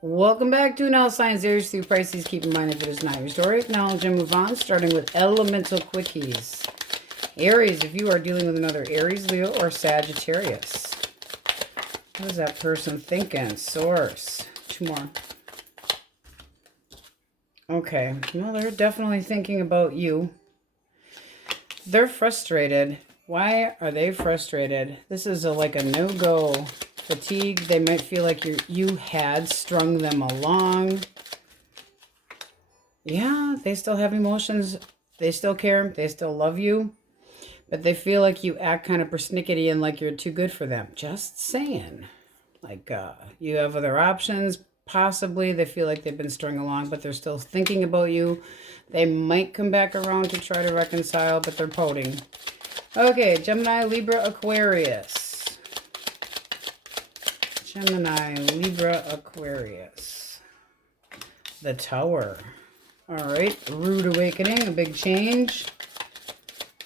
Welcome back to Now Signs Aries through Pisces. Keep in mind if it is not your story, acknowledge and move on, starting with Elemental Quickies. Aries, if you are dealing with another Aries, Leo, or Sagittarius. What is that person thinking? Source. 2 more. Okay, well, they're definitely thinking about you. They're frustrated. Why are they frustrated? This is like a no-go. Fatigue. They might feel like you had strung them along. Yeah, they still have emotions. They still care. They still love you. But they feel like you act kind of persnickety and like you're too good for them. Just saying. Like, you have other options. Possibly they feel like they've been strung along, but they're still thinking about you. They might come back around to try to reconcile, but they're pouting. Okay, Gemini, Libra, Aquarius. Gemini, Libra, Aquarius. The Tower. All right. Rude awakening, a big change.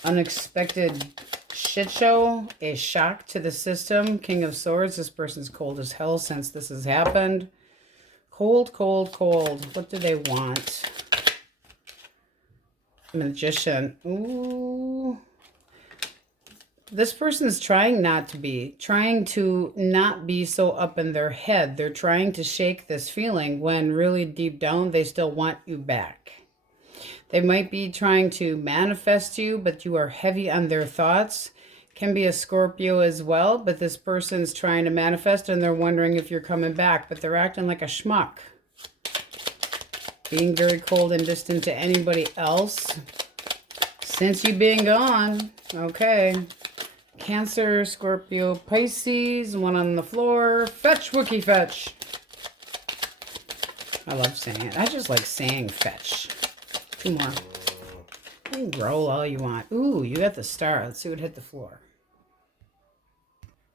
Unexpected shit show, a shock to the system. King of Swords. This person's cold as hell since this has happened. Cold, cold, cold. What do they want? Magician. Ooh. This person's trying to not be so up in their head. They're trying to shake this feeling when really deep down they still want you back. They might be trying to manifest you, but you are heavy on their thoughts. Can be a Scorpio as well, but this person's trying to manifest and they're wondering if you're coming back, but they're acting like a schmuck. Being very cold and distant to anybody else since you've been gone. Okay. Cancer, Scorpio, Pisces, one on the floor. Fetch, Wookie, fetch. I love saying it. I just like saying fetch. 2 more. You can roll all you want. Ooh, you got the star. Let's see what hit the floor.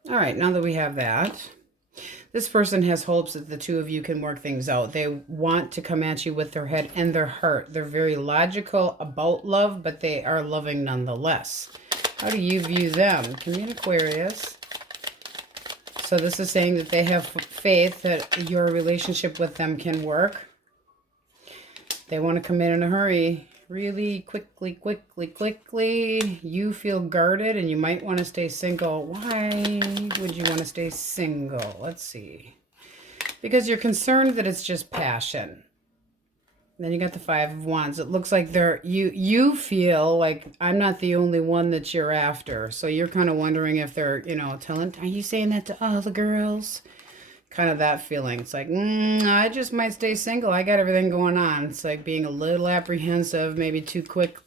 All right, now that we have that, this person has hopes that the two of you can work things out. They want to come at you with their head and their heart. They're very logical about love, but they are loving nonetheless. How do you view them? Commune Aquarius. So this is saying that they have faith that your relationship with them can work. They want to come in a hurry. Really quickly, quickly, quickly. You feel guarded and you might want to stay single. Why would you want to stay single? Let's see. Because you're concerned that it's just passion. Then you got the 5 of Wands. It looks like you feel like I'm not the only one that you're after. So you're kind of wondering if they're, telling, are you saying that to all the girls? Kind of that feeling. It's like, I just might stay single. I got everything going on. It's like being a little apprehensive, maybe too quick.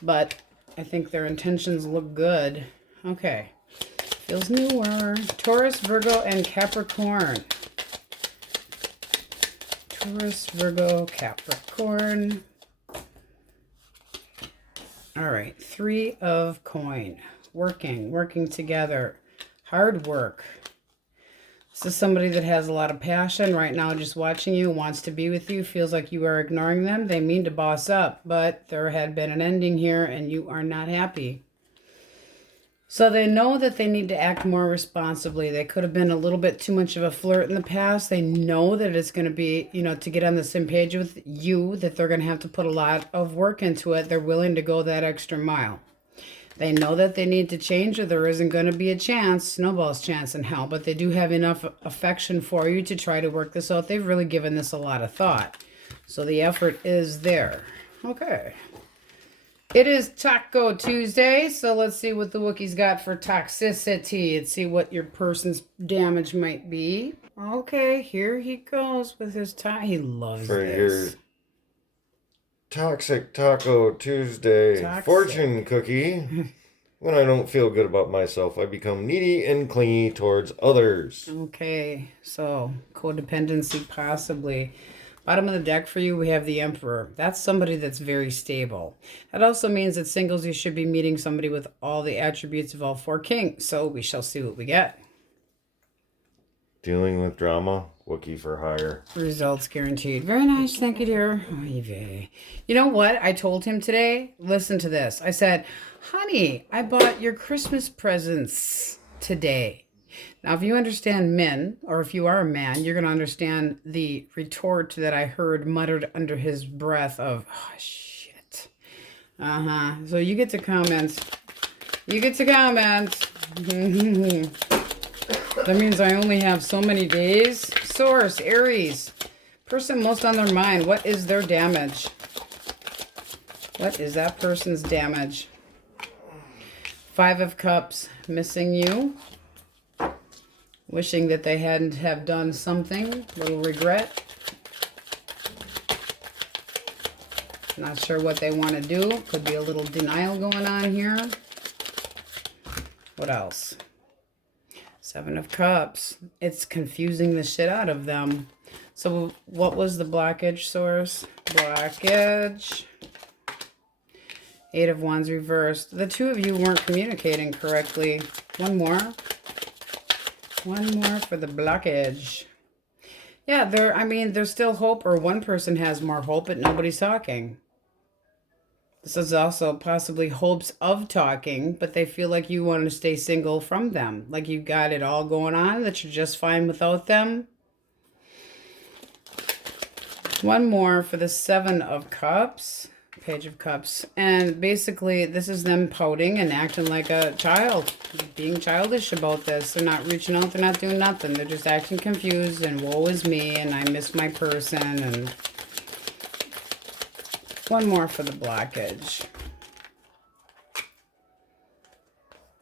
But I think their intentions look good. Okay. Feels newer. Taurus, Virgo, and Capricorn. Taurus, Virgo, Capricorn. All right. 3 of coin. Working together. Hard work. This is somebody that has a lot of passion right now, just watching you, wants to be with you, feels like you are ignoring them. They mean to boss up, but there had been an ending here and you are not happy. So they know that they need to act more responsibly. They could have been a little bit too much of a flirt in the past. They know that it's going to be, to get on the same page with you, that they're going to have to put a lot of work into it. They're willing to go that extra mile. They know that they need to change or there isn't going to be a chance, snowball's chance in hell, but they do have enough affection for you to try to work this out. They've really given this a lot of thought. So the effort is there. Okay. It is Taco Tuesday, so let's see what the Wookiees got for toxicity. Let's see what your person's damage might be. Okay, here he goes with his He loves for this. Your Toxic Taco Tuesday fortune cookie. When I don't feel good about myself, I become needy and clingy towards others. Okay, so codependency possibly. Bottom of the deck for you, we have the Emperor. That's somebody that's very stable. That also means that singles, you should be meeting somebody with all the attributes of all 4 kings. So we shall see what we get. Dealing with drama, Wookie for hire. Results guaranteed. Very nice. Thank you, dear. You know what? I told him today, listen to this. I said, honey, I bought your Christmas presents today. Now, if you understand men, or if you are a man, you're going to understand the retort that I heard muttered under his breath of, oh, shit. So you get to comment. You get to comment. That means I only have so many days. Source, Aries. Person most on their mind. What is their damage? What is that person's damage? 5 of Cups. Missing you. Wishing that they hadn't have done something. Little regret. Not sure what they want to do. Could be a little denial going on here. What else? 7 of Cups. It's confusing the shit out of them. So what was the blockage, Source? Blockage. 8 of Wands reversed. The 2 of you weren't communicating correctly. One more. One more for the blockage. Yeah, there's still hope, or one person has more hope, but nobody's talking. This is also possibly hopes of talking, but they feel like you want to stay single from them. Like you got it all going on, that you're just fine without them. One more for the 7 of Cups. Page of Cups. And basically, this is them pouting and acting like a child. Being childish about this. They're not reaching out. They're not doing nothing. They're just acting confused and woe is me and I miss my person. And one more for the blockage.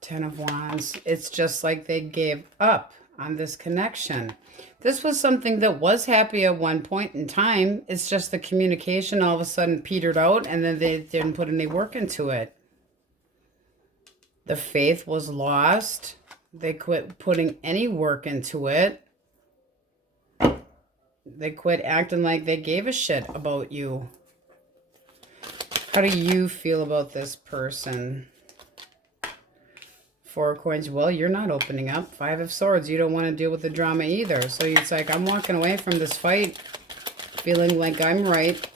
10 of Wands. It's just like they gave up on this connection. This was something that was happy at one point in time. It's just the communication all of a sudden petered out and then they didn't put any work into it. The faith was lost. They quit putting any work into it. They quit acting like they gave a shit about you. How do you feel about this person? 4 of Coins. Well, you're not opening up. 5 of Swords. You don't want to deal with the drama either. So it's like, I'm walking away from this fight feeling like I'm right.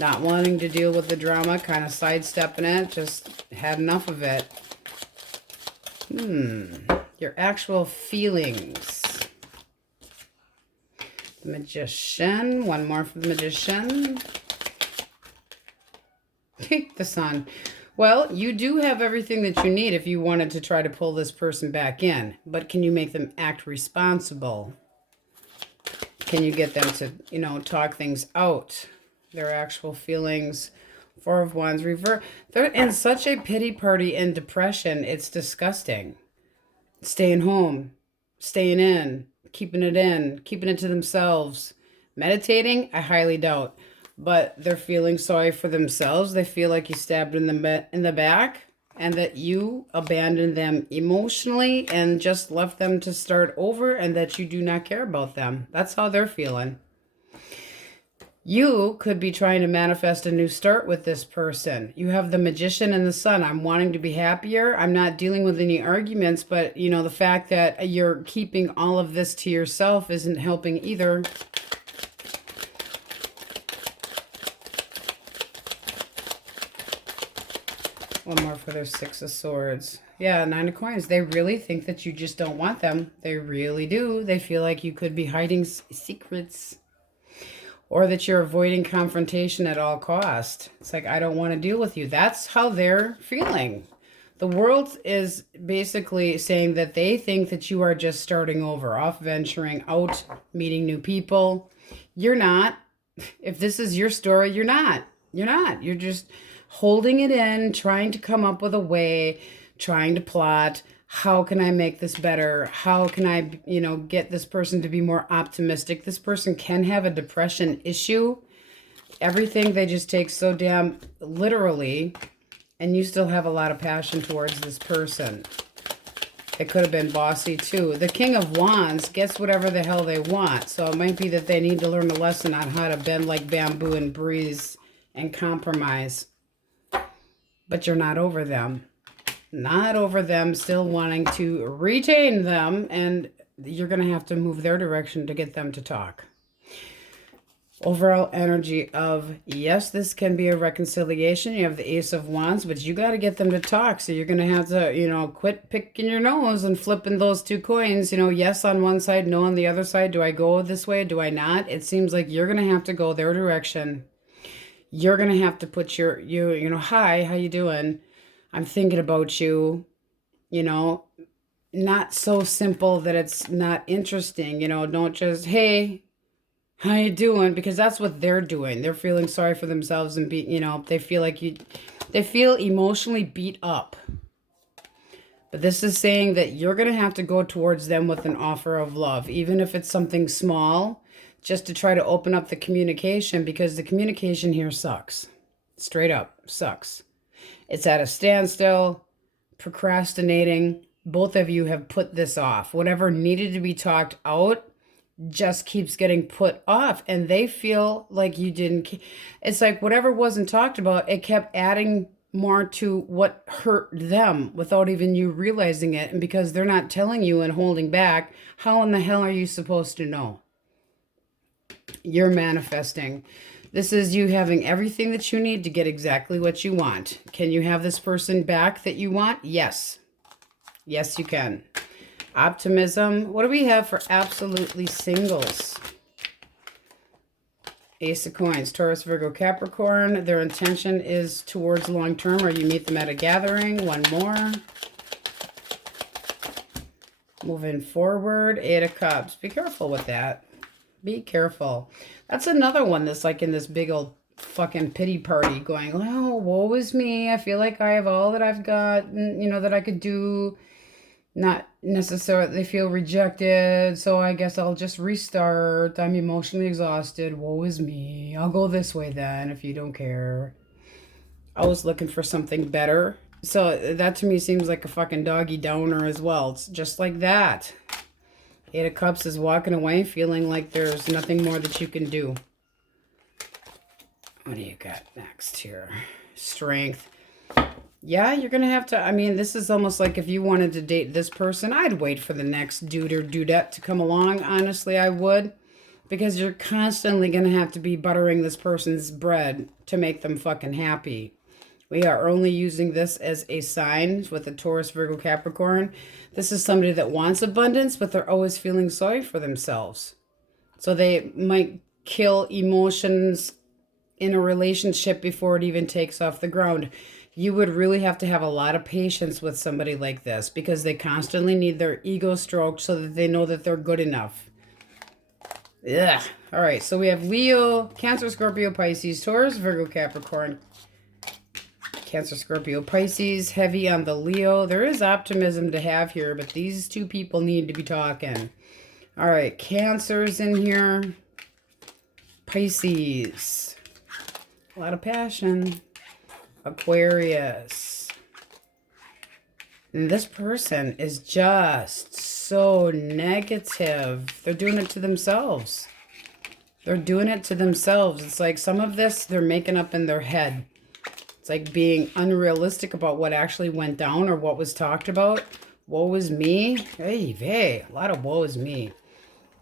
Not wanting to deal with the drama. Kind of sidestepping it. Just had enough of it. Your actual feelings. The Magician. One more for the Magician. The Sun. Well, you do have everything that you need if you wanted to try to pull this person back in. But can you make them act responsible? Can you get them to, talk things out? Their actual feelings. 4 of Wands reverse. They're in such a pity party and depression. It's disgusting. Staying home. Staying in. Keeping it to themselves. Meditating, I highly doubt. But they're feeling sorry for themselves. They feel like you stabbed in the back and that you abandoned them emotionally and just left them to start over and that you do not care about them. That's how they're feeling. You could be trying to manifest a new start with this person. You have the Magician and the Sun. I'm wanting to be happier. I'm not dealing with any arguments, but the fact that you're keeping all of this to yourself isn't helping either. One more for their 6 of Swords. Yeah, 9 of Coins. They really think that you just don't want them. They really do. They feel like you could be hiding secrets. Or that you're avoiding confrontation at all cost. It's like, I don't want to deal with you. That's how they're feeling. The world is basically saying that they think that you are just starting over. Off venturing out, meeting new people. You're not. If this is your story, you're not. You're not. You're just holding it in, trying to come up with a way, trying to plot. How can I make this better? How can I, get this person to be more optimistic? This person can have a depression issue. Everything they just take so damn literally, and you still have a lot of passion towards this person. It could have been bossy too. The King of Wands gets whatever the hell they want. So it might be that they need to learn a lesson on how to bend like bamboo and breeze and compromise. But you're not over them. Not over them, still wanting to retain them, and you're going to have to move their direction to get them to talk. Overall energy of, yes, this can be a reconciliation. You have the Ace of Wands, but you got to get them to talk. So you're going to have to, you know, quit picking your nose and flipping those two coins. You know, yes on one side, no on the other side. Do I go this way? Do I not? It seems like you're going to have to go their direction. You're going to have to put you know, hi, how you doing? I'm thinking about you, you know, not so simple that it's not interesting. You know, don't just, hey, how you doing? Because that's what they're doing. They're feeling sorry for themselves and you know, they feel like they feel emotionally beat up. But this is saying that you're going to have to go towards them with an offer of love, even if it's something small, just to try to open up the communication, because the communication here sucks. Straight up sucks. It's at a standstill, procrastinating. Both of you have put this off. Whatever needed to be talked out just keeps getting put off, and they feel like you didn't. It's like whatever wasn't talked about, it kept adding more to what hurt them without even you realizing it. And because they're not telling you and holding back, how in the hell are you supposed to know? You're manifesting. This is you having everything that you need to get exactly what you want. Can you have this person back that you want? Yes. Yes, you can. Optimism. What do we have for absolutely singles? Ace of Coins. Taurus, Virgo, Capricorn. Their intention is towards long term, or you meet them at a gathering. One more. Moving forward. Eight of Cups. Be careful with that. Be careful. That's another one that's like in this big old fucking pity party going, oh, woe is me. I feel like I have all that I've got, you know, that I could do. Not necessarily, they feel rejected, so I guess I'll just restart. I'm emotionally exhausted. Woe is me. I'll go this way then if you don't care. I was looking for something better. So that to me seems like a fucking doggy downer as well. It's just like that. Eight of Cups is walking away feeling like there's nothing more that you can do. What do you got next here? Strength. Yeah, you're going to have to, I mean, this is almost like if you wanted to date this person, I'd wait for the next dude or dudette to come along. Honestly, I would. Because you're constantly going to have to be buttering this person's bread to make them fucking happy. We are only using this as a sign with the Taurus, Virgo, Capricorn. This is somebody that wants abundance, but they're always feeling sorry for themselves. So they might kill emotions in a relationship before it even takes off the ground. You would really have to have a lot of patience with somebody like this because they constantly need their ego stroked so that they know that they're good enough. Yeah. All right. So we have Leo, Cancer, Scorpio, Pisces, Taurus, Virgo, Capricorn. Cancer, Scorpio, Pisces, heavy on the Leo. There is optimism to have here, but these two people need to be talking. All right. Cancer's in here. Pisces. A lot of passion. Aquarius. And this person is just so negative. They're doing it to themselves. They're doing it to themselves. It's like some of this they're making up in their head. It's like being unrealistic about what actually went down or what was talked about. Woe is me. Hey, a lot of woe is me.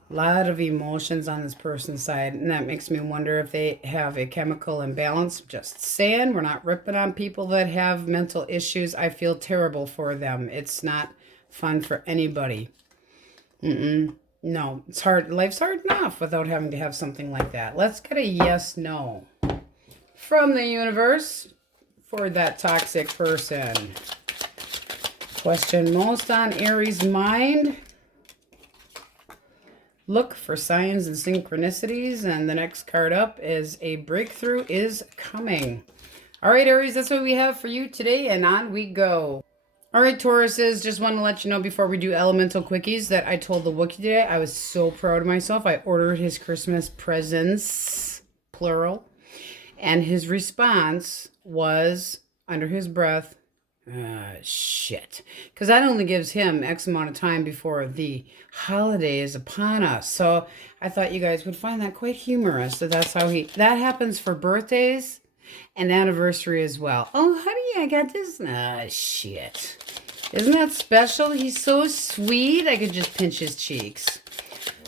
A lot of emotions on this person's side, and that makes me wonder if they have a chemical imbalance. Just saying, we're not ripping on people that have mental issues. I feel terrible for them. It's not fun for anybody. No, it's hard. Life's hard enough without having to have something like that. Let's get a yes, no from the universe for that toxic person. Question most on Aries' mind. Look for signs and synchronicities. And the next card up is a breakthrough is coming. All right, Aries, that's what we have for you today. And on we go. All right, Tauruses, just want to let you know before we do elemental quickies that I told the Wookiee today I was so proud of myself. I ordered his Christmas presents, plural. And his response was, under his breath, shit. Because that only gives him X amount of time before the holiday is upon us. So I thought you guys would find that quite humorous. So that's how that happens for birthdays and anniversary as well. Oh, honey, I got this. Shit. Isn't that special? He's so sweet. I could just pinch his cheeks.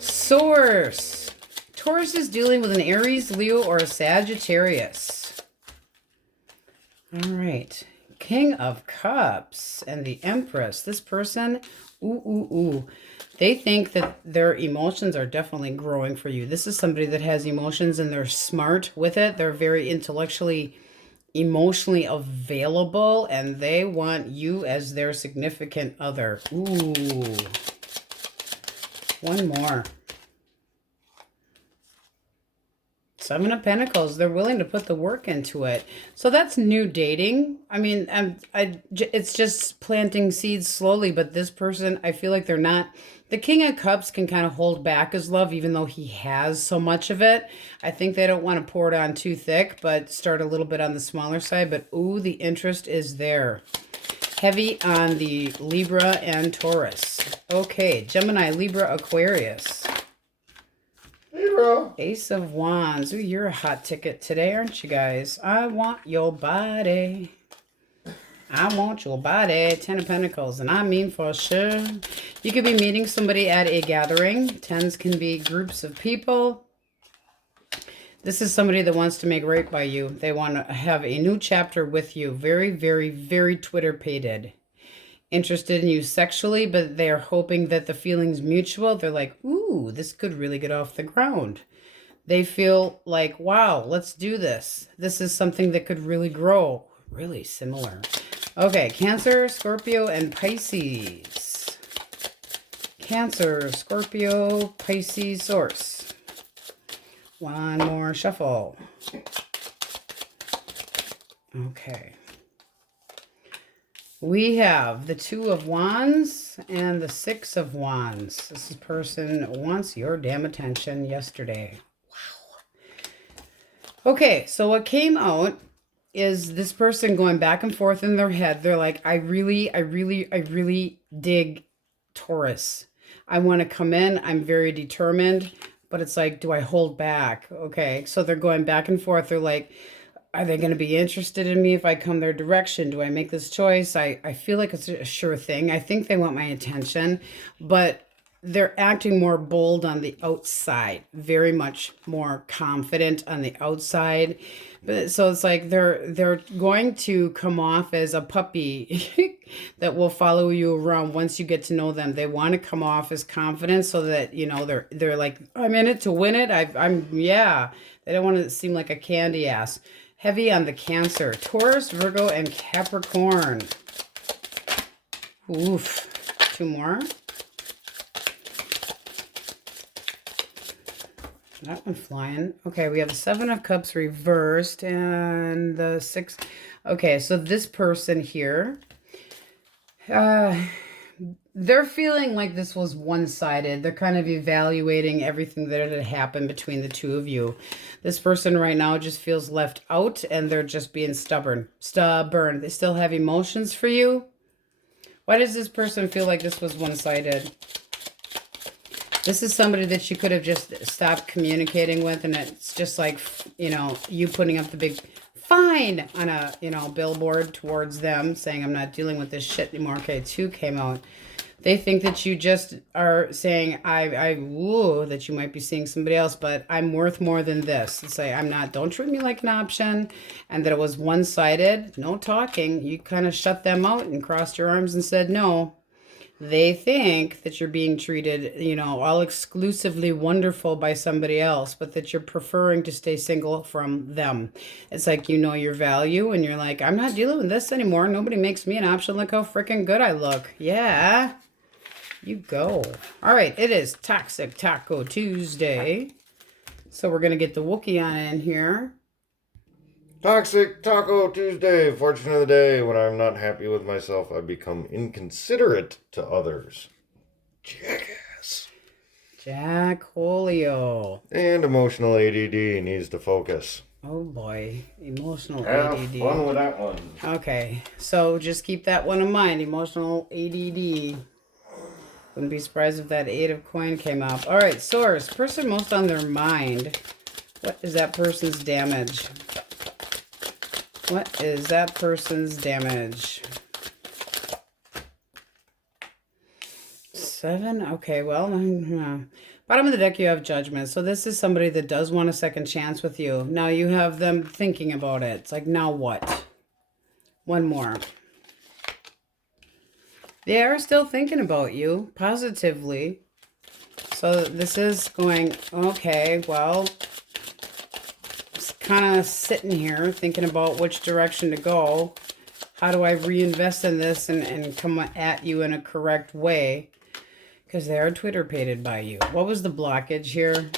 Source. Taurus is dealing with an Aries, Leo, or a Sagittarius. All right. King of Cups and the Empress. This person, they think that their emotions are definitely growing for you. This is somebody that has emotions and they're smart with it. They're very intellectually, emotionally available, and they want you as their significant other. Ooh. One more. Seven of Pentacles. They're willing to put the work into it. So that's new dating. I mean, it's just planting seeds slowly, but this person, I feel like they're not. The King of Cups can kind of hold back his love, even though he has so much of it. I think they don't want to pour it on too thick, but start a little bit on the smaller side. But ooh, the interest is there. Heavy on the Libra and Taurus. Okay, Gemini, Libra, Aquarius. Libra. Ace of Wands. Ooh, you're a hot ticket today, aren't you guys? I want your body. I want your body. 10 of Pentacles, and I mean for sure. You could be meeting somebody at a gathering. 10s can be groups of people. This is somebody that wants to make right by you. They want to have a new chapter with you. Very, very, very Twitter-pated. Interested in you sexually, but they're hoping that the feeling's mutual. They're like, ooh, this could really get off the ground. They feel like, wow, let's do this. This is something that could really grow. Really similar. Okay, Cancer, Scorpio, and Pisces. Cancer, Scorpio, Pisces, Source. One more shuffle. Okay. We have the Two of Wands and the Six of Wands. This person wants your damn attention yesterday. Wow. Okay, so what came out is this person going back and forth in their head. They're like, I really dig Taurus. I want to come in. I'm very determined. But it's like, do I hold back? Okay, so they're going back and forth. They're like, are they going to be interested in me if I come their direction? Do I make this choice? I feel like it's a sure thing. I think they want my attention, but they're acting more bold on the outside, very much more confident on the outside. But so it's like they're going to come off as a puppy that will follow you around once you get to know them. They want to come off as confident so that, you know, they're like, I'm in it to win it. Yeah. They don't want to seem like a candy ass. Heavy on the Cancer, Taurus, Virgo, and Capricorn. Oof. Two more. That one flying. Okay, we have the Seven of Cups reversed and the Six. Okay, so this person here, they're feeling like this was one-sided. They're kind of evaluating everything that had happened between the two of you. This person right now just feels left out, and they're just being stubborn. Stubborn. They still have emotions for you. Why does this person feel like this was one-sided? This is somebody that you could have just stopped communicating with, and it's just like, you know, you putting up the big fine on a, you know, billboard towards them saying, I'm not dealing with this shit anymore. Okay, 2 came out. They think that you just are saying, that you might be seeing somebody else, but I'm worth more than this. And say, don't treat me like an option. And that it was one-sided, no talking. You kind of shut them out and crossed your arms and said no. They think that you're being treated, you know, all exclusively wonderful by somebody else, but that you're preferring to stay single from them. It's like, you know your value, and you're like, I'm not dealing with this anymore. Nobody makes me an option. Look how freaking good I look. Yeah, you go. All right, it is Toxic Taco Tuesday. So we're going to get the Wookiee on in here. Toxic Taco Tuesday, fortune of the day. When I'm not happy with myself, I become inconsiderate to others. Jackass. Jack Holio. And emotional ADD needs to focus. Oh boy, emotional Have ADD. fun with that one. Okay, so just keep that one in mind, emotional ADD. Wouldn't be surprised if that 8 of coin came up. All right, Source, person most on their mind. What is that person's damage? What is that person's damage? 7. Okay, well, bottom of the deck, you have Judgment. So this is somebody that does want a second chance with you. Now you have them thinking about it. It's like, now what? One more. They are still thinking about you positively. So this is going, okay, well, just kind of sitting here thinking about which direction to go. How do I reinvest in this and come at you in a correct way? Because they are Twitter-pated by you. What was the blockage here?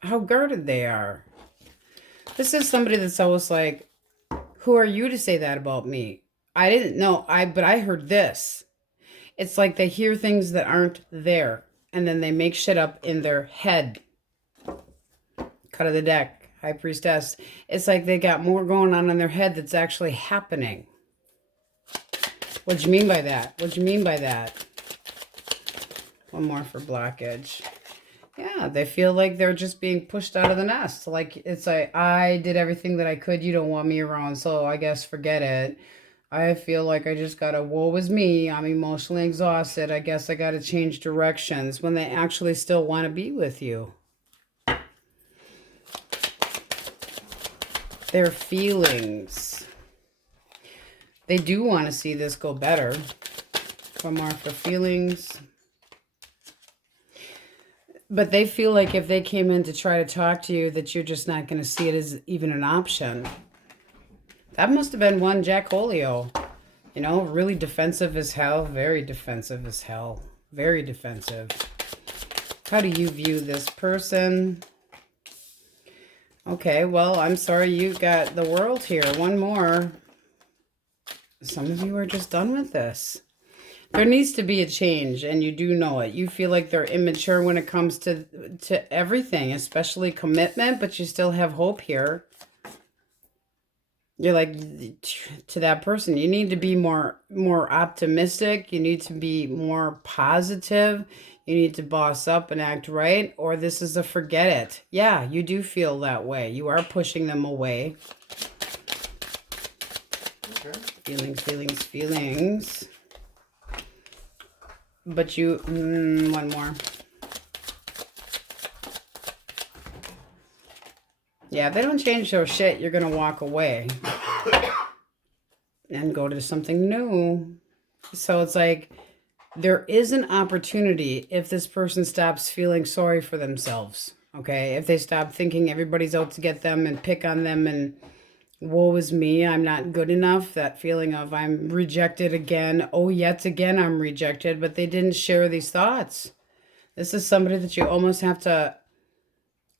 How guarded they are. This is somebody that's always like, who are you to say that about me? I didn't know, but I heard this. It's like they hear things that aren't there, and then they make shit up in their head. Cut of the deck, High Priestess. It's like they got more going on in their head that's actually happening. What do you mean by that? What do you mean by that? One more for blockage. Yeah, they feel like they're just being pushed out of the nest. Like, it's like, I did everything that I could. You don't want me around, so I guess forget it. I feel like I just got to, woe is me. I'm emotionally exhausted. I guess I got to change directions, when they actually still want to be with you. Their feelings. They do want to see this go better. One more for feelings. But they feel like if they came in to try to talk to you, that you're just not going to see it as even an option. That must have been one Jack Holio. You know, really defensive as hell. Very defensive as hell. Very defensive. How do you view this person? Okay, well, I'm sorry you got the World here. One more. Some of you are just done with this. There needs to be a change, and you do know it. You feel like they're immature when it comes to everything, especially commitment, but you still have hope here. You're like, to that person, you need to be more optimistic. You need to be more positive. You need to boss up and act right, or this is a forget it. Yeah, you do feel that way. You are pushing them away. Okay. Feelings, feelings, feelings. But you, one more. Yeah, if they don't change their shit, you're going to walk away and go to something new. So it's like, there is an opportunity if this person stops feeling sorry for themselves. Okay, if they stop thinking everybody's out to get them and pick on them and woe is me, I'm not good enough. That feeling of I'm rejected again. Oh, yet again I'm rejected. But they didn't share these thoughts. This is somebody that you almost have to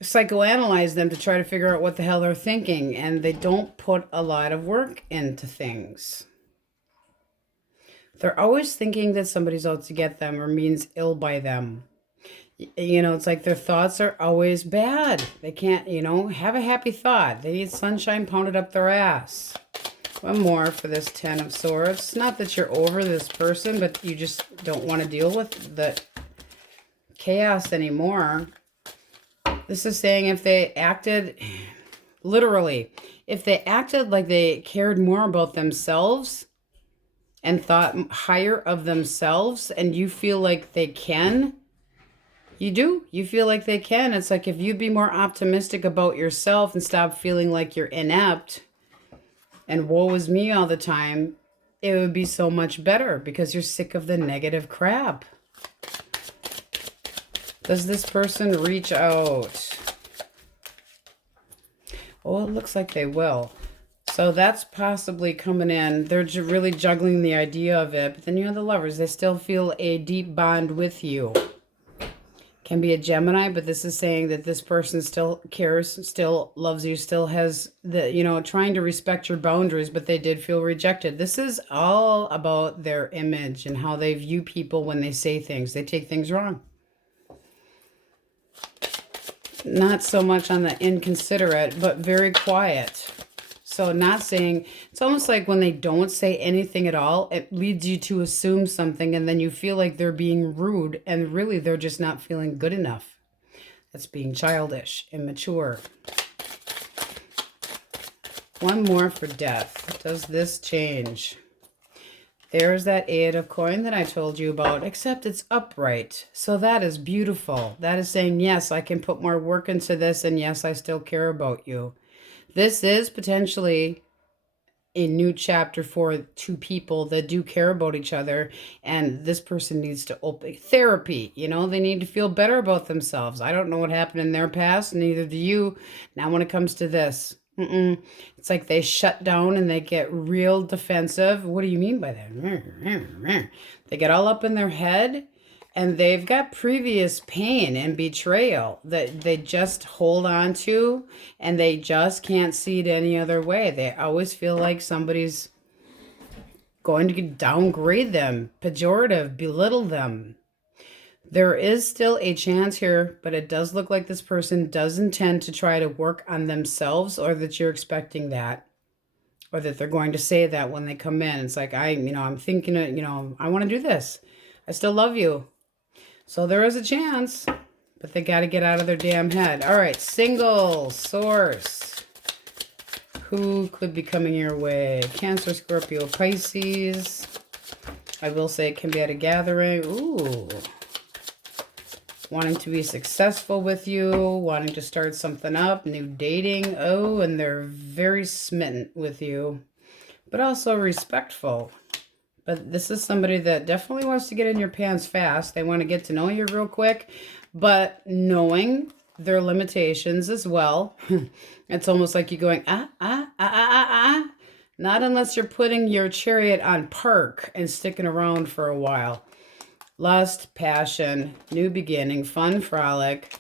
psychoanalyze them to try to figure out what the hell they're thinking. And they don't put a lot of work into things. They're always thinking that somebody's out to get them or means ill by them. You know, it's like their thoughts are always bad. They can't, you know, have a happy thought. They need sunshine pounded up their ass. One more for this 10 of Swords. It's not that you're over this person, but you just don't want to deal with the chaos anymore. This is saying if they acted, literally, if they acted like they cared more about themselves and thought higher of themselves, and you feel like they can, you do. You feel like they can. It's like if you'd be more optimistic about yourself and stop feeling like you're inept and woe is me all the time, it would be so much better because you're sick of the negative crap. Does this person reach out? Oh, it looks like they will. So that's possibly coming in. They're really juggling the idea of it. But then you have the Lovers. They still feel a deep bond with you. Can be a Gemini, but this is saying that this person still cares, still loves you, still has the, you know, trying to respect your boundaries, but they did feel rejected. This is all about their image and how they view people when they say things. They take things wrong. Not so much on the inconsiderate, but very quiet. So not saying, it's almost like when they don't say anything at all, it leads you to assume something and then you feel like they're being rude and really they're just not feeling good enough. That's being childish, immature. One more for death. Does this change? There's that 8 of coin that I told you about, except it's upright. So that is beautiful. That is saying, yes, I can put more work into this, and yes, I still care about you. This is potentially a new chapter for two people that do care about each other, and this person needs to open therapy. You know, they need to feel better about themselves. I don't know what happened in their past, neither do you. Now when it comes to this, it's like they shut down and they get real defensive. What do you mean by that? They get all up in their head, and they've got previous pain and betrayal that they just hold on to, and they just can't see it any other way. They always feel like somebody's going to downgrade them, pejorative, belittle them. There is still a chance here, but it does look like this person does intend to try to work on themselves, or that you're expecting that, or that they're going to say that when they come in. It's like, I'm thinking, I want to do this. I still love you. So there is a chance, but they got to get out of their damn head. All right, single source. Who could be coming your way? Cancer, Scorpio, Pisces. I will say it can be at a gathering. Ooh. Wanting to be successful with you, wanting to start something up, new dating. Oh, and they're very smitten with you, but also respectful. But this is somebody that definitely wants to get in your pants fast. They want to get to know you real quick, but knowing their limitations as well. It's almost like you're going, Not unless you're putting your chariot on park and sticking around for a while. Lust, passion, new beginning, fun, frolic,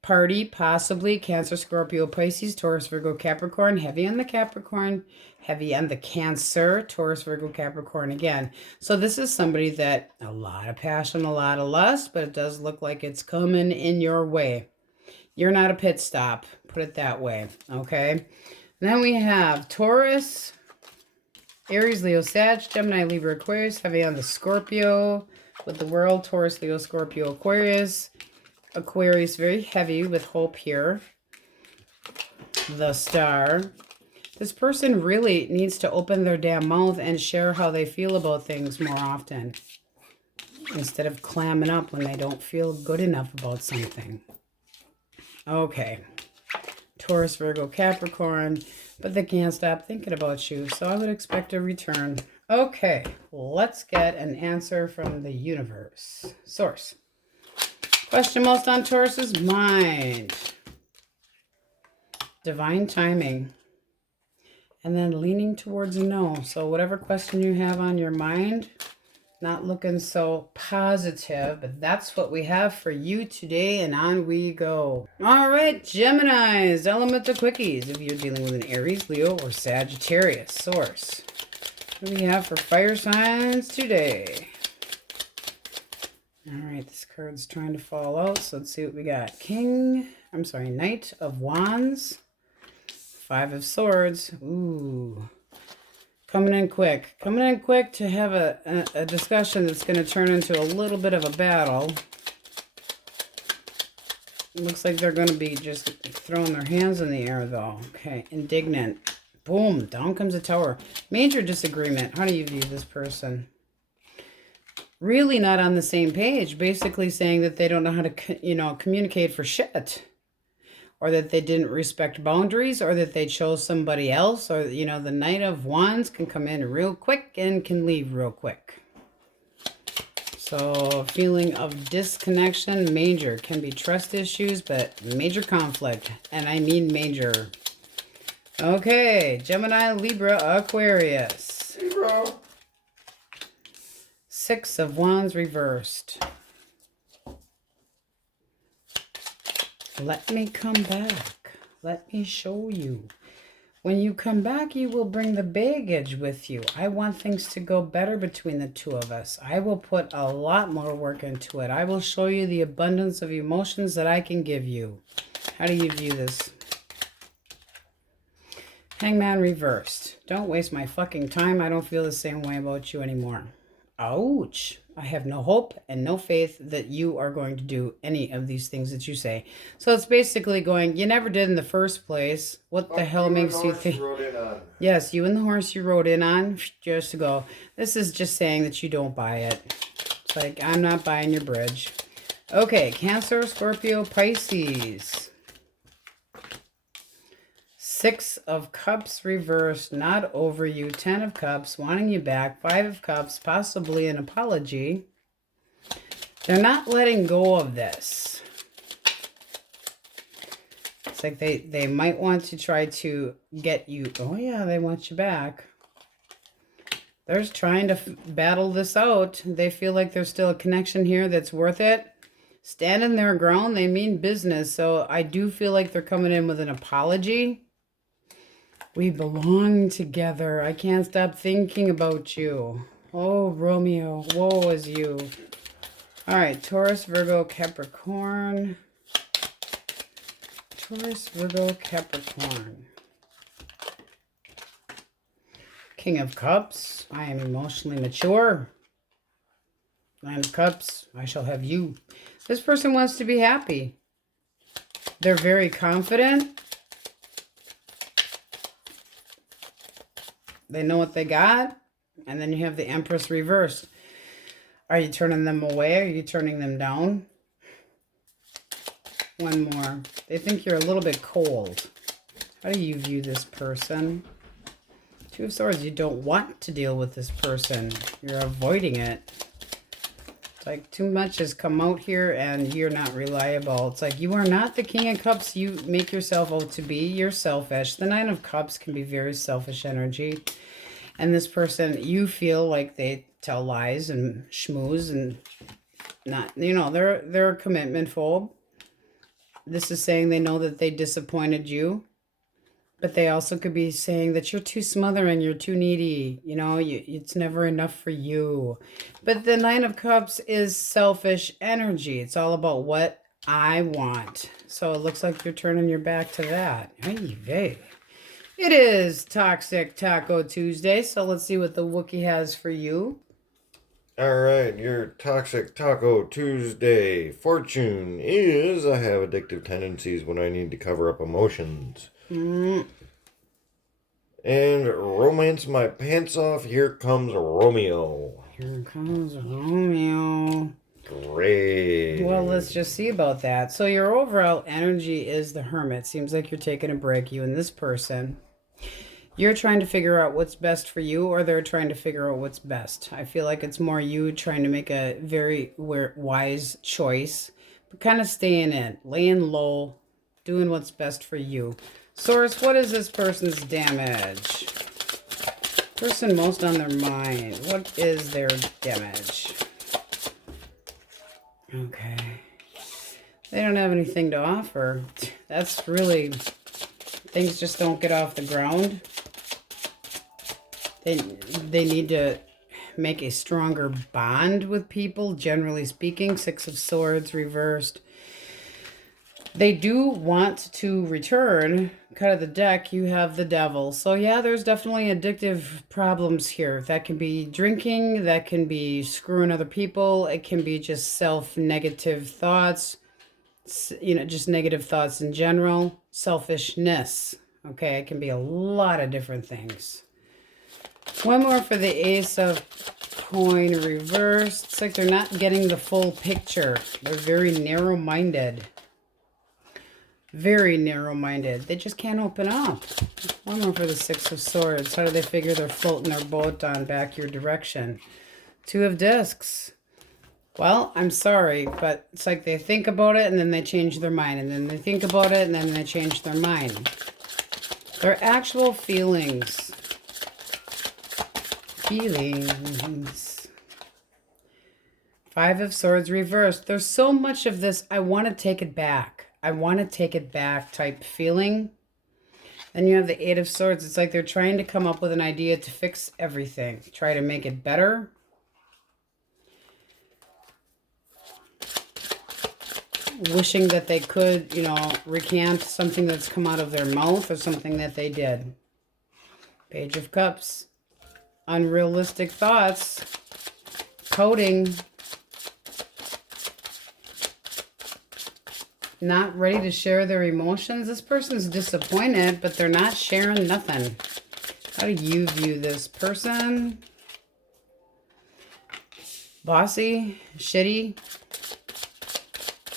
party, possibly, Cancer, Scorpio, Pisces, Taurus, Virgo, Capricorn, heavy on the Capricorn, heavy on the Cancer, Taurus, Virgo, Capricorn again. So this is somebody that a lot of passion, a lot of lust, but it does look like it's coming in your way. You're not a pit stop, put it that way, okay? And then we have Taurus, Aries, Leo, Sag, Gemini, Libra, Aquarius, heavy on the Scorpio with the World, Taurus, Leo, Scorpio, Aquarius. Aquarius, very heavy with hope here. The Star. This person really needs to open their damn mouth and share how they feel about things more often, instead of clamming up when they don't feel good enough about something. Okay. Taurus, Virgo, Capricorn, but they can't stop thinking about you, so I would expect a return. Okay, let's get an answer from the universe. Source. Question most on Taurus's mind. Divine timing. And then leaning towards no. So whatever question you have on your mind, not looking so positive, but that's what we have for you today, and on we go. All right, Geminis, element of quickies. If you're dealing with an Aries, Leo, or Sagittarius. Source. What do we have for fire signs today? All right, this card's trying to fall out, so let's see what we got. Knight of Wands. 5 of Swords. Ooh. Coming in quick. Coming in quick to have a discussion that's going to turn into a little bit of a battle. It looks like they're going to be just throwing their hands in the air, though. Okay, indignant. Boom, down comes a tower. Major disagreement. How do you view this person? Really not on the same page. Basically saying that they don't know how to, communicate for shit. Or that they didn't respect boundaries, or that they chose somebody else, or, the Knight of Wands can come in real quick and can leave real quick. So, feeling of disconnection, major. Can be trust issues, but major conflict. And I mean major. Okay, Gemini, Libra, Aquarius. Libra. 6 of Wands reversed. Let me come back. Let me show you. When you come back, you will bring the baggage with you. I want things to go better between the two of us. I will put a lot more work into it. I will show you the abundance of emotions that I can give you. How do you view this? Hangman reversed. Don't waste my fucking time. I don't feel the same way about you anymore. Ouch. I have no hope and no faith that you are going to do any of these things that you say. So it's basically going, you never did in the first place. What the hell makes you think? Yes, you and the horse you rode in on just to go. This is just saying that you don't buy it. It's like, I'm not buying your bridge. Okay, Cancer, Scorpio, Pisces. 6 of Cups reversed, not over you. 10 of Cups, wanting you back. 5 of Cups, possibly an apology. They're not letting go of this. It's like they might want to try to get you. Oh, yeah, they want you back. They're just trying to battle this out. They feel like there's still a connection here that's worth it. Standing their ground, they mean business. So I do feel like they're coming in with an apology. We belong together. I can't stop thinking about you. Oh, Romeo, woe is you. All right, Taurus, Virgo, Capricorn. Taurus, Virgo, Capricorn. King of Cups, I am emotionally mature. 9 of Cups, I shall have you. This person wants to be happy. They're very confident. They know what they got. And then you have the Empress reversed. Are you turning them away? Are you turning them down? One more. They think you're a little bit cold. How do you view this person? 2 of Swords. You don't want to deal with this person. You're avoiding it. It's like too much has come out here and you're not reliable. It's like you are not the King of Cups you make yourself out to be. You're selfish. The 9 of Cups can be very selfish energy. And this person, you feel like they tell lies and schmooze and not, you know, they're a commitment phobe. This is saying they know that they disappointed you. But they also could be saying that you're too smothering, you're too needy, you know, it's never enough for you. But the 9 of Cups is selfish energy. It's all about what I want. So it looks like you're turning your back to that. Hey, it is Toxic Taco Tuesday, so let's see what the Wookiee has for you. All right, your Toxic Taco Tuesday fortune is I have addictive tendencies when I need to cover up emotions. And romance my pants off. Here comes Romeo. Here comes Romeo. Great. Well, let's just see about that. So your overall energy is the Hermit. Seems like you're taking a break, you and this person. You're trying to figure out what's best for you, or they're trying to figure out what's best. I feel like it's more you trying to make a very wise choice, but kind of staying in, laying low, doing what's best for you. Source, what is this person's damage? Person most on their mind. What is their damage? Okay. They don't have anything to offer. That's really... Things just don't get off the ground. They need to make a stronger bond with people, generally speaking. 6 of Swords reversed. They do want to return. Cut of the deck, you have the Devil. So yeah, there's definitely addictive problems here. That can be drinking, that can be screwing other people, it can be just self-negative thoughts, you know, just negative thoughts in general. Selfishness. Okay, it can be a lot of different things. One more for the Ace of Coin reversed. It's like they're not getting the full picture. They're very narrow-minded. Very narrow-minded. They just can't open up. One more for the 6 of Swords. How do they figure they're floating their boat on back your direction? 2 of Discs. Well, I'm sorry, but it's like they think about it and then they change their mind. And then they think about it and then they change their mind. Their actual feelings. Feelings. 5 of Swords reversed. There's so much of this, I want to take it back. I want to take it back type feeling. Then you have the 8 of Swords. It's like they're trying to come up with an idea to fix everything. Try to make it better. Wishing that they could, you know, recant something that's come out of their mouth or something that they did. Page of Cups. Unrealistic thoughts. pouting. Not ready to share their emotions. This person's disappointed, but they're not sharing nothing. How do you view this person? Bossy, shitty,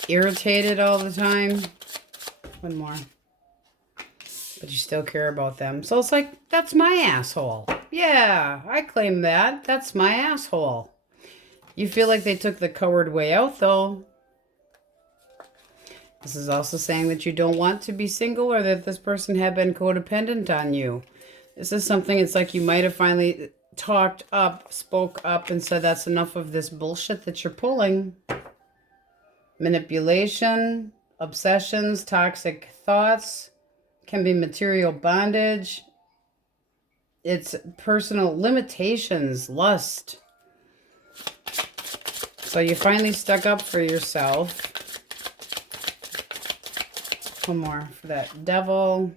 irritated all the time. One more. But you still care about them. So it's like, that's my asshole. Yeah, I claim that. That's my asshole. You feel like they took the coward way out, though. This is also saying that you don't want to be single or that this person had been codependent on you. This is something, it's like you might have finally talked up, spoke up, and said that's enough of this bullshit that you're pulling. Manipulation, obsessions, toxic thoughts, can be material bondage. It's personal limitations, lust. So you finally stuck up for yourself. One more for that devil.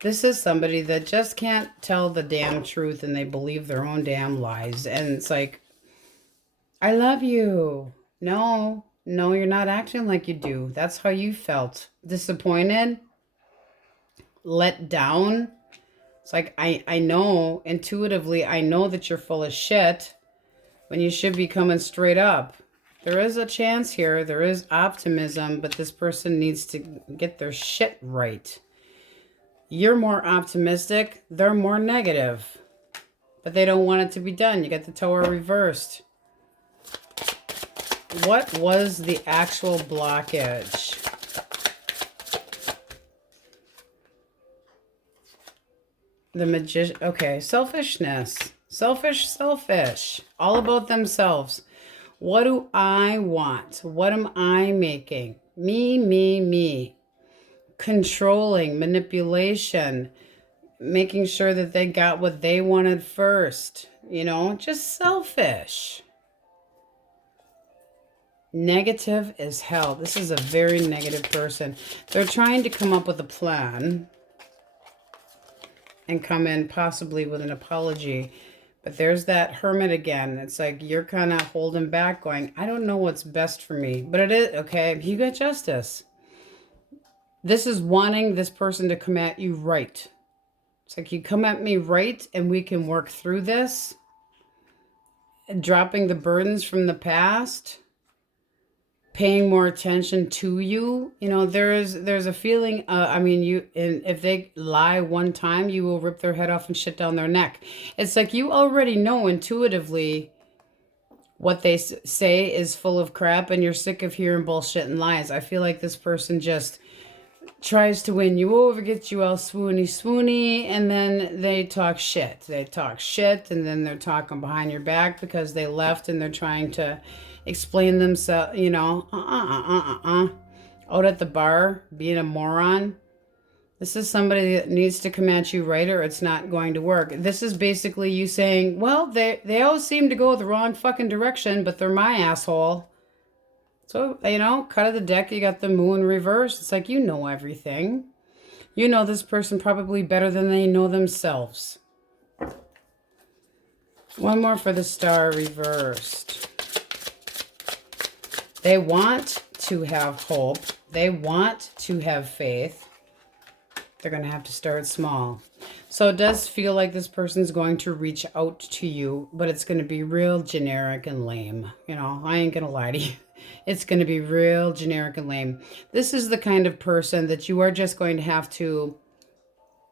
This is somebody that just can't tell the damn truth and they believe their own damn lies. And it's like, I love you. No, you're not acting like you do. That's how you felt. Disappointed. Let down. It's like, I know, intuitively, I know that you're full of shit when you should be coming straight up. There is a chance here. There is optimism, but this person needs to get their shit right. You're more optimistic. They're more negative. But they don't want it to be done. You got the Tower reversed. What was the actual blockage? The Magician. Okay, selfishness. Selfish. All about themselves. What do I want? What am I making? Me. Controlling, manipulation, making sure that they got what they wanted first. You know, just selfish. Negative as hell. This is a very negative person. They're trying to come up with a plan and come in possibly with an apology. But there's that Hermit again. It's like you're kind of holding back going, I don't know what's best for me. But it is, okay, you got justice. This is wanting this person to come at you right. It's like you come at me right and we can work through this. Dropping the burdens from the past. Paying more attention to you. You know, there's a feeling, if they lie one time, you will rip their head off and shit down their neck. It's like you already know intuitively what they say is full of crap and you're sick of hearing bullshit and lies. I feel like this person just tries to win you over, get you all swoony, and then they talk shit. They talk shit, and then they're talking behind your back because they left and they're trying to explain themselves, you know, out at the bar, being a moron. This is somebody that needs to come at you right or it's not going to work. This is basically you saying, well, they always seem to go the wrong fucking direction, but they're my asshole. So, you know, cut of the deck, you got the Moon reversed. It's like, you know everything. You know this person probably better than they know themselves. One more for the Star reversed. They want to have hope. They want to have faith. They're going to have to start small. So it does feel like this person's going to reach out to you, but it's going to be real generic and lame. You know, I ain't going to lie to you. It's going to be real generic and lame. This is the kind of person that you are just going to have to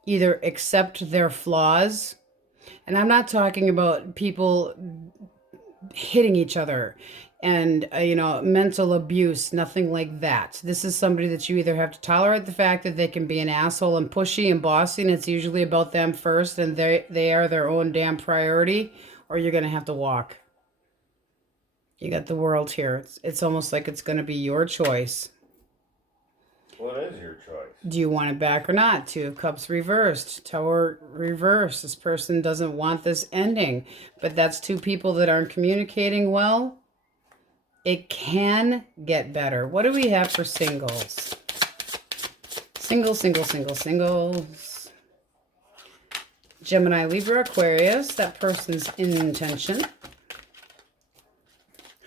either accept their flaws. And I'm not talking about people hitting each other and, mental abuse, nothing like that. This is somebody that you either have to tolerate the fact that they can be an asshole and pushy and bossy, and it's usually about them first, and they are their own damn priority, or you're going to have to walk. You got the World here. It's almost like it's going to be your choice. What is your choice? Do you want it back or not? Two of Cups reversed. Tower reversed. This person doesn't want this ending. But that's two people that aren't communicating well. It can get better. What do we have for singles? Singles. Gemini, Libra, Aquarius. That person's intention.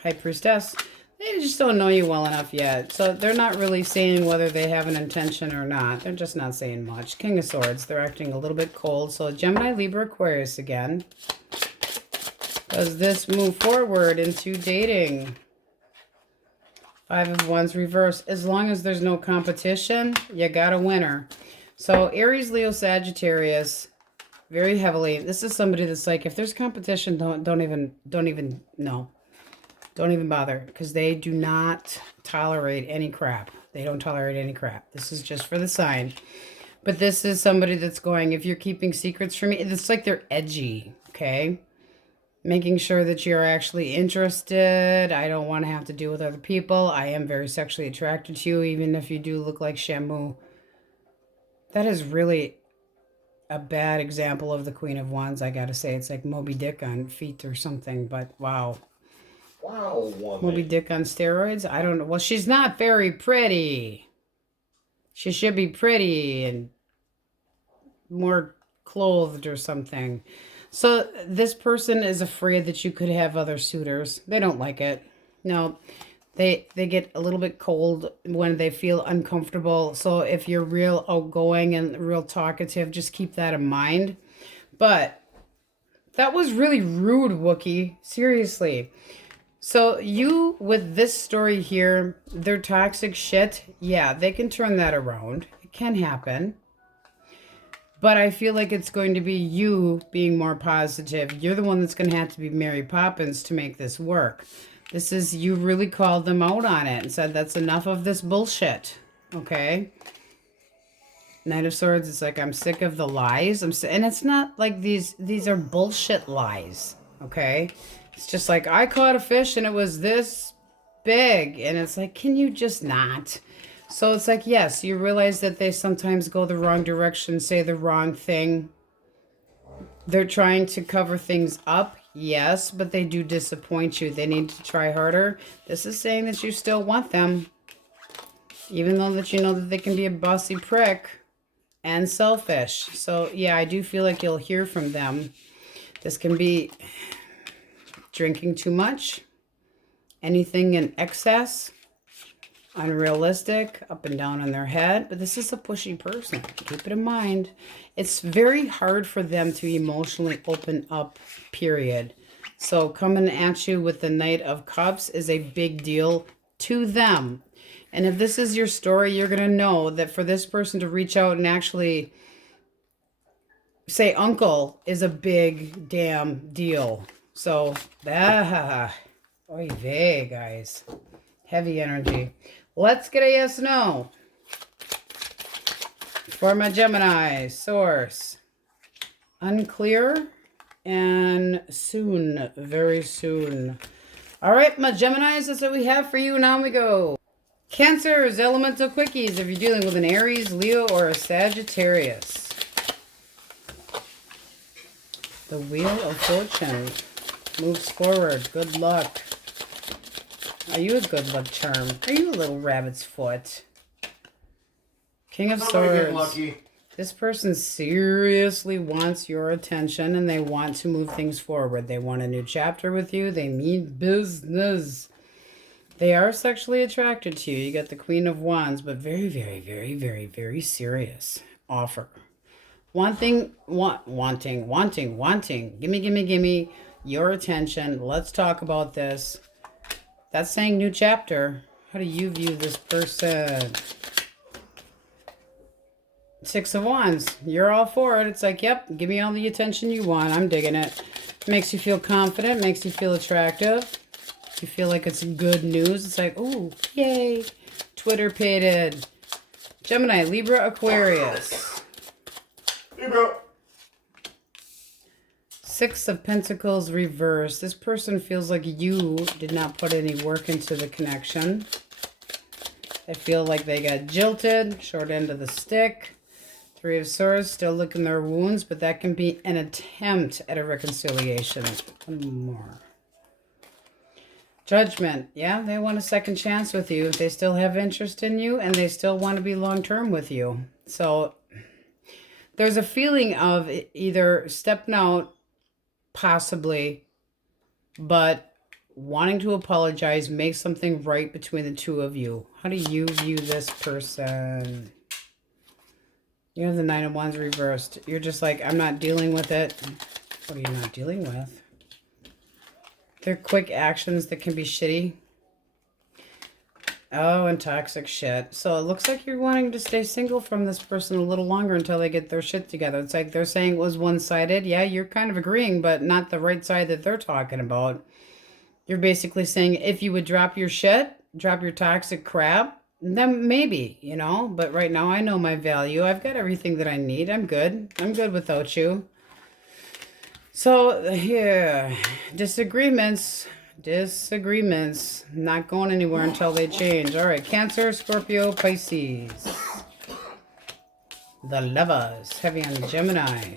High Priestess. They just don't know you well enough yet. So they're not really saying whether they have an intention or not. They're just not saying much. King of Swords. They're acting a little bit cold. So Gemini, Libra, Aquarius again. Does this move forward into dating? Five of Wands reverse. As long as there's no competition, you got a winner. So Aries, Leo, Sagittarius, very heavily. This is somebody that's like, if there's competition, don't even no. Don't even bother, because they do not tolerate any crap. They don't tolerate any crap. This is just for the sign. But this is somebody that's going, if you're keeping secrets from me, it's like they're edgy, okay? Making sure that you're actually interested. I don't want to have to deal with other people. I am very sexually attracted to you, even if you do look like Shamu. That is really a bad example of the Queen of Wands, I gotta say. It's like Moby Dick on feet or something, but wow. Wow, woman. Moby Dick on steroids? I don't know. Well, she's not very pretty. She should be pretty and more clothed or something. So this person is afraid that you could have other suitors. They don't like it. No, they get a little bit cold when they feel uncomfortable. So if you're real outgoing and real talkative, just keep that in mind. But that was really rude, Wookie. Seriously. So you, with this story here, they're toxic shit. Yeah, they can turn that around. It can happen. But I feel like it's going to be you being more positive. You're the one that's going to have to be Mary Poppins to make this work. This is, you really called them out on it and said, that's enough of this bullshit. Okay? Knight of Swords, it's like, I'm sick of the lies. And it's not like these are bullshit lies. Okay? It's just like, I caught a fish and it was this big. And it's like, can you just not? So it's like, yes, you realize that they sometimes go the wrong direction, say the wrong thing. They're trying to cover things up, yes, but they do disappoint you. They need to try harder. This is saying that you still want them, even though that you know that they can be a bossy prick and selfish. So, yeah, I do feel like you'll hear from them. This can be drinking too much, anything in excess, unrealistic, up and down on their head. But this is a pushy person. Keep it in mind. It's very hard for them to emotionally open up, period. So coming at you with the Knight of Cups is a big deal to them. And if this is your story, you're going to know that for this person to reach out and actually say uncle is a big damn deal. So, oy vey, guys. Heavy energy. Let's get a yes, no. For my Gemini, source. Unclear and soon, very soon. All right, my Geminis, that's what we have for you. Now we go. Cancers, elemental quickies, if you're dealing with an Aries, Leo, or a Sagittarius. The Wheel of Fortune moves forward. Good luck. Are you a good luck charm? Are you a little rabbit's foot? King of Swords. Lucky. This person seriously wants your attention and they want to move things forward. They want a new chapter with you. They mean business. They are sexually attracted to you. You got the Queen of Wands, but very, very, very, very, very serious offer. Wanting. Gimme your attention. Let's talk about this. That's saying new chapter. How do you view this person? Six of Wands. You're all for it. It's like, yep, give me all the attention you want. I'm digging it. Makes you feel confident. Makes you feel attractive. You feel like it's good news. It's like, ooh, yay. Twitter-pated. Gemini, Libra, Aquarius. Libra. Six of Pentacles reversed. This person feels like you did not put any work into the connection. I feel like they got jilted. Short end of the stick. Three of Swords, still licking their wounds, but that can be an attempt at a reconciliation. One more. Judgment. Yeah, they want a second chance with you. They still have interest in you, and they still want to be long-term with you. So there's a feeling of either stepping out, possibly, but wanting to apologize, make something right between the two of you. How do you view this person? You have the Nine of Wands reversed. You're just like, I'm not dealing with it. What are you not dealing with? They're quick actions that can be shitty. Oh, and toxic shit. So it looks like you're wanting to stay single from this person a little longer until they get their shit together. It's like they're saying it was one-sided. Yeah, you're kind of agreeing, but not the right side that they're talking about. You're basically saying if you would drop your shit, drop your toxic crap, then maybe, you know. But right now I know my value. I've got everything that I need. I'm good. I'm good without you. So, yeah, disagreements, not going anywhere until they change. All right, Cancer, Scorpio, Pisces. The Lovers, heavy on Gemini.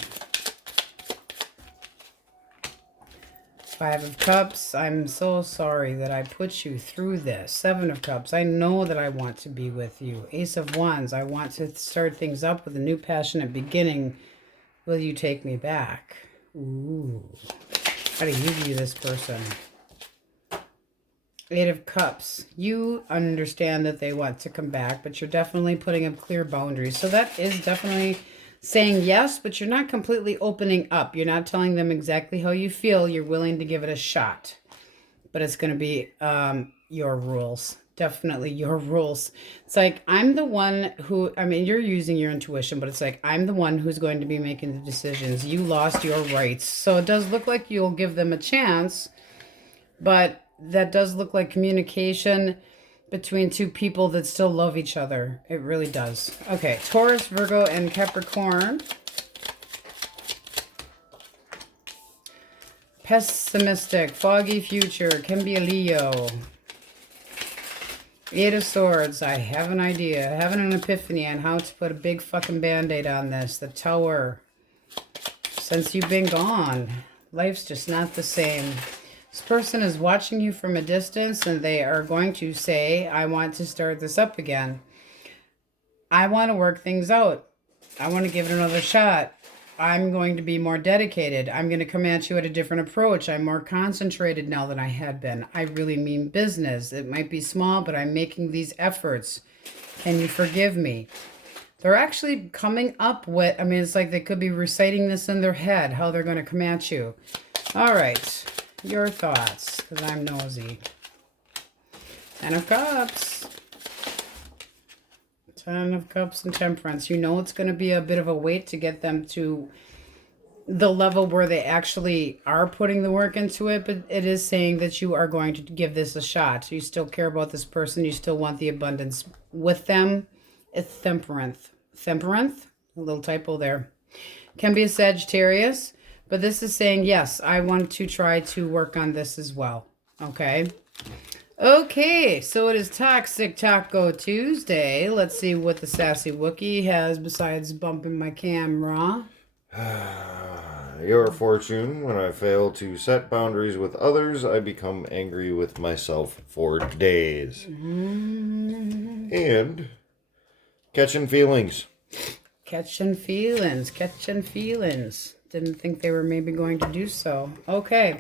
Five of Cups, I'm so sorry that I put you through this. Seven of Cups, I know that I want to be with you. Ace of Wands, I want to start things up with a new passionate beginning. Will you take me back? Ooh. How do you view this person? Eight of Cups. You understand that they want to come back, but you're definitely putting up clear boundaries. So that is definitely saying yes, but you're not completely opening up. You're not telling them exactly how you feel. You're willing to give it a shot. But it's going to be your rules. Definitely your rules. It's like, I'm the one who, I mean, you're using your intuition, but it's like, I'm the one who's going to be making the decisions. You lost your rights. So it does look like you'll give them a chance, but that does look like communication between two people that still love each other. It really does. Okay, Taurus, Virgo, and Capricorn. Pessimistic, foggy future, can be a Leo. Eight of Swords, I have an idea. Having an epiphany on how to put a big fucking band-aid on this. The Tower. Since you've been gone, life's just not the same. This person is watching you from a distance and they are going to say, I want to start this up again. I want to work things out. I want to give it another shot. I'm going to be more dedicated. I'm going to come at you at a different approach. I'm more concentrated now than I had been. I really mean business. It might be small, but I'm making these efforts. Can you forgive me? They're actually coming up with, I mean, it's like they could be reciting this in their head, how they're going to come at you. All right. Your thoughts, because I'm nosy. Ten of Cups. Ten of Cups and Temperance. You know it's going to be a bit of a wait to get them to the level where they actually are putting the work into it, but it is saying that you are going to give this a shot. You still care about this person. You still want the abundance with them. It's Temperance. Temperance? A little typo there. Can be a Sagittarius, but this is saying, yes, I want to try to work on this as well. Okay. Okay, so it is Toxic Taco Tuesday. Let's see what the Sassy Wookie has besides bumping my camera. Your fortune, when I fail to set boundaries with others, I become angry with myself for days. And catching feelings. Catching feelings, catching feelings. Didn't think they were maybe going to do so. Okay.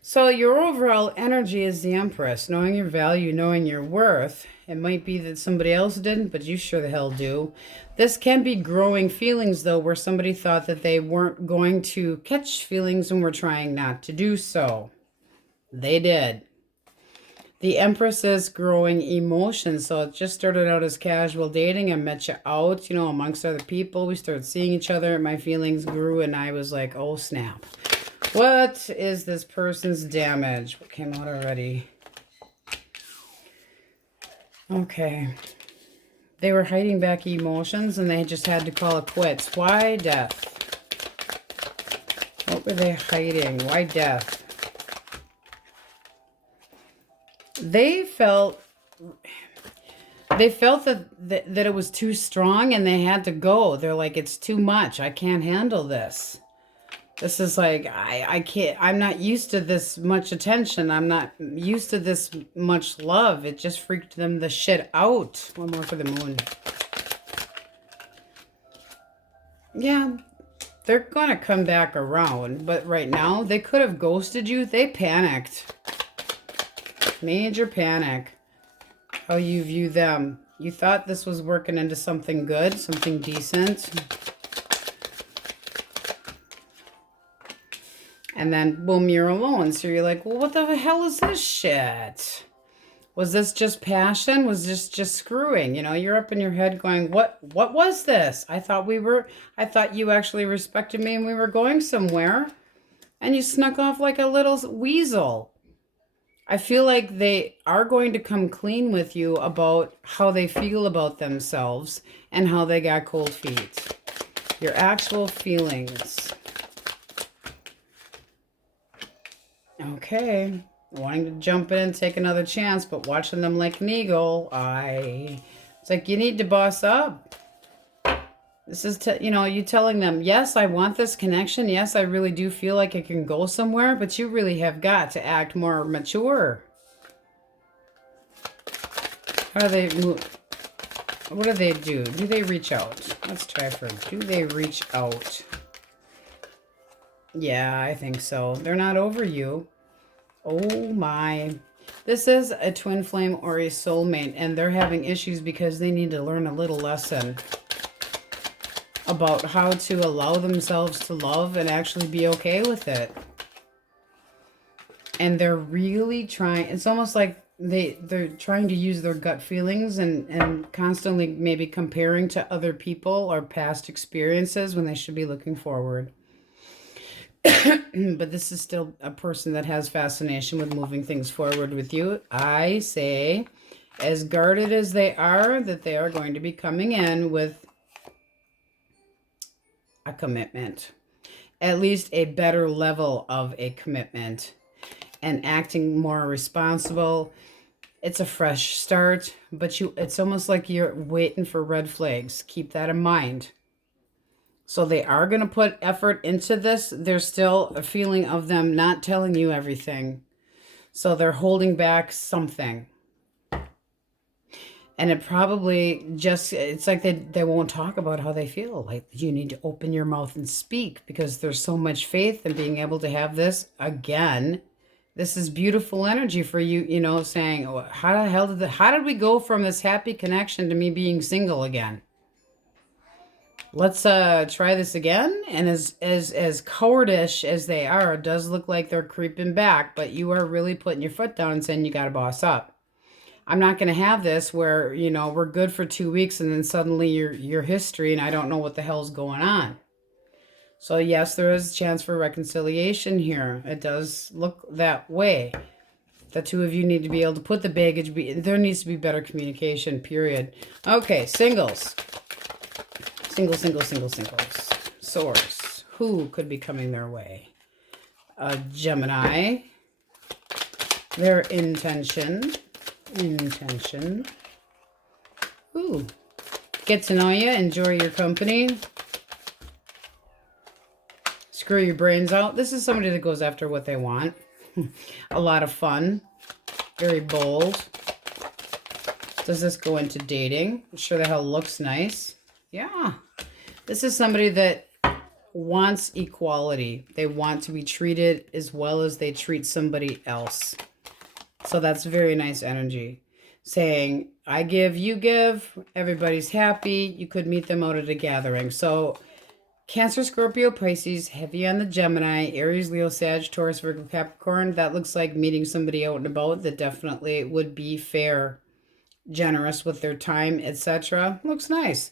So your overall energy is the Empress, knowing your value, knowing your worth. It might be that somebody else didn't, but you sure the hell do. This can be growing feelings, though, where somebody thought that they weren't going to catch feelings and were trying not to do so. They did. The Empress is growing emotions, so it just started out as casual dating. I met you out, you know, amongst other people. We started seeing each other. My feelings grew, and I was like, oh, snap. What is this person's damage? What came out already? Okay. They were hiding back emotions and they just had to call it quits. Why death? What were they hiding? Why death? They felt that it was too strong and they had to go. They're like, it's too much. I can't handle this. This is like, I can't, I'm not used to this much attention. I'm not used to this much love. It just freaked them the shit out. One more for the moon. Yeah, they're going to come back around. But right now, they could have ghosted you. They panicked. Major panic. How you view them. You thought this was working into something good, something decent. And then, boom, you're alone. So you're like, well, what the hell is this shit? Was this just passion? Was this just screwing? You know, you're up in your head going, what was this? I thought you actually respected me and we were going somewhere. And you snuck off like a little weasel. I feel like they are going to come clean with you about how they feel about themselves and how they got cold feet. Your actual feelings. Okay. Wanting to jump in and take another chance, but watching them like an eagle, it's like you need to boss up. This is, you telling them, yes, I want this connection. Yes, I really do feel like it can go somewhere, but you really have got to act more mature. How do they move? What do they do? Do they reach out? Let's try for, do they reach out? Yeah, I think so. They're not over you. Oh my. This is a twin flame or a soulmate, and they're having issues because they need to learn a little lesson about how to allow themselves to love and actually be okay with it. And they're really trying, it's almost like they're trying to use their gut feelings and constantly maybe comparing to other people or past experiences when they should be looking forward. But this is still a person that has fascination with moving things forward with you. I say, as guarded as they are, that they are going to be coming in with a commitment. At least a better level of a commitment. And acting more responsible. It's a fresh start, but it's almost like you're waiting for red flags. Keep that in mind. So they are going to put effort into this. There's still a feeling of them not telling you everything. So they're holding back something. And it probably just, it's like they won't talk about how they feel. Like you need to open your mouth and speak because there's so much faith in being able to have this again. This is beautiful energy for you, saying, oh, how did we go from this happy connection to me being single again? Let's try this again. And as cowardish as they are, it does look like they're creeping back, but you are really putting your foot down and saying you got to boss up. I'm not going to have this where, we're good for 2 weeks and then suddenly you're history and I don't know what the hell's going on. So yes, there is a chance for reconciliation here. It does look that way. The two of you need to be able to put the baggage, there needs to be better communication, period. Okay, singles. Singles. Swords. Who could be coming their way? Gemini. Their intention. Ooh. Get to know you. Enjoy your company. Screw your brains out. This is somebody that goes after what they want. A lot of fun. Very bold. Does this go into dating? It sure the hell looks nice. Yeah. This is somebody that wants equality. They want to be treated as well as they treat somebody else. So that's very nice energy. Saying, I give, you give, everybody's happy. You could meet them out at a gathering. So Cancer, Scorpio, Pisces, heavy on the Gemini, Aries, Leo, Sag, Taurus, Virgo, Capricorn. That looks like meeting somebody out and about that definitely would be fair, generous with their time, etc. Looks nice.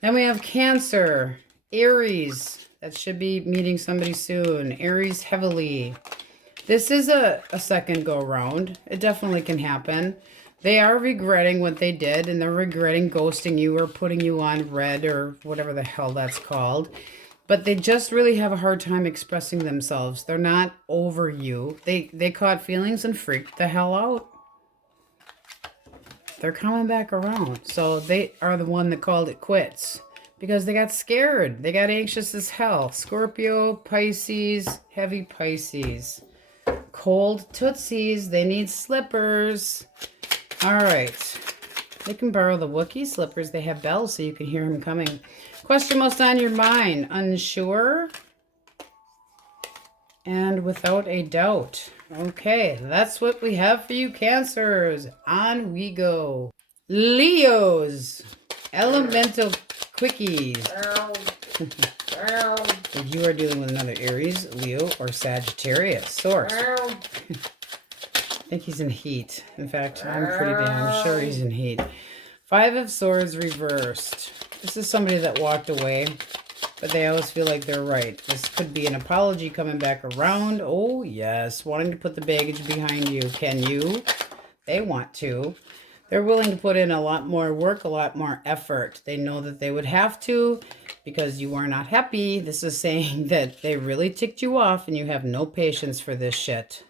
Then we have Cancer, Aries. That should be meeting somebody soon. Aries heavily. This is a second go round. It definitely can happen. They are regretting what they did, and they're regretting ghosting you or putting you on red or whatever the hell that's called. But they just really have a hard time expressing themselves. They're not over you. They caught feelings and freaked the hell out. They're coming back around. So they are the one that called it quits because they got scared. They got anxious as hell. Scorpio, Pisces, heavy Pisces. Cold tootsies. They need slippers. All right. They can borrow the Wookiee slippers. They have bells so you can hear him coming. Question most on your mind. Unsure. And without a doubt. Okay, that's what we have for you, Cancers. On we go. Leos. Elemental Quickies. You are dealing with another Aries, Leo, or Sagittarius source. I think he's in heat. In fact, I'm pretty damn sure he's in heat. 5 of Swords reversed. This is somebody that walked away, but they always feel like they're right. This could be an apology coming back around. Oh, yes. Wanting to put the baggage behind you. Can you? They want to. They're willing to put in a lot more work, a lot more effort. They know that they would have to because you are not happy. This is saying that they really ticked you off and you have no patience for this shit.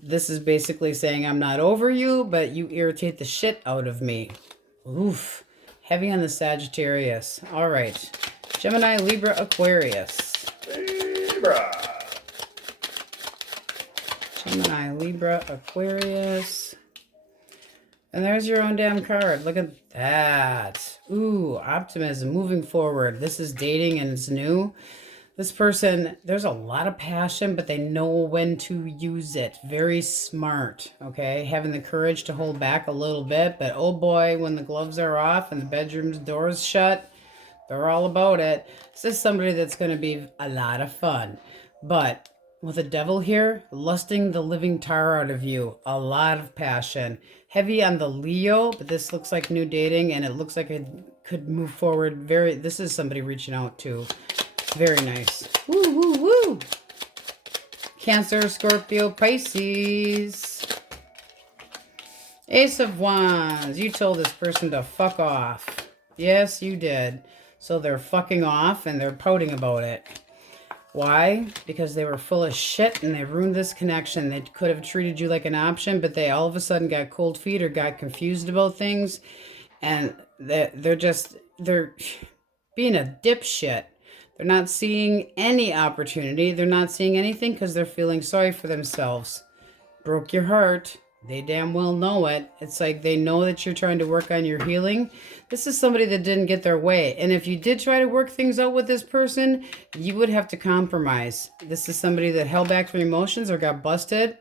This is basically saying I'm not over you, but you irritate the shit out of me. Oof. Heavy on the Sagittarius. All right. Gemini, Libra, Aquarius. Libra. Gemini, Libra, Aquarius. And there's your own damn card. Look at that. Ooh, optimism, moving forward. This is dating and it's new. This person, there's a lot of passion, but they know when to use it. Very smart, okay? Having the courage to hold back a little bit, but oh boy, when the gloves are off and the bedroom's doors shut, they're all about it. This is somebody that's going to be a lot of fun. But with the devil here, lusting the living tar out of you. A lot of passion. Heavy on the Leo, but this looks like new dating, and it looks like it could move forward. This is somebody reaching out to. Very nice. Woo, woo, woo. Cancer, Scorpio, Pisces. Ace of Wands. You told this person to fuck off. Yes, you did. So they're fucking off and they're pouting about it. Why? Because they were full of shit and they ruined this connection. They could have treated you like an option, but they all of a sudden got cold feet or got confused about things. And they're being a dipshit. They're not seeing any opportunity. They're not seeing anything because they're feeling sorry for themselves. Broke your heart. They damn well know it. It's like they know that you're trying to work on your healing. This is somebody that didn't get their way. And if you did try to work things out with this person, you would have to compromise. This is somebody that held back their emotions or got busted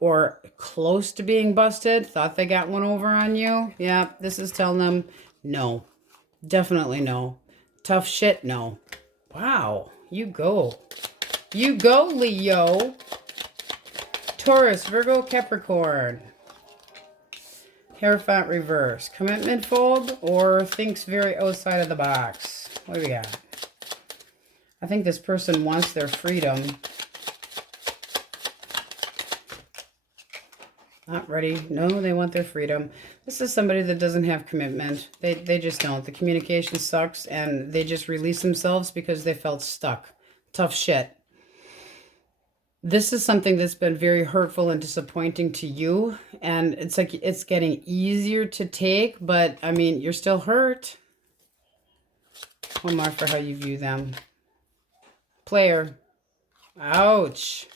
or close to being busted. Thought they got one over on you. Yeah, this is telling them no. Definitely no. Tough shit, no. Wow, you go. You go, Leo. Taurus, Virgo, Capricorn. Hierophant reverse. Commitment fold or thinks very outside of the box. What do we got? I think this person wants their freedom. Not ready. No, they want their freedom. This is somebody that doesn't have commitment. They just don't. The communication sucks and they just release themselves because they felt stuck. Tough shit. This is something that's been very hurtful and disappointing to you. And it's like it's getting easier to take, but I mean, you're still hurt. One more for how you view them. Player. Ouch.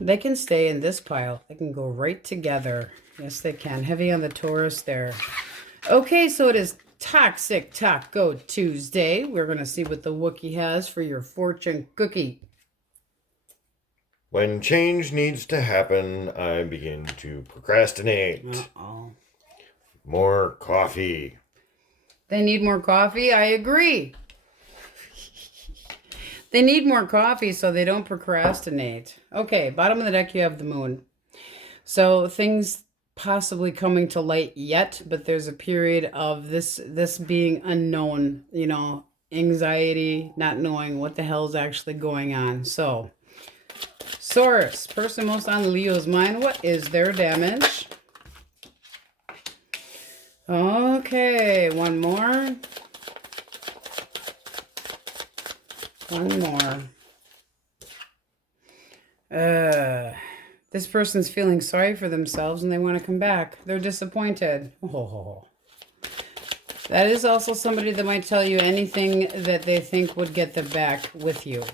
They can stay in this pile. They can go right together. Yes, they can. Heavy on the Taurus there. Okay, so it is Toxic Taco Tuesday. We're going to see what the Wookiee has for your fortune cookie. When change needs to happen, I begin to procrastinate. Uh-oh. More coffee. They need more coffee? I agree. They need more coffee so they don't procrastinate. Okay, bottom of the deck you have the moon. So things possibly coming to light yet, but there's a period of this being unknown, you know, anxiety, not knowing what the hell is actually going on. So, source, person most on Leo's mind, what is their damage? Okay, one more. One more. This person's feeling sorry for themselves and they want to come back. They're disappointed. Oh. That is also somebody that might tell you anything that they think would get them back with you.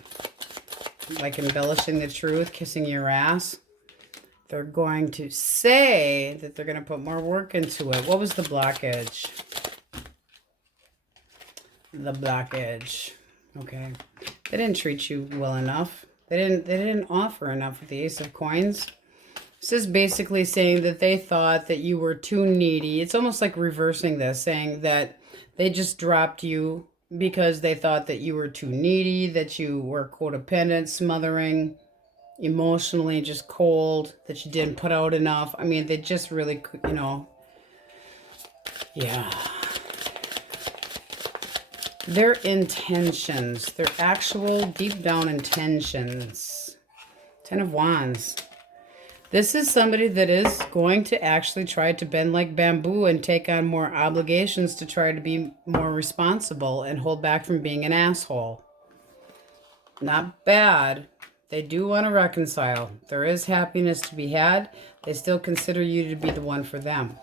Like embellishing the truth, kissing your ass. They're going to say that they're going to put more work into it. What was the blockage? The blockage. Okay. They didn't treat you well enough. They didn't offer enough with the Ace of Coins. This is basically saying that they thought that you were too needy. It's almost like reversing this, saying that they just dropped you because they thought that you were too needy, that you were codependent, smothering, emotionally just cold, that you didn't put out enough. I mean, they just really, you know, yeah. Their intentions, their actual deep down intentions. 10 of Wands. This is somebody that is going to actually try to bend like bamboo and take on more obligations to try to be more responsible and hold back from being an asshole. Not bad. They do want to reconcile. There is happiness to be had. They still consider you to be the one for them.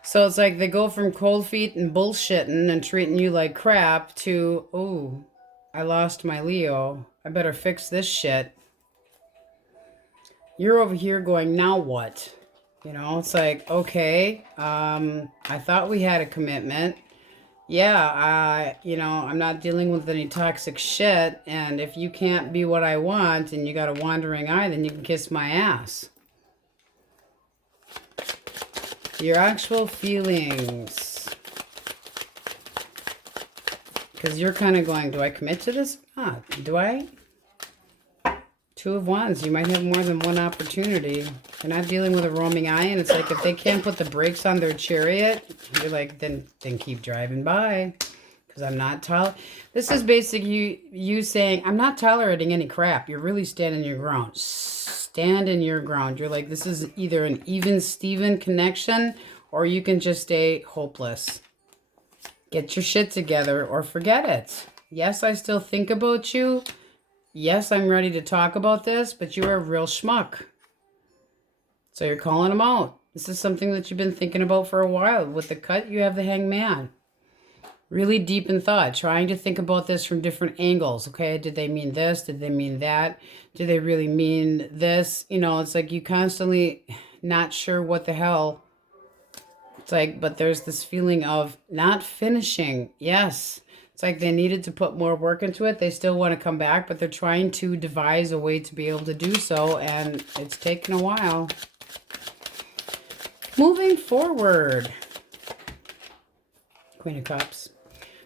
So it's like they go from cold feet and bullshitting and treating you like crap to, oh, I lost my Leo. I better fix this shit. You're over here going, now what? You know, it's like, okay, I thought we had a commitment. Yeah, you know, I'm not dealing with any toxic shit. And if you can't be what I want and you got a wandering eye, then you can kiss my ass. Your actual feelings. Because you're kind of going, do I commit to this? Do I? 2 of Wands. You might have more than one opportunity. You're not dealing with a roaming eye, and it's like if they can't put the brakes on their chariot, you're like, then keep driving by. Because I'm not This is basically you saying, I'm not tolerating any crap. You're really standing your ground. Stand in your ground. You're like, this is either an even Steven connection, or you can just stay hopeless. Get your shit together or forget it. Yes, I still think about you. Yes, I'm ready to talk about this, but you're a real schmuck. So you're calling them out. This is something that you've been thinking about for a while. With the cut, you have the Hangman. Really deep in thought, trying to think about this from different angles. Okay, did they mean this? Did they mean that? Do they really mean this? You know, it's like you constantly not sure what the hell. It's like, but there's this feeling of not finishing. Yes. It's like they needed to put more work into it. They still want to come back, but they're trying to devise a way to be able to do so, and it's taken a while. Moving forward. Queen of Cups.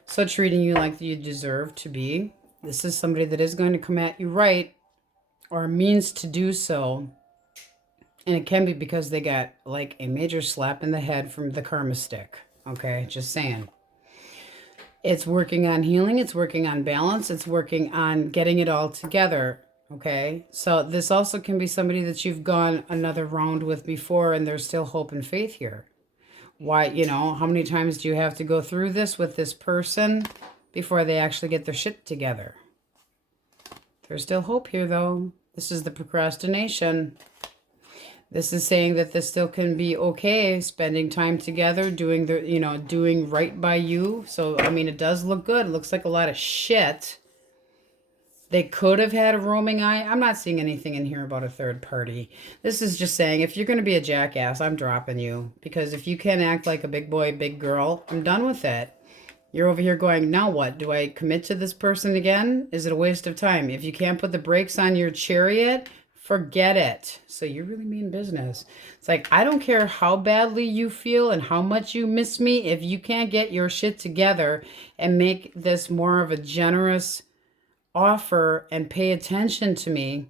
So treating you like you deserve to be. This is somebody that is going to come at you right, or means to do so. And it can be because they got like a major slap in the head from the karma stick. Okay, just saying. It's working on healing. It's working on balance. It's working on getting it all together. Okay, so this also can be somebody that you've gone another round with before, and there's still hope and faith here. Why, you know, how many times do you have to go through this with this person before they actually get their shit together? There's still hope here, though. This is the procrastination. This is saying that this still can be okay, spending time together, doing the, you know, doing right by you. So, I mean, it does look good. It looks like a lot of shit. They could have had a roaming eye. I'm not seeing anything in here about a third party. This is just saying, if you're going to be a jackass, I'm dropping you. Because if you can't act like a big boy, big girl, I'm done with it. You're over here going, now what? Do I commit to this person again? Is it a waste of time? If you can't put the brakes on your chariot, forget it. So you really mean business. It's like, I don't care how badly you feel and how much you miss me. If you can't get your shit together and make this more of a generous offer and pay attention to me,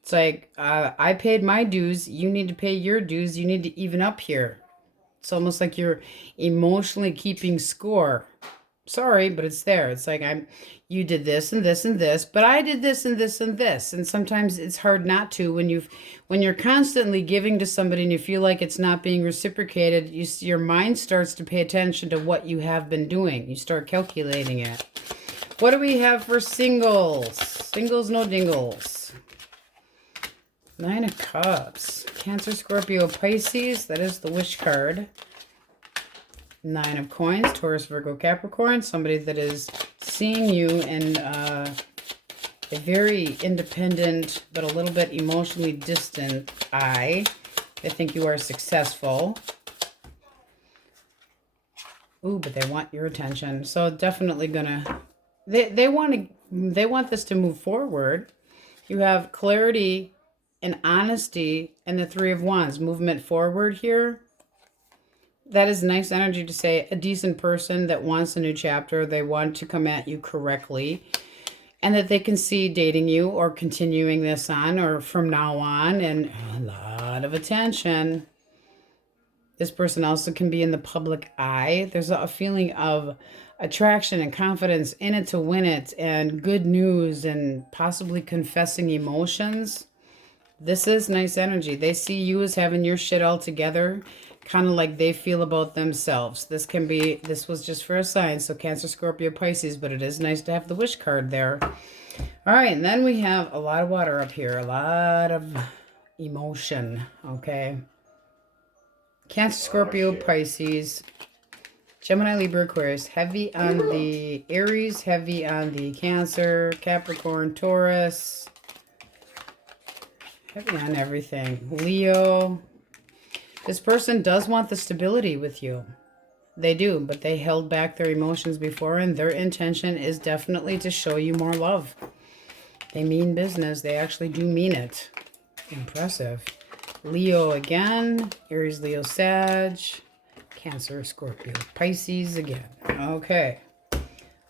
it's like, I paid my dues. You need to pay your dues. You need to even up here. It's almost like you're emotionally keeping score. Sorry, but it's there. It's like, you did this and this and this, but I did this and this and this. And sometimes it's hard not to when you're constantly giving to somebody and you feel like it's not being reciprocated. Your mind starts to pay attention to what you have been doing. You start calculating it. What do we have for singles? Singles, no dingles. 9 of Cups. Cancer, Scorpio, Pisces. That is the wish card. 9 of Coins. Taurus, Virgo, Capricorn. Somebody that is seeing you in a very independent but a little bit emotionally distant eye. They think you are successful. Ooh, but they want your attention. So definitely gonna They want this to move forward. You have clarity and honesty and the Three of Wands, movement forward here. That is nice energy to say a decent person that wants a new chapter. They want to come at you correctly and that they can see dating you or continuing this on or from now on, and a lot of attention. This person also can be in the public eye. There's a feeling of attraction and confidence in it to win it, and good news and possibly confessing emotions. This is nice energy. They see you as having your shit all together, kind of like they feel about themselves. This was just for a sign, so Cancer, Scorpio, Pisces, but it is nice to have the wish card there. All right, and then we have a lot of water up here, a lot of emotion, okay? Cancer, Scorpio, Pisces, Gemini, Libra, Aquarius, heavy on the Aries, heavy on the Cancer, Capricorn, Taurus, heavy on everything. Leo. This person does want the stability with you. They do, but they held back their emotions before, and their intention is definitely to show you more love. They mean business. They actually do mean it. Impressive. Leo again, Aries, Leo, Sag, Cancer, Scorpio, Pisces again. Okay,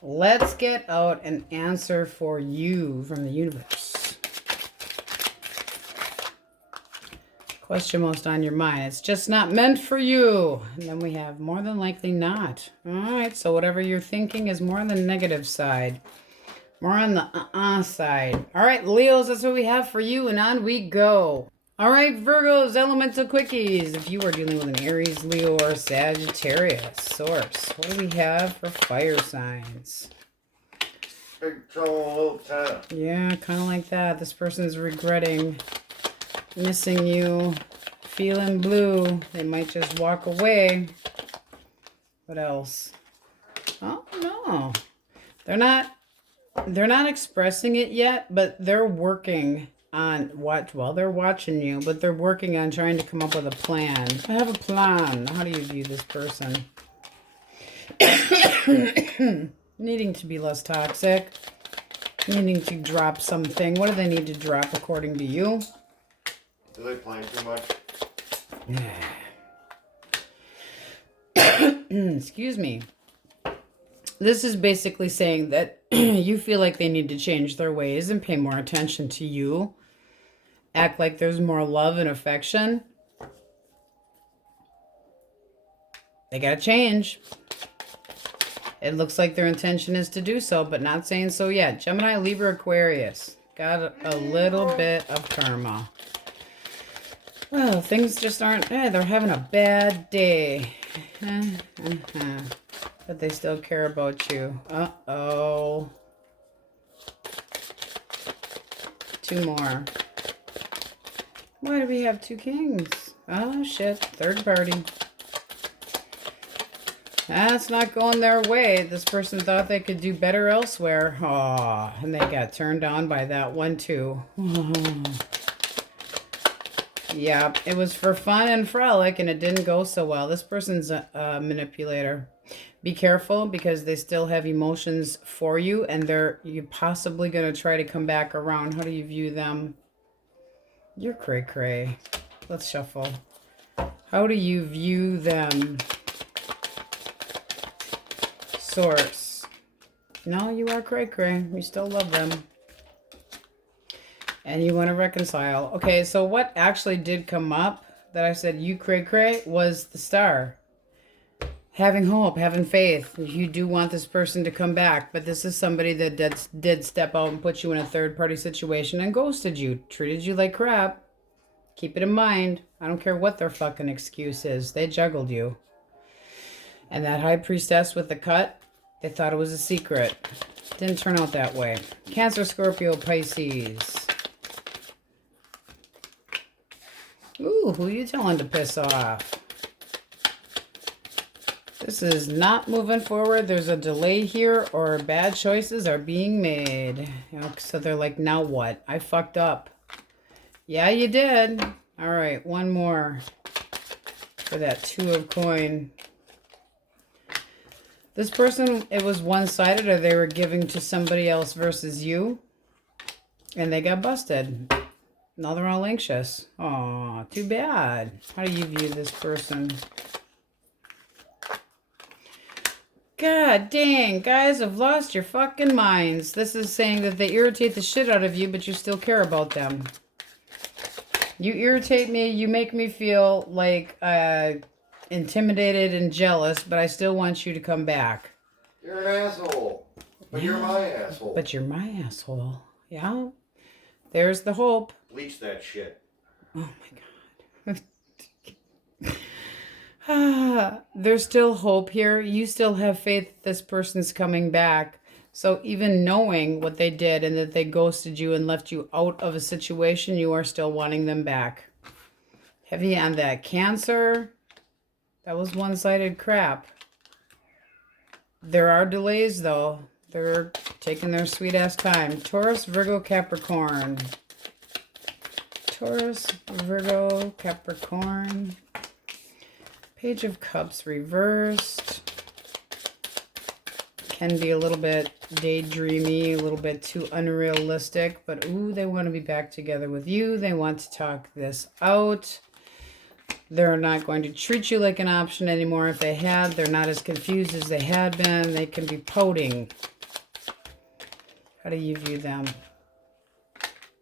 let's get out an answer for you from the universe. Question most on your mind. It's just not meant for you. And then we have more than likely not. All right, so whatever you're thinking is more on the negative side. More on the side. All right, Leos, that's what we have for you, and on we go. All right, Virgos, elemental quickies. If you are dealing with an Aries, Leo, or Sagittarius source, what do we have for fire signs? Big trouble, time. Yeah, kind of like that. This person's regretting missing you, feeling blue. They might just walk away. What else? Oh, no. They're not expressing it yet, but they're working on they're watching you, but they're working on trying to come up with a plan. I have a plan. How do you view this person? Needing to be less toxic, needing to drop something. What do they need to drop according to you? Do they plan too much? Excuse me. This is basically saying that you feel like they need to change their ways and pay more attention to you. Act like there's more love and affection. They gotta change. It looks like their intention is to do so, but not saying so yet. Gemini, Libra, Aquarius. Got a little bit of karma. Well, things just aren't... they're having a bad day. But they still care about you. Uh-oh. Two more. Why do we have two kings? Oh, shit. Third party. That's not going their way. This person thought they could do better elsewhere. Aw, and they got turned on by that one, too. Yeah, it was for fun and frolic, and it didn't go so well. This person's a manipulator. Be careful, because they still have emotions for you, and you're possibly going to try to come back around. How do you view them? You're cray-cray. Let's shuffle. How do you view them? Source. No, you are cray-cray. You still love them. And you want to reconcile. Okay, so what actually did come up that I said you cray-cray was the star. Having hope, having faith. You do want this person to come back, but this is somebody that did step out and put you in a third-party situation and ghosted you, treated you like crap. Keep it in mind. I don't care what their fucking excuse is. They juggled you. And that high priestess with the cut, they thought it was a secret. Didn't turn out that way. Cancer, Scorpio, Pisces. Ooh, who are you telling to piss off? This is not moving forward. There's a delay here, or bad choices are being made. You know, so they're like, now what? I fucked up. Yeah, you did. All right, one more for that Two of Coin. This person, it was one-sided, or they were giving to somebody else versus you, and they got busted. Now they're all anxious. Aw, too bad. How do you view this person? God dang, guys have lost your fucking minds. This is saying that they irritate the shit out of you, but you still care about them. You irritate me. You make me feel like intimidated and jealous, but I still want you to come back. You're an asshole. But you're my asshole. But you're my asshole. Yeah. There's the hope. Bleach that shit. Oh my God. There's still hope here. You still have faith that this person's coming back. So even knowing what they did and that they ghosted you and left you out of a situation, you are still wanting them back. Heavy on that Cancer. That was one-sided crap. There are delays, though. They're taking their sweet-ass time. Taurus, Virgo, Capricorn. Taurus, Virgo, Capricorn. Page of Cups reversed. Can be a little bit daydreamy, a little bit too unrealistic. But, ooh, they want to be back together with you. They want to talk this out. They're not going to treat you like an option anymore if they had. They're not as confused as they had been. They can be pouting. How do you view them?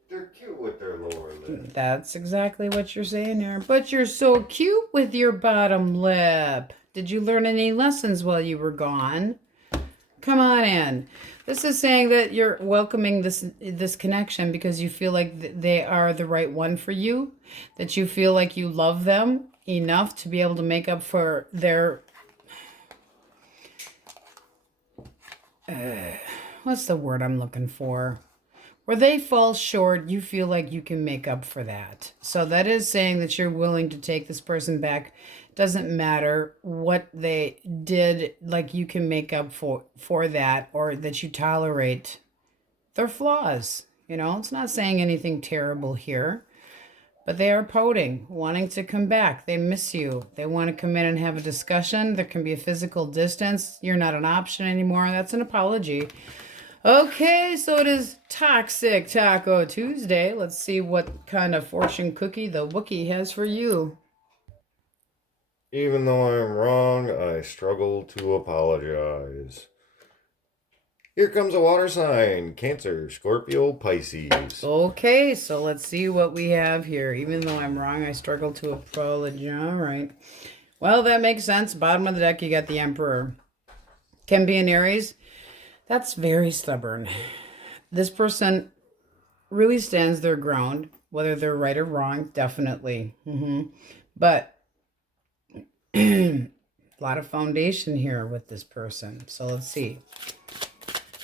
They're cute with their lower lip. That's exactly what you're saying there. But you're so cute with your bottom lip. Did you learn any lessons while you were gone? Come on in. This is saying that you're welcoming this connection because you feel like they are the right one for you. That you feel like you love them enough to be able to make up for their... what's the word I'm looking for? Where they fall short, you feel like you can make up for that. So that is saying that you're willing to take this person back. Doesn't matter what they did, like you can make up for that, or that you tolerate their flaws. You know, it's not saying anything terrible here, but they are pouting, wanting to come back. They miss you. They want to come in and have a discussion. There can be a physical distance. You're not an option anymore. That's an apology. Okay, so it is Toxic Taco Tuesday. Let's see what kind of fortune cookie the Wookiee has for you. Even though I'm wrong, I struggle to apologize. Here comes a water sign. Cancer, Scorpio, Pisces. Okay, so let's see what we have here. Even though I'm wrong, I struggle to apologize. All right. Well, that makes sense. Bottom of the deck, you got the Emperor. Can be an Aries. That's very stubborn. This person really stands their ground, whether they're right or wrong, definitely. But a lot of foundation here with this person. So let's see.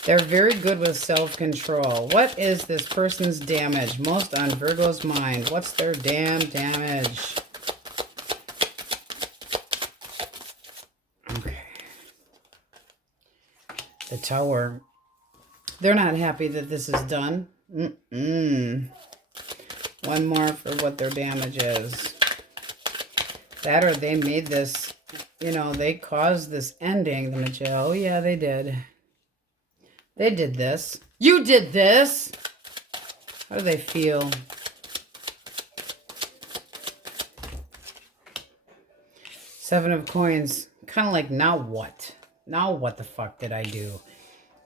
They're very good with self-control. What is this person's damage? Most on Virgo's mind. What's their damn damage? Okay. The Tower. They're not happy that this is done. One more for what their damage is. That or they made this, you know, they caused this ending. Oh, yeah, they did. They did this. You did this! How do they feel? Seven of Coins. Kind of like, now what? Now what the fuck did I do?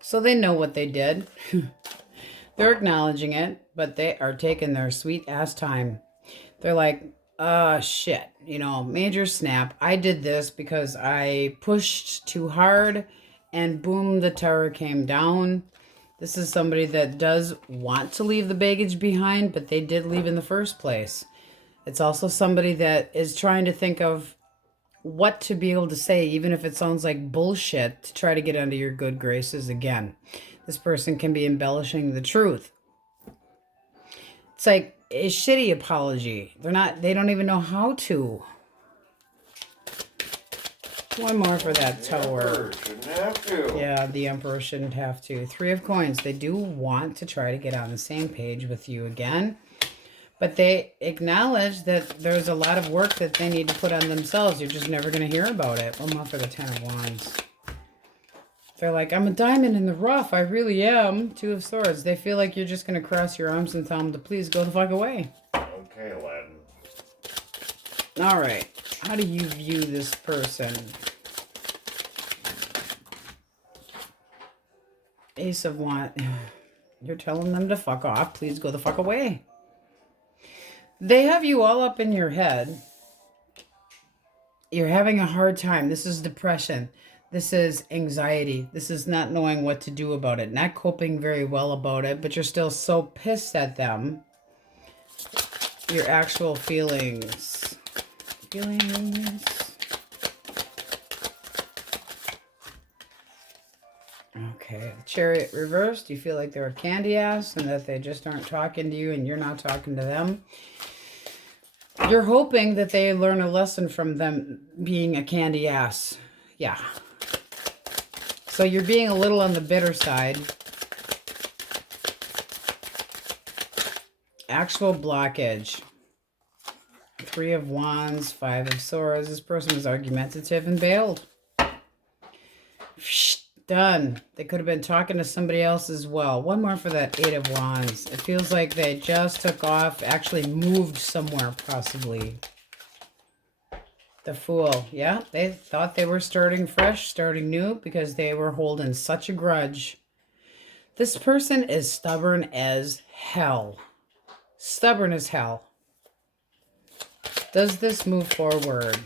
So they know what they did. They're acknowledging it, but they are taking their sweet ass time. They're like, shit, you know, major snap. I did this because I pushed too hard and boom, the tower came down. This is somebody that does want to leave the baggage behind, but they did leave in the first place. It's also somebody that is trying to think of what to be able to say, even if it sounds like bullshit, to try to get under your good graces again. This person can be embellishing the truth. It's like a shitty apology. They don't even know how to. One more for that Tower. Shouldn't have to. Yeah, the Emperor shouldn't have to. Three of Coins. They do want to try to get on the same page with you again. But they acknowledge that there's a lot of work that they need to put on themselves. You're just never going to hear about it. One more for the Ten of Wands. They're like, I'm a diamond in the rough. I really am. Two of Swords. They feel like you're just going to cross your arms and tell them to please go the fuck away. Okay, Aladdin. All right. How do you view this person? Ace of Wands. You're telling them to fuck off. Please go the fuck away. They have you all up in your head. You're having a hard time. This is depression. This is anxiety. This is not knowing what to do about it. Not coping very well about it, but you're still so pissed at them. Your actual feelings. Okay, the Chariot reversed. You feel like they're a candy ass and that they just aren't talking to you and you're not talking to them. You're hoping that they learn a lesson from them being a candy ass. Yeah. So you're being a little on the bitter side. Actual blockage. Three of Wands, Five of Swords. This person was argumentative and bailed. Done. They could have been talking to somebody else as well. One more for that Eight of Wands. It feels like they just took off, actually moved somewhere possibly. The Fool. Yeah, they thought they were starting fresh, starting new because they were holding such a grudge. This person is stubborn as hell. Stubborn as hell. Does this move forward?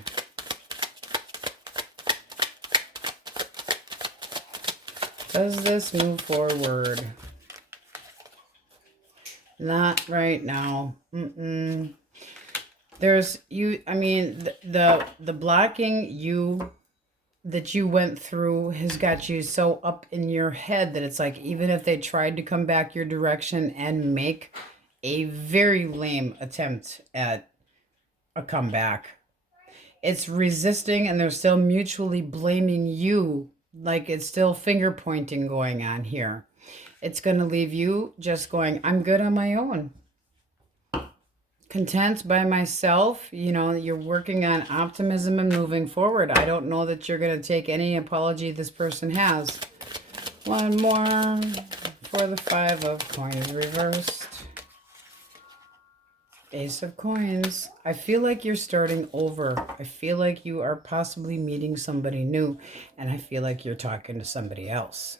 Does this move forward? Not right now. There's you, I mean, the blocking that you went through has got you so up in your head that it's like, even if they tried to come back your direction and make a very lame attempt at a comeback, it's resisting and they're still mutually blaming you. Like it's still finger pointing going on here. It's going to leave you just going, I'm good on my own. Content by myself. You know, you're working on optimism and moving forward. I don't know that you're going to take any apology this person has. One more for the Five of Coins reversed. Ace of Coins. I feel like you're starting over. I feel like you are possibly meeting somebody new, and I feel like you're talking to somebody else.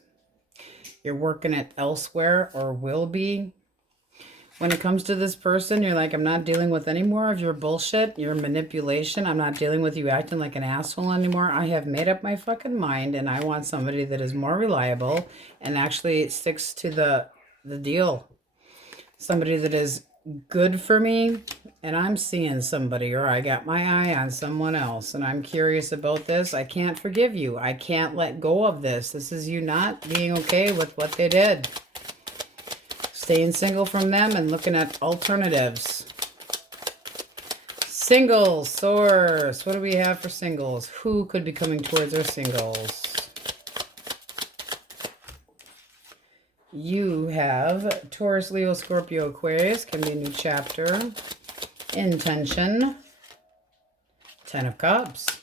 You're working it elsewhere or will be. When it comes to this person, you're like, I'm not dealing with any more of your bullshit, your manipulation. I'm not dealing with you acting like an asshole anymore. I have made up my fucking mind, and I want somebody that is more reliable and actually sticks to the deal. Somebody that is good for me, and I'm seeing somebody, or I got my eye on someone else, and I'm curious about this. I can't forgive you. I can't let go of this. This is you not being okay with what they did. Staying single from them and looking at alternatives. Singles, source. What do we have for singles? Who could be coming towards our singles? You have Taurus, Leo, Scorpio, Aquarius. Can be a new chapter. Intention. Ten of Cups.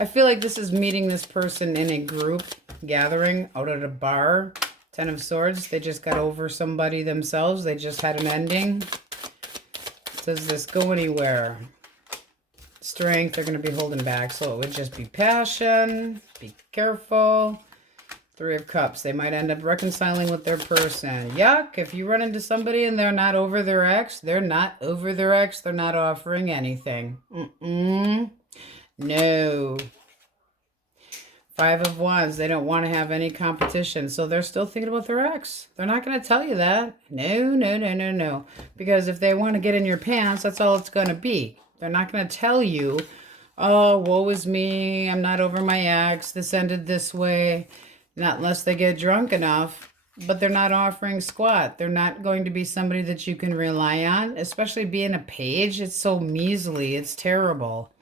I feel like this is meeting this person in a group gathering out at a bar. Ten of Swords. They just got over somebody themselves. They just had an ending. Does this go anywhere? Strength. They're going to be holding back. So it would just be passion. Be careful. Three of Cups. They might end up reconciling with their person. Yuck. If you run into somebody and they're not over their ex, they're not over their ex. They're not offering anything. No. Five of Wands. They don't want to have any competition. So they're still thinking about their ex. They're not going to tell you that. No. Because if they want to get in your pants, that's all it's going to be. They're not going to tell you, oh, woe is me. I'm not over my ex. This ended this way. Not unless they get drunk enough, but they're not offering squat. They're not going to be somebody that you can rely on, especially being a page. It's so measly. It's terrible.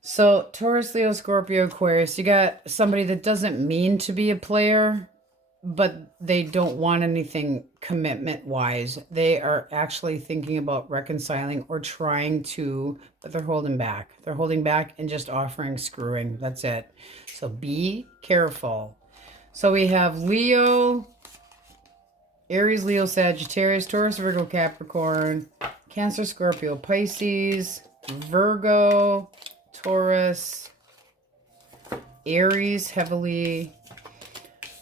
So Taurus, Leo, Scorpio, Aquarius, you got somebody that doesn't mean to be a player, but they don't want anything commitment-wise. They are actually thinking about reconciling or trying to, but they're holding back. They're holding back and just offering screwing. That's it. So be careful. So we have Leo, Aries, Leo, Sagittarius, Taurus, Virgo, Capricorn, Cancer, Scorpio, Pisces, Virgo, Taurus, Aries heavily.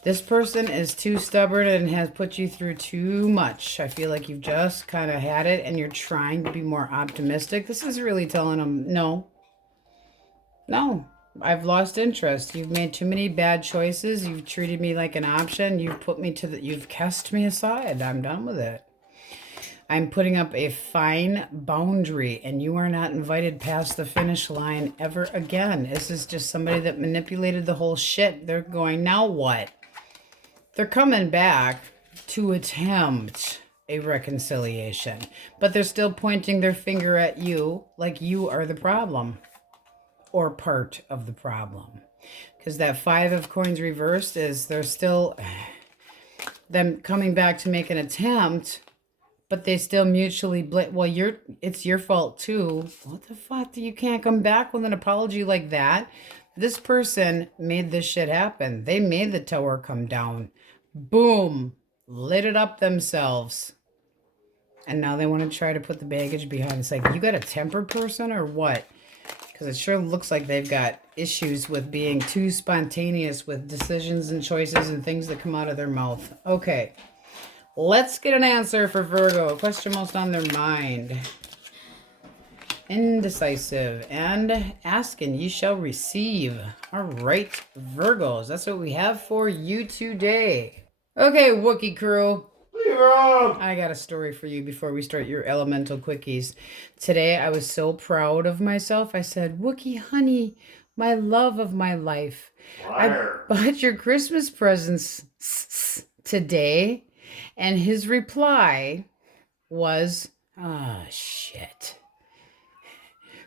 This person is too stubborn and has put you through too much. I feel like you've just kind of had it and you're trying to be more optimistic. This is really telling them, no, I've lost interest. You've made too many bad choices. You've treated me like an option. You've cast me aside. I'm done with it. I'm putting up a fine boundary and you are not invited past the finish line ever again. This is just somebody that manipulated the whole shit. They're going, now what? They're coming back to attempt a reconciliation, but they're still pointing their finger at you like you are the problem or part of the problem. Because that 5 of coins reversed is they're still them coming back to make an attempt, but they still mutually well, it's your fault too. What the fuck? You can't come back with an apology like that. This person made this shit happen. They made the tower come down. Boom. Lit it up themselves. And now they want to try to put the baggage behind. It's like, you got a temper person or what? Because it sure looks like they've got issues with being too spontaneous with decisions and choices and things that come out of their mouth. Okay. Let's get an answer for Virgo. Question most on their mind. Indecisive and asking, ye shall receive. All right, Virgos. That's what we have for you today. Okay, Wookiee crew. Libra! I got a story for you before we start your elemental quickies. Today, I was so proud of myself. I said, Wookiee, honey, my love of my life. Liar. I bought your Christmas presents today. And his reply was, shit.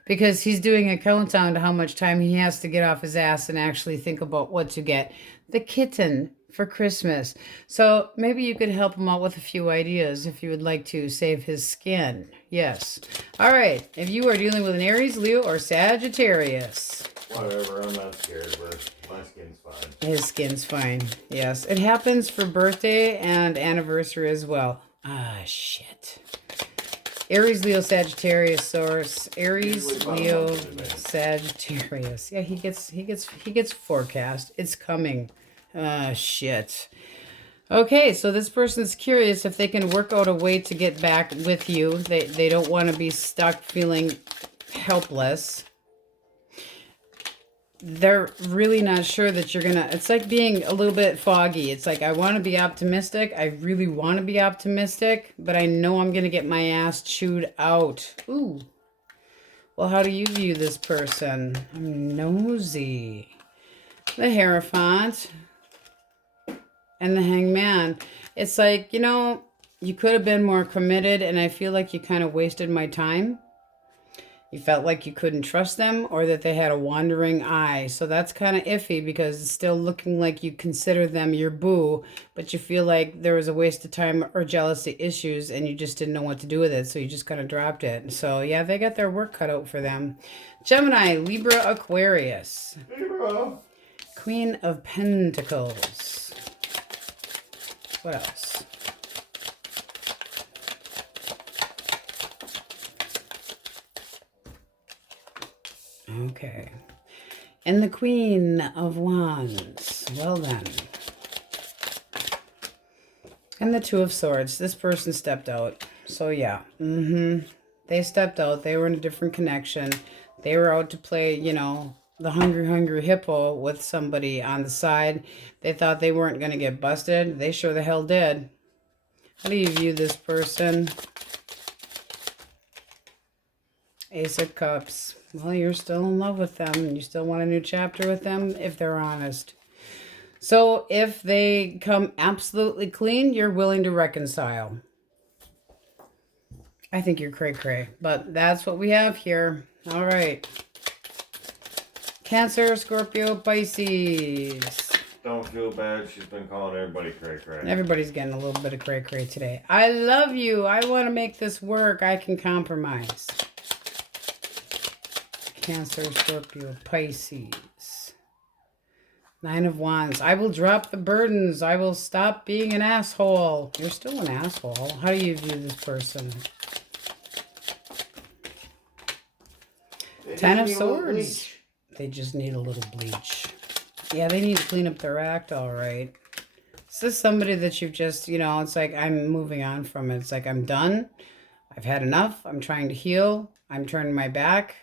Because he's doing a countdown to how much time he has to get off his ass and actually think about what to get the kitten for Christmas. So maybe you could help him out with a few ideas if you would like to save his skin. Yes. All right. If you are dealing with an Aries, Leo, or Sagittarius. Whatever. I'm not scared of her. My skin's fine. His skin's fine. Yes. It happens for birthday and anniversary as well. Shit. Aries, Leo, Sagittarius source. Aries, Leo, Sagittarius. Yeah, he gets forecast. It's coming. Shit. Okay, so this person's curious if they can work out a way to get back with you. They don't want to be stuck feeling helpless. They're really not sure that you're gonna, it's like being a little bit foggy. It's like, I want to be optimistic. I really want to be optimistic, but I know I'm gonna get my ass chewed out. Ooh. Well, how do you view this person? I'm nosy. The Hierophant and the Hangman. It's like, you could have been more committed, and I feel like you kind of wasted my time. You felt like you couldn't trust them, or that they had a wandering eye. So that's kind of iffy, because it's still looking like you consider them your boo, but you feel like there was a waste of time or jealousy issues and you just didn't know what to do with it. So you just kind of dropped it. So yeah, they got their work cut out for them. Gemini, Libra, Aquarius. Libra. Queen of Pentacles. What else? Okay. And the Queen of Wands. Well then. And the Two of Swords. This person stepped out. So yeah. They stepped out. They were in a different connection. They were out to play, the hungry hippo with somebody on the side. They thought they weren't going to get busted. They sure the hell did. How do you view this person? Ace of Cups. Well, you're still in love with them. You still want a new chapter with them if they're honest. So if they come absolutely clean, you're willing to reconcile. I think you're cray-cray, but that's what we have here. All right. Cancer, Scorpio, Pisces. Don't feel bad. She's been calling everybody cray-cray. Everybody's getting a little bit of cray-cray today. I love you. I want to make this work. I can compromise. Cancer, Scorpio, Pisces. Nine of Wands. I will drop the burdens. I will stop being an asshole. You're still an asshole. How do you view this person? Ten of Swords. They just need a little bleach. Yeah, they need to clean up their act, all right. Is this somebody that you've just, you know, it's like I'm moving on from it. It's like I'm done. I've had enough. I'm trying to heal. I'm turning my back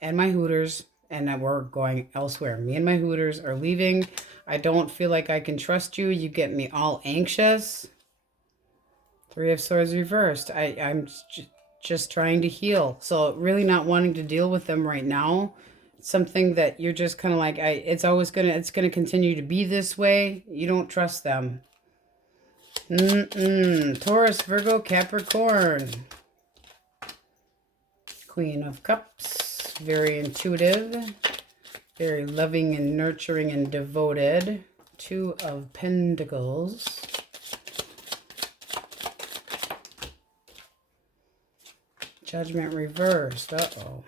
and my hooters, and we're going elsewhere. Me and my hooters are leaving. I don't feel like I can trust you. You get me all anxious. Three of Swords reversed. I'm just trying to heal. So really not wanting to deal with them right now. Something that you're just kind of like, it's gonna continue to be this way. You don't trust them. Taurus, Virgo, Capricorn. Queen of Cups. Very intuitive. Very loving and nurturing and devoted. Two of Pentacles. Judgment reversed. Uh-oh.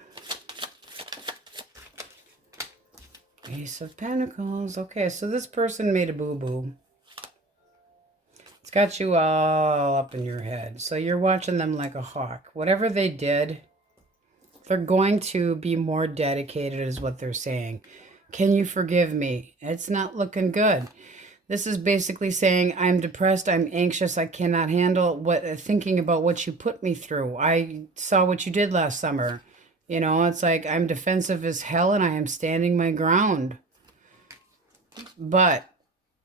Ace of Pentacles. Okay, so this person made a boo-boo. It's got you all up in your head. So you're watching them like a hawk. Whatever they did, they're going to be more dedicated is what they're saying. Can you forgive me? It's not looking good. This is basically saying, I'm depressed, I'm anxious, I cannot handle thinking about what you put me through. I saw what you did last summer. You know, it's like I'm defensive as hell and I am standing my ground. But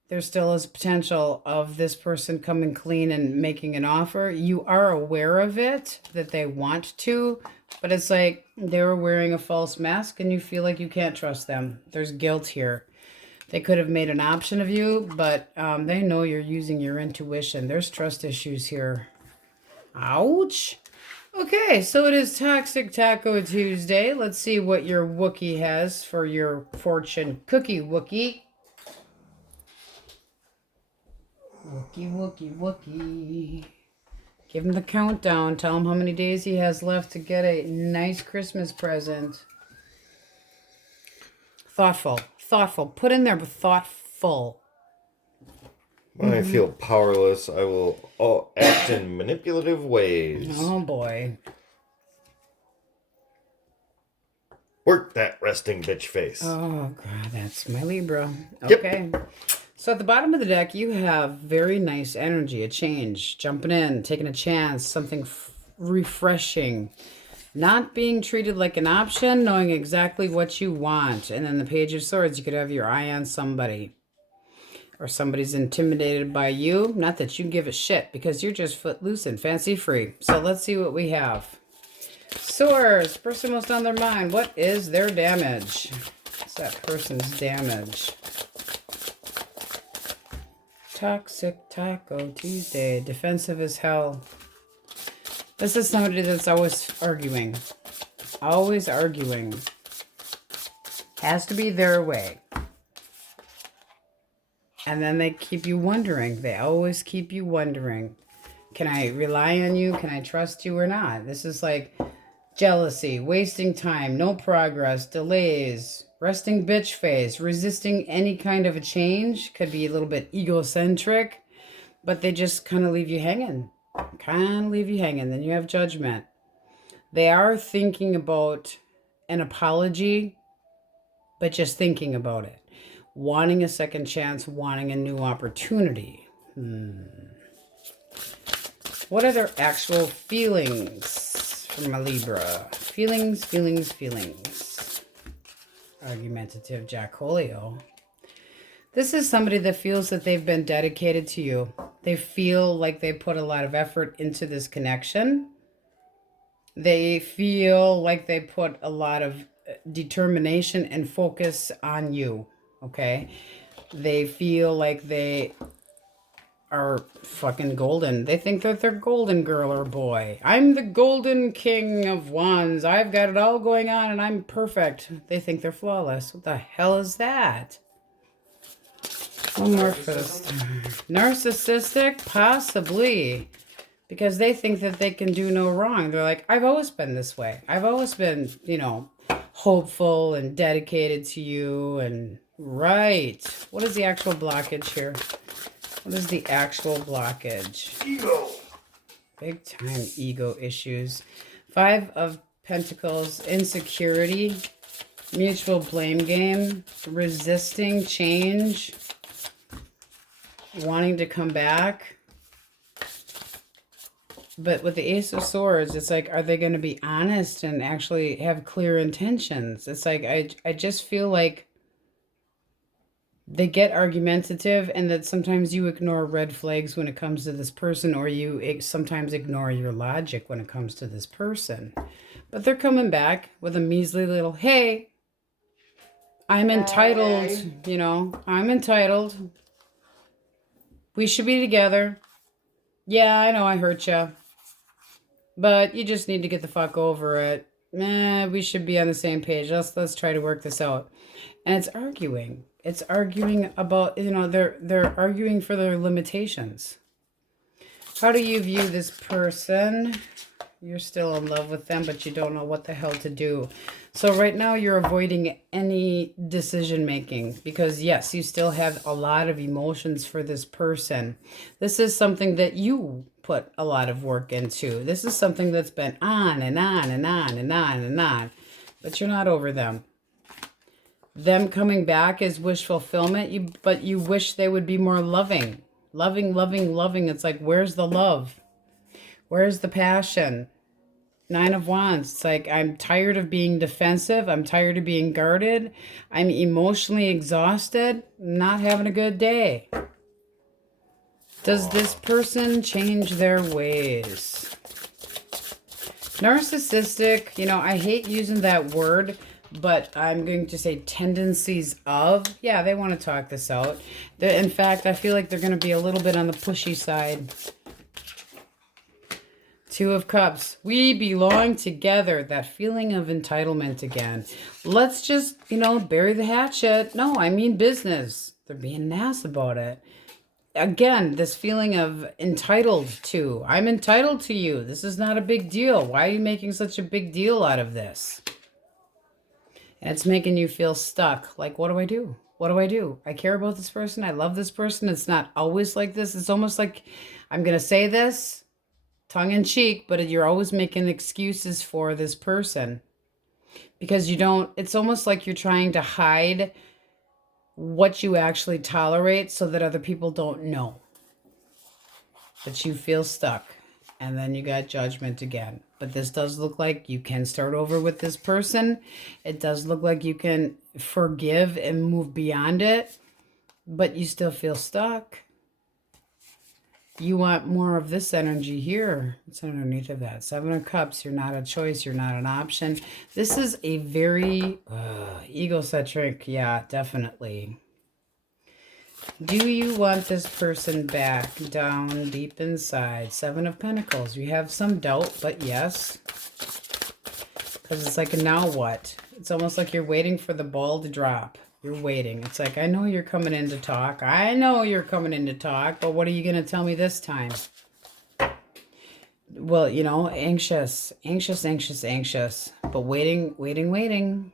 there still is potential of this person coming clean and making an offer. You are aware of it, that they want to, but it's like they were wearing a false mask and you feel like you can't trust them. There's guilt here. They could have made an option of you, but they know you're using your intuition. There's trust issues here. Ouch. Okay, so it is Toxic Taco Tuesday. Let's see what your Wookiee has for your fortune cookie, Wookiee. Wookiee. Give him the countdown. Tell him how many days he has left to get a nice Christmas present. Thoughtful. Put in there, but thoughtful. When I feel powerless, I will act in manipulative ways. Oh, boy. Work that resting bitch face. Oh, God, that's my Libra. Yep. Okay. So at the bottom of the deck, you have very nice energy, a change, jumping in, taking a chance, something refreshing. Not being treated like an option, knowing exactly what you want. And then the Page of Swords, you could have your eye on somebody. Or somebody's intimidated by you. Not that you give a shit, because you're just footloose and fancy free. So let's see what we have. Swords, person most on their mind. What is their damage? What's that person's damage? Toxic Taco Tuesday. Defensive as hell. This is somebody that's always arguing. Always arguing. Has to be their way. And then they keep you wondering. They always keep you wondering. Can I rely on you? Can I trust you or not? This is like jealousy, wasting time, no progress, delays, resting bitch face, resisting any kind of a change. Could be a little bit egocentric, but they just kind of leave you hanging. Then you have Judgment. They are thinking about an apology, but just thinking about it. Wanting a second chance, wanting a new opportunity. What are their actual feelings from a Libra? Feelings. Argumentative Jackolio. This is somebody that feels that they've been dedicated to you. They feel like they put a lot of effort into this connection. They feel like they put a lot of determination and focus on you. Okay? They feel like they are fucking golden. They think that they're golden girl or boy. I'm the golden king of wands. I've got it all going on and I'm perfect. They think they're flawless. What the hell is that? Amorphous. Narcissistic? Possibly. Because they think that they can do no wrong. They're like, I've always been this way. I've always been, hopeful and dedicated to you. And right. What is the actual blockage here? What is the actual blockage? Ego. Big time ego issues. 5 of Pentacles, insecurity, mutual blame game, resisting change, wanting to come back. But with the Ace of Swords, it's like, are they going to be honest and actually have clear intentions? It's like, I just feel like they get argumentative, and that sometimes you ignore red flags when it comes to this person, or you sometimes ignore your logic when it comes to this person. But they're coming back with a measly little, hey, I'm entitled, you know, I'm entitled. We should be together. Yeah, I know I hurt you, but you just need to get the fuck over it. We should be on the same page. Let's try to work this out. And it's arguing. It's arguing about, you know, they're arguing for their limitations. How do you view this person? You're still in love with them, but you don't know what the hell to do. So right now you're avoiding any decision making because, yes, you still have a lot of emotions for this person. This is something that you put a lot of work into. This is something that's been on and on and on and on and on, but you're not over them. Them coming back is wish fulfillment, but you wish they would be more loving. Loving, loving, loving. It's like, where's the love? Where's the passion? 9 of Wands. It's like, I'm tired of being defensive. I'm tired of being guarded. I'm emotionally exhausted. Not having a good day. Does this person change their ways? Narcissistic. You know, I hate using that word, but I'm going to say tendencies of. Yeah, they want to talk this out. In fact, I feel like they're going to be a little bit on the pushy side. 2 of Cups. We belong together. That feeling of entitlement again. Let's just, you know, bury the hatchet. No, I mean business. They're being an ass about it. Again, this feeling of entitled to. I'm entitled to you. This is not a big deal. Why are you making such a big deal out of this? And it's making you feel stuck. Like, what do I do? What do I do? I care about this person. I love this person. It's not always like this. It's almost like I'm going to say this tongue in cheek, but you're always making excuses for this person because you don't, it's almost like you're trying to hide what you actually tolerate so that other people don't know. But you feel stuck. And then you got Judgment again. But this does look like you can start over with this person. It does look like you can forgive and move beyond it, but you still feel stuck. You want more of this energy here. It's underneath of that. 7 of Cups. You're not a choice. You're not an option. This is a very egocentric. Yeah, definitely. Do you want this person back down deep inside? 7 of Pentacles. You have some doubt, but yes. Because it's like, now what? It's almost like you're waiting for the ball to drop. You're waiting. It's like, I know you're coming in to talk. I know you're coming in to talk, but what are you going to tell me this time? Well, you know, anxious, anxious, anxious, anxious, but waiting, waiting, waiting.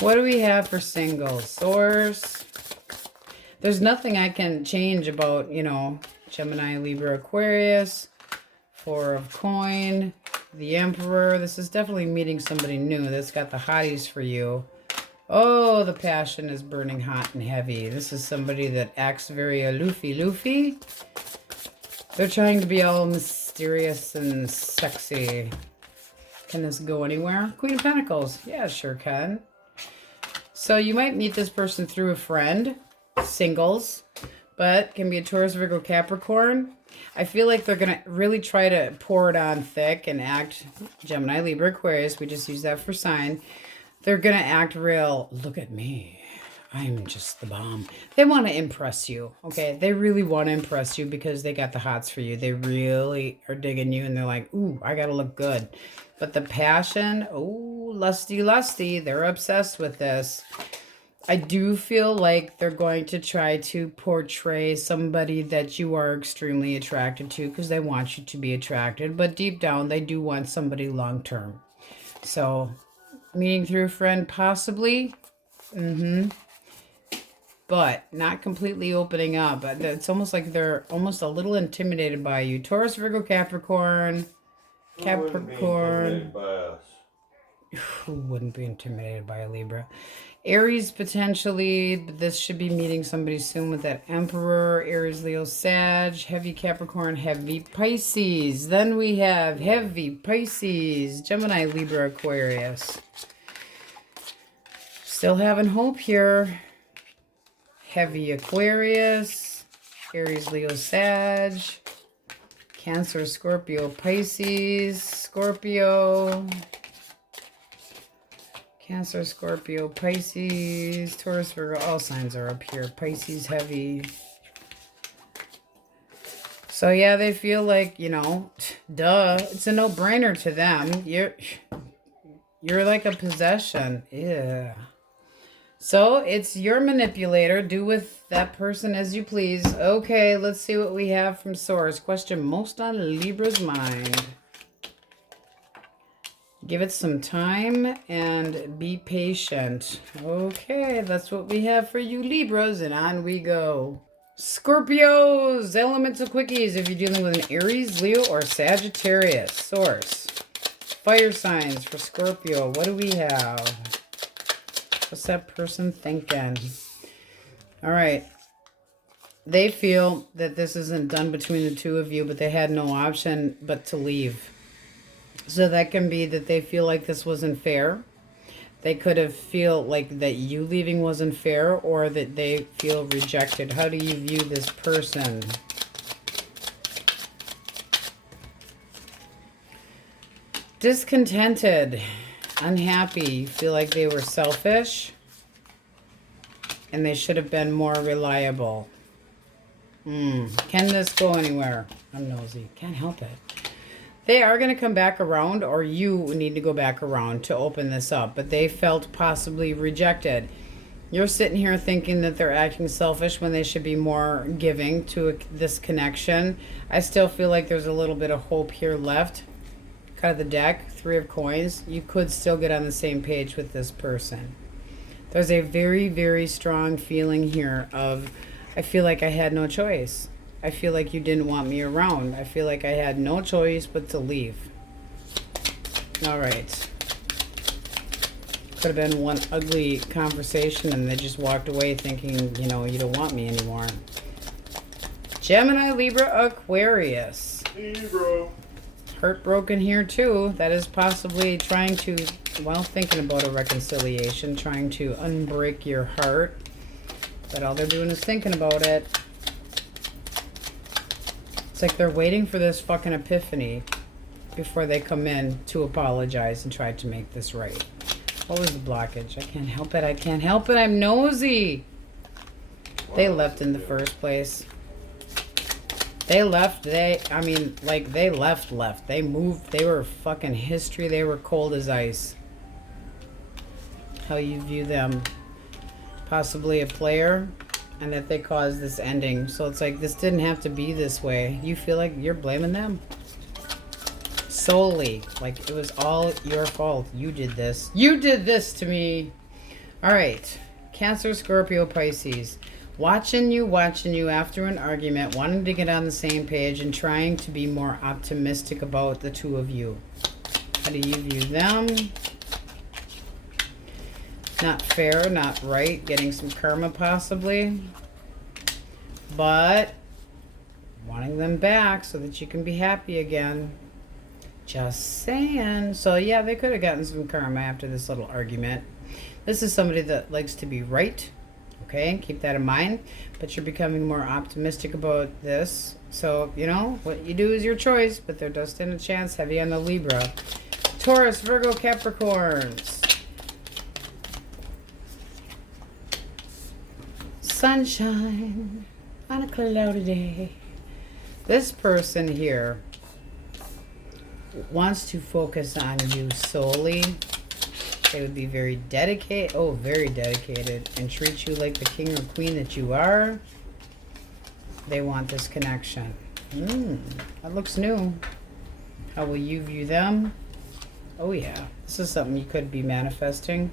What do we have for singles? Source. There's nothing I can change about, you know, Gemini, Libra, Aquarius. 4 of Coin. The Emperor. This is definitely meeting somebody new that's got the hotties for you. Oh, the passion is burning hot and heavy. This is somebody that acts very aloofy-loofy. They're trying to be all mysterious and sexy. Can this go anywhere? Queen of Pentacles. Yeah, sure can. So you might meet this person through a friend. Singles. But can be a Taurus, Virgo, Capricorn. I feel like they're going to really try to pour it on thick and act Gemini, Libra, Aquarius. We just use that for sign. They're going to act real, look at me. I'm just the bomb. They want to impress you, okay? They really want to impress you because they got the hots for you. They really are digging you, and they're like, ooh, I got to look good. But the passion, oh, lusty, lusty. They're obsessed with this. I do feel like they're going to try to portray somebody that you are extremely attracted to because they want you to be attracted. But deep down, they do want somebody long term. So, meeting through a friend, possibly. But not completely opening up. It's almost like they're almost a little intimidated by you. Taurus, Virgo, Capricorn. Capricorn. Who wouldn't be intimidated by a Libra? Aries, potentially, but this should be meeting somebody soon with that Emperor. Aries, Leo, Sag. Heavy Capricorn, heavy Pisces. Then we have heavy Pisces. Gemini, Libra, Aquarius. Still having hope here. Heavy Aquarius, Aries, Leo, Sag, Cancer, Scorpio, Pisces, Scorpio, Cancer, Scorpio, Pisces, Taurus, Virgo, all signs are up here. Pisces, heavy. So yeah, they feel like, you know, duh, it's a no-brainer to them. You're like a possession. Yeah. So, it's your manipulator. Do with that person as you please. Okay, let's see what we have from Source. Question most on Libra's mind. Give it some time and be patient. Okay, that's what we have for you Libras, and on we go. Scorpios, elemental quickies if you're dealing with an Aries, Leo, or Sagittarius. Source. Fire signs for Scorpio. What do we have? What's that person thinking? All right. They feel that this isn't done between the two of you, but they had no option but to leave. So that can be that they feel like this wasn't fair. They could have feel like that you leaving wasn't fair, or that they feel rejected. How do you view this person? Discontented. Unhappy, feel like they were selfish and they should have been more reliable. Can this go anywhere? I'm nosy. Can't help it. They are going to come back around, or you need to go back around to open this up, but they felt possibly rejected. You're sitting here thinking that they're acting selfish when they should be more giving to this connection. I still feel like there's a little bit of hope here left. Out of the deck, 3 of coins, you could still get on the same page with this person. There's a very, very strong feeling here of, I feel like I had no choice. I feel like you didn't want me around. I feel like I had no choice but to leave. All right. Could have been one ugly conversation and they just walked away thinking, you know, you don't want me anymore. Gemini, Libra, Aquarius. Libra. Heartbroken here too. That is possibly trying to, well, thinking about a reconciliation, trying to unbreak your heart. But all they're doing is thinking about it. It's like they're waiting for this fucking epiphany before they come in to apologize and try to make this right. What was the blockage? I can't help it. I can't help it. I'm nosy. They left in the first place. They left, they left. They moved, they were fucking history, they were cold as ice. How you view them. Possibly a player, and that they caused this ending. So it's like, this didn't have to be this way. You feel like you're blaming them? Solely. Like, it was all your fault. You did this. You did this to me. Alright. Cancer, Scorpio, Pisces. Watching you after an argument, wanting to get on the same page and trying to be more optimistic about the two of you. How do you view them? Not fair, not right, getting some karma possibly. But wanting them back so that you can be happy again. Just saying. So yeah, they could have gotten some karma after this little argument. This is somebody that likes to be right. Okay, keep that in mind. But you're becoming more optimistic about this. So, you know, what you do is your choice, but there does stand a chance. Heavy on the Libra. Taurus, Virgo, Capricorns. Sunshine on a cloudy day. This person here wants to focus on you solely. They would be very dedicated. Oh, very dedicated. And treat you like the king or queen that you are. They want this connection. That looks new. How will you view them? Oh yeah, this is something you could be manifesting.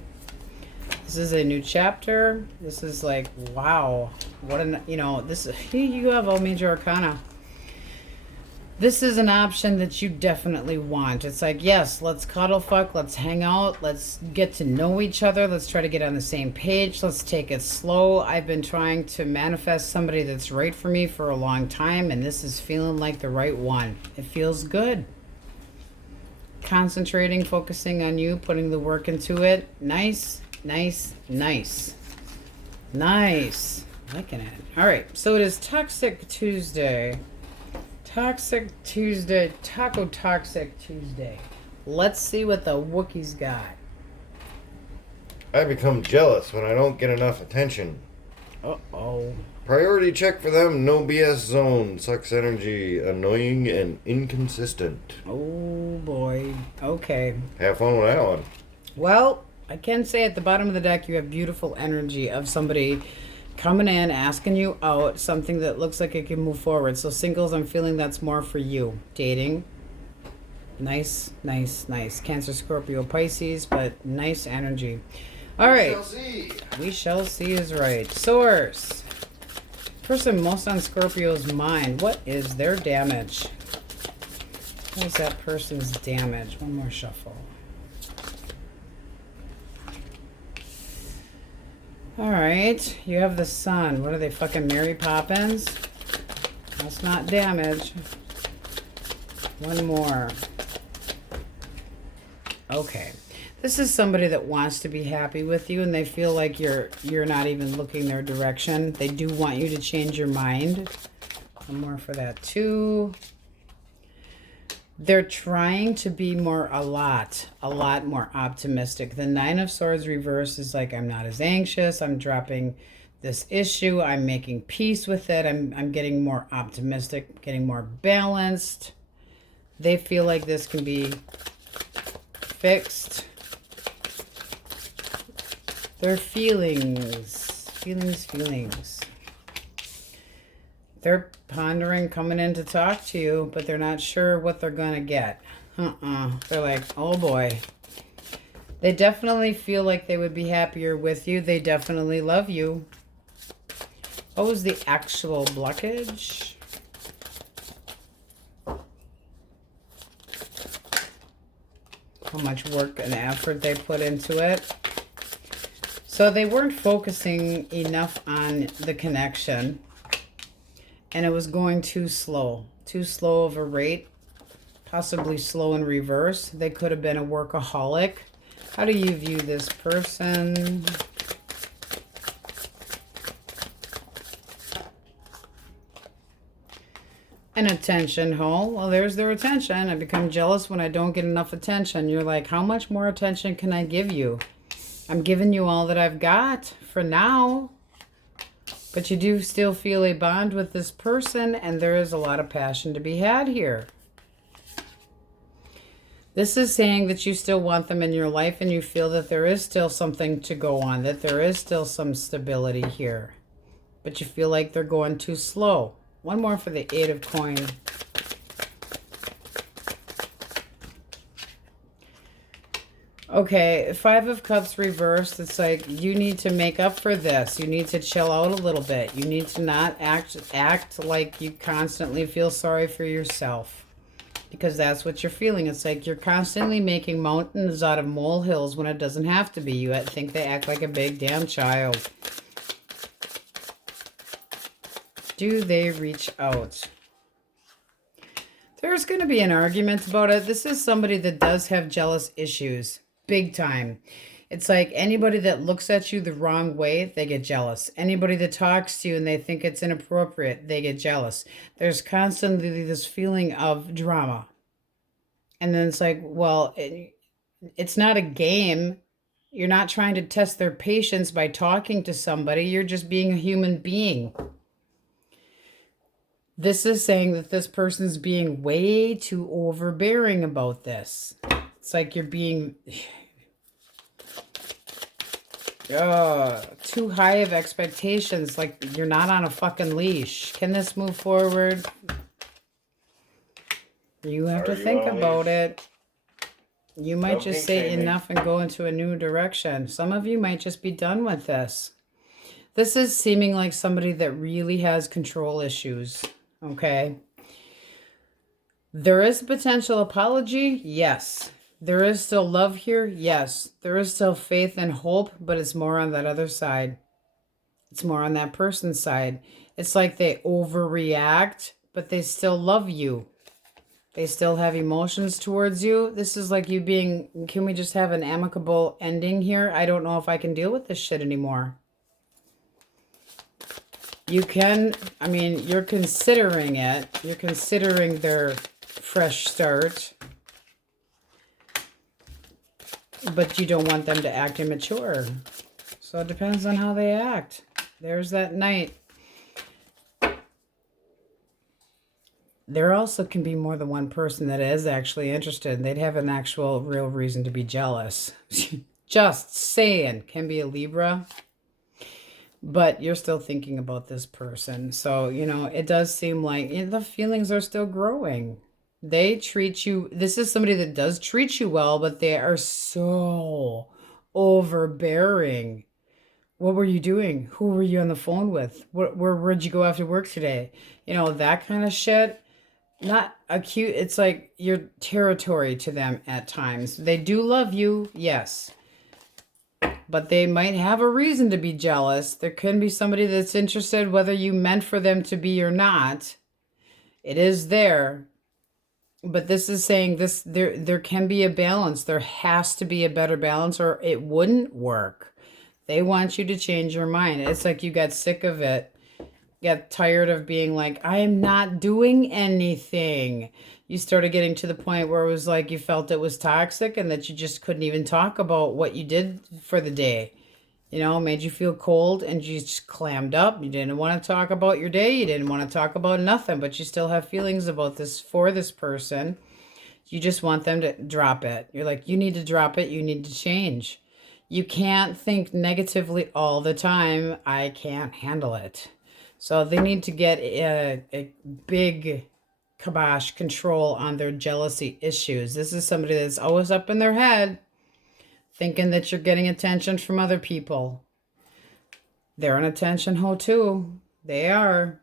This is a new chapter. This is like, wow. What an, you know, this, you have all major arcana. This is an option that you definitely want. It's like, yes, let's cuddle fuck, let's hang out, let's get to know each other, let's try to get on the same page, let's take it slow. I've been trying to manifest somebody that's right for me for a long time, and this is feeling like the right one. It feels good. Concentrating, focusing on you, putting the work into it. Nice, nice, nice. Nice. Liking it. All right, so it is Toxic Tuesday. Toxic Tuesday, Taco Toxic Tuesday. Let's see what the Wookiees got. I become jealous when I don't get enough attention. Uh-oh. Priority check for them, no BS zone, sucks energy, annoying and inconsistent. Oh boy. Okay. Have fun with that one. Well, I can say at the bottom of the deck you have beautiful energy of somebody coming in, asking you out, something that looks like it can move forward. So singles, I'm feeling that's more for you. Dating. Nice, nice, nice. Cancer, Scorpio, Pisces, but nice energy. All right. We shall see. We shall see is right. Source. Person most on Scorpio's mind. What is their damage? What is that person's damage? One more shuffle. All right, you have the sun. What are they, fucking Mary Poppins? That's not damage. One more. Okay. This is somebody that wants to be happy with you, and they feel like you're not even looking their direction. They do want you to change your mind. One more for that too. They're trying to be a lot more optimistic. The Nine of Swords reverse is like, I'm not as anxious. I'm dropping this issue. I'm making peace with it. I'm getting more optimistic, getting more balanced. They feel like this can be fixed. Their feelings. They're pondering coming in to talk to you, but they're not sure what they're going to get. They're like, oh boy. They definitely feel like they would be happier with you. They definitely love you. What was the actual blockage? How much work and effort they put into it. So they weren't focusing enough on the connection. And it was going too slow of a rate, possibly slow in reverse. They could have been a workaholic. How do you view this person? An attention hole. Well, there's their attention. I become jealous when I don't get enough attention. You're like, how much more attention can I give you? I'm giving you all that I've got for now. But you do still feel a bond with this person, and there is a lot of passion to be had here. This is saying that you still want them in your life, and you feel that there is still something to go on, that there is still some stability here. But you feel like they're going too slow. One more for the Eight of Coins. Okay, Five of Cups reversed. It's like you need to make up for this. You need to chill out a little bit. You need to not act like you constantly feel sorry for yourself. Because that's what you're feeling. It's like you're constantly making mountains out of molehills when it doesn't have to be. You think they act like a big damn child. Do they reach out? There's going to be an argument about it. This is somebody that does have jealous issues. Big time. It's like anybody that looks at you the wrong way, they get jealous. Anybody that talks to you and they think it's inappropriate, they get jealous. There's constantly this feeling of drama. And then it's like, well, it's not a game. You're not trying to test their patience by talking to somebody. You're just being a human being. This is saying that this person's being way too overbearing about this. It's like you're being... Too high of expectations, like you're not on a fucking leash. Can this move forward? You have to think about it. You might just say enough and go into a new direction. Some of you might just be done with this. This is seeming like somebody that really has control issues, okay? There is a potential apology, yes. There is still love here, yes. There is still faith and hope, but it's more on that other side. It's more on that person's side. It's like they overreact, but they still love you. They still have emotions towards you. This is like you being, can we just have an amicable ending here? I don't know if I can deal with this shit anymore. You can, I mean, you're considering it. You're considering their fresh start. But you don't want them to act immature. So it depends on how they act. There's that Knight. There also can be more than one person that is actually interested. They'd have an actual real reason to be jealous. Just saying. Can be a Libra. But you're still thinking about this person. So, you know, it does seem like the feelings are still growing. They treat you, this is somebody that does treat you well, but they are so overbearing. What were you doing? Who were you on the phone with? Where'd you go after work today? You know, that kind of shit. Not acute. It's like your territory to them at times. They do love you, yes. But they might have a reason to be jealous. There can be somebody that's interested whether you meant for them to be or not. It is there. But this is saying this there can be a balance. There has to be a better balance or it wouldn't work. They want you to change your mind. It's like you got sick of it. Got tired of being like, I am not doing anything. You started getting to the point where it was like you felt it was toxic and that you just couldn't even talk about what you did for the day. You know, made you feel cold and you just clammed up. You didn't want to talk about your day. You didn't want to talk about nothing, but you still have feelings about this for this person. You just want them to drop it. You're like, you need to drop it. You need to change. You can't think negatively all the time. I can't handle it. So they need to get a big kibosh control on their jealousy issues. This is somebody that's always up in their head, thinking that you're getting attention from other people. They're an attention hoe too. They are.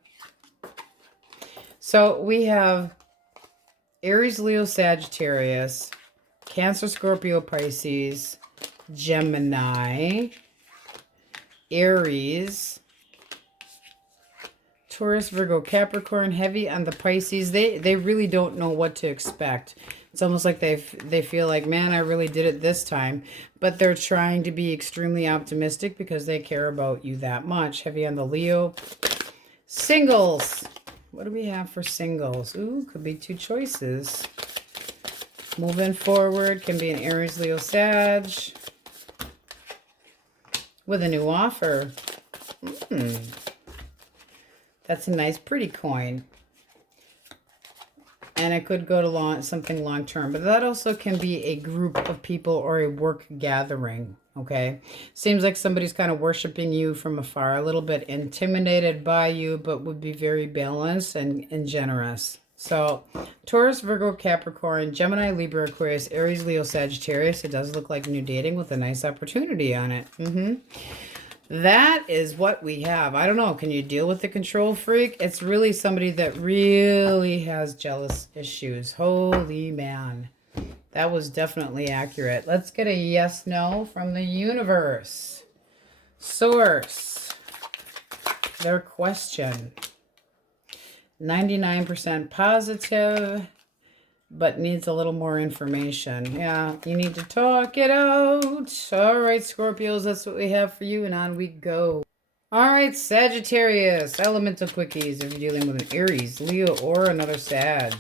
So we have Aries, Leo, Sagittarius, Cancer, Scorpio, Pisces, Gemini, Aries, Taurus, Virgo, Capricorn, heavy on the Pisces. They really don't know what to expect. It's almost like they feel like, man, I really did it this time. But they're trying to be extremely optimistic because they care about you that much. Heavy on the Leo. Singles. What do we have for singles? Ooh, could be two choices. Moving forward, can be an Aries, Leo, Sag. With a new offer. That's a nice, pretty coin. And it could go to something long-term. But that also can be a group of people or a work gathering, okay? Seems like somebody's kind of worshiping you from afar, a little bit intimidated by you, but would be very balanced and generous. So, Taurus, Virgo, Capricorn, Gemini, Libra, Aquarius, Aries, Leo, Sagittarius. It does look like new dating with a nice opportunity on it. That is what we have. I don't know. Can you deal with the control freak? It's really somebody that really has jealous issues. Holy man. That was definitely accurate. Let's get a yes, no from the universe. Source. Their question. 99% positive, but needs a little more information. Yeah, you need to talk it out. All right, Scorpios, that's what we have for you, and on we go. All right, Sagittarius, elemental quickies if you're dealing with an Aries, Leo, or another Sag.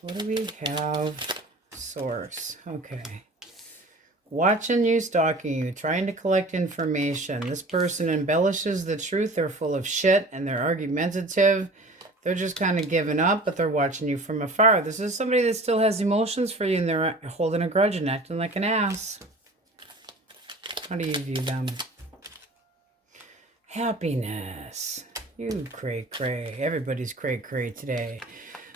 What do we have? Source. Okay. Watching you, stalking you, trying to collect information. This person embellishes the truth. They're full of shit, and they're argumentative. They're just kind of giving up, but they're watching you from afar. This is somebody that still has emotions for you, and they're holding a grudge and acting like an ass. How do you view them? Happiness. You cray-cray. Everybody's cray-cray today.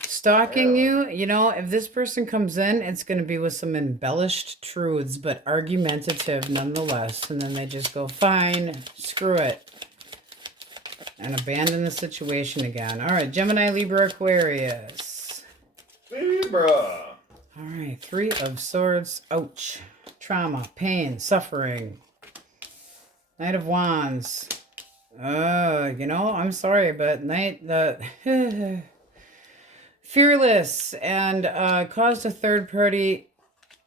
Stalking you, you know, if this person comes in, it's going to be with some embellished truths, but argumentative nonetheless. And then they just go, fine, screw it. And abandon the situation again. All right, Gemini, Libra, Aquarius. Libra. All right, 3 of Swords. Ouch. Trauma, pain, suffering. Knight of Wands. You know, I'm sorry, but fearless and caused a third party.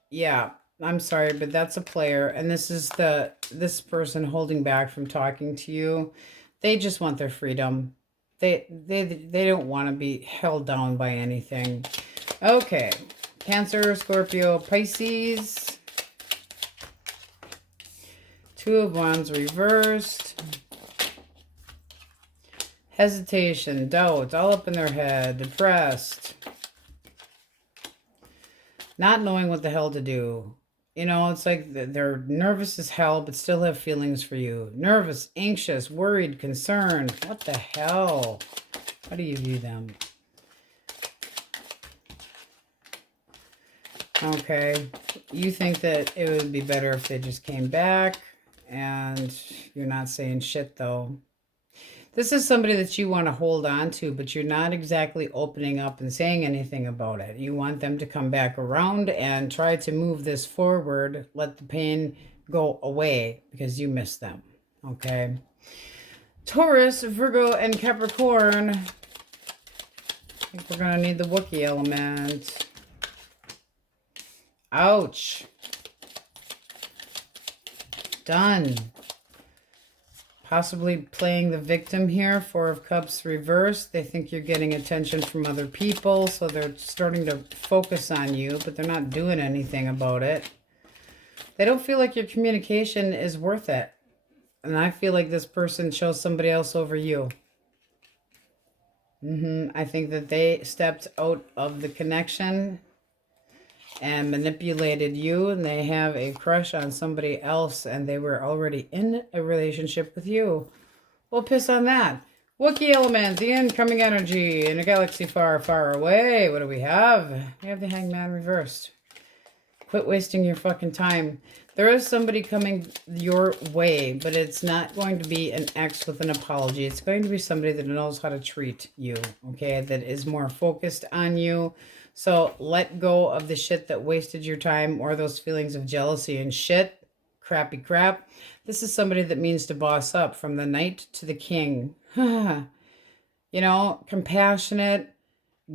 Yeah, I'm sorry, but that's a player, and this is this person holding back from talking to you. They just want their freedom. They don't want to be held down by anything. Okay, Cancer, Scorpio, Pisces. 2 of Wands reversed. Hesitation, doubt, all up in their head, depressed. Not knowing what the hell to do. You know, it's like they're nervous as hell, but still have feelings for you. Nervous, anxious, worried, concerned. What the hell? How do you view them? Okay. You think that it would be better if they just came back, and you're not saying shit, though. This is somebody that you want to hold on to, but you're not exactly opening up and saying anything about it. You want them to come back around and try to move this forward, let the pain go away because you miss them. Okay. Taurus, Virgo, and Capricorn. I think we're going to need the Wookiee element. Ouch. Done. Possibly playing the victim here. 4 of Cups reversed. They think you're getting attention from other people, so they're starting to focus on you, but they're not doing anything about it. They don't feel like your communication is worth it. And I feel like this person chose somebody else over you. I think that they stepped out of the connection and manipulated you, and they have a crush on somebody else, and they were already in a relationship with you. Well, piss on that. Wookiee element, the incoming energy in a galaxy far, far away. What do we have? We have the Hangman reversed. Quit wasting your fucking time. There is somebody coming your way, but it's not going to be an ex with an apology. It's going to be somebody that knows how to treat you, okay, that is more focused on you. So let go of the shit that wasted your time or those feelings of jealousy and shit. Crappy crap. This is somebody that means to boss up from the Knight to the King. You know, compassionate,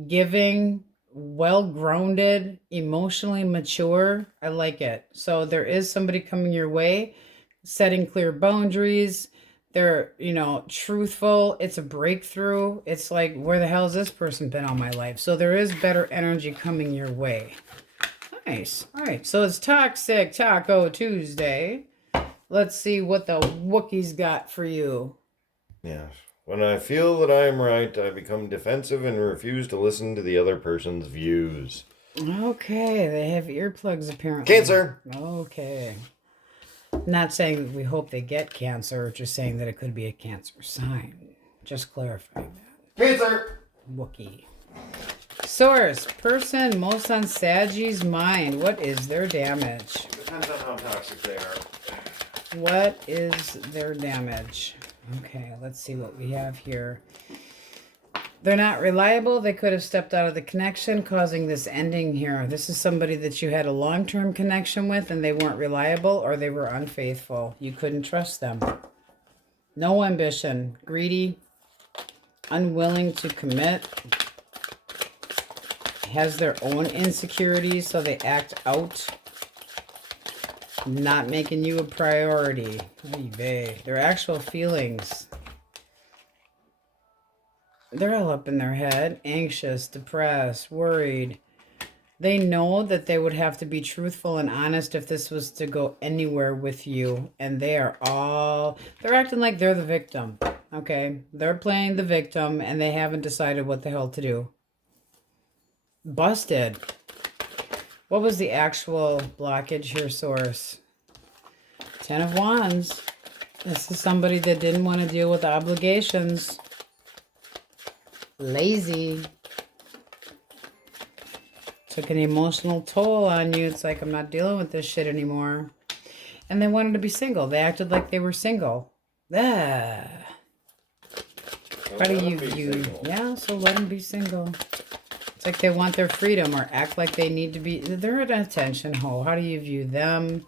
giving, well-grounded, emotionally mature. I like it. So there is somebody coming your way, setting clear boundaries. They're, you know, truthful. It's a breakthrough. It's like, where the hell has this person been all my life? So there is better energy coming your way. Nice. All right. So it's Toxic Taco Tuesday. Let's see what the Wookiees got for you. Yes. When I feel that I am right, I become defensive and refuse to listen to the other person's views. Okay. They have earplugs apparently. Cancer. Okay. Not saying that we hope they get cancer, just saying that it could be a cancer sign. Just clarifying that. Cancer. Wookiee. Source, person most on Sagi's mind. What is their damage? Depends on how toxic they are. What is their damage? Okay, let's see what we have here. They're not reliable. They could have stepped out of the connection, causing this ending here. This is somebody that you had a long-term connection with, and they weren't reliable, or they were unfaithful. You couldn't trust them. No ambition. Greedy. Unwilling to commit. Has their own insecurities, so they act out. Not making you a priority. Their actual feelings. They're all up in their head. Anxious, depressed, worried. They know that they would have to be truthful and honest if this was to go anywhere with you. And they're acting like they're the victim. Okay? They're playing the victim and they haven't decided what the hell to do. Busted. What was the actual blockage here, Source? Ten of Wands. This is somebody that didn't want to deal with obligations. Lazy. Took an emotional toll on you. It's like, I'm not dealing with this shit anymore. And they wanted to be single. They acted like they were single. Ah. How do you view? Yeah, so let them be single. It's like they want their freedom or act like they need to be. They're an attention hoe. How do you view them?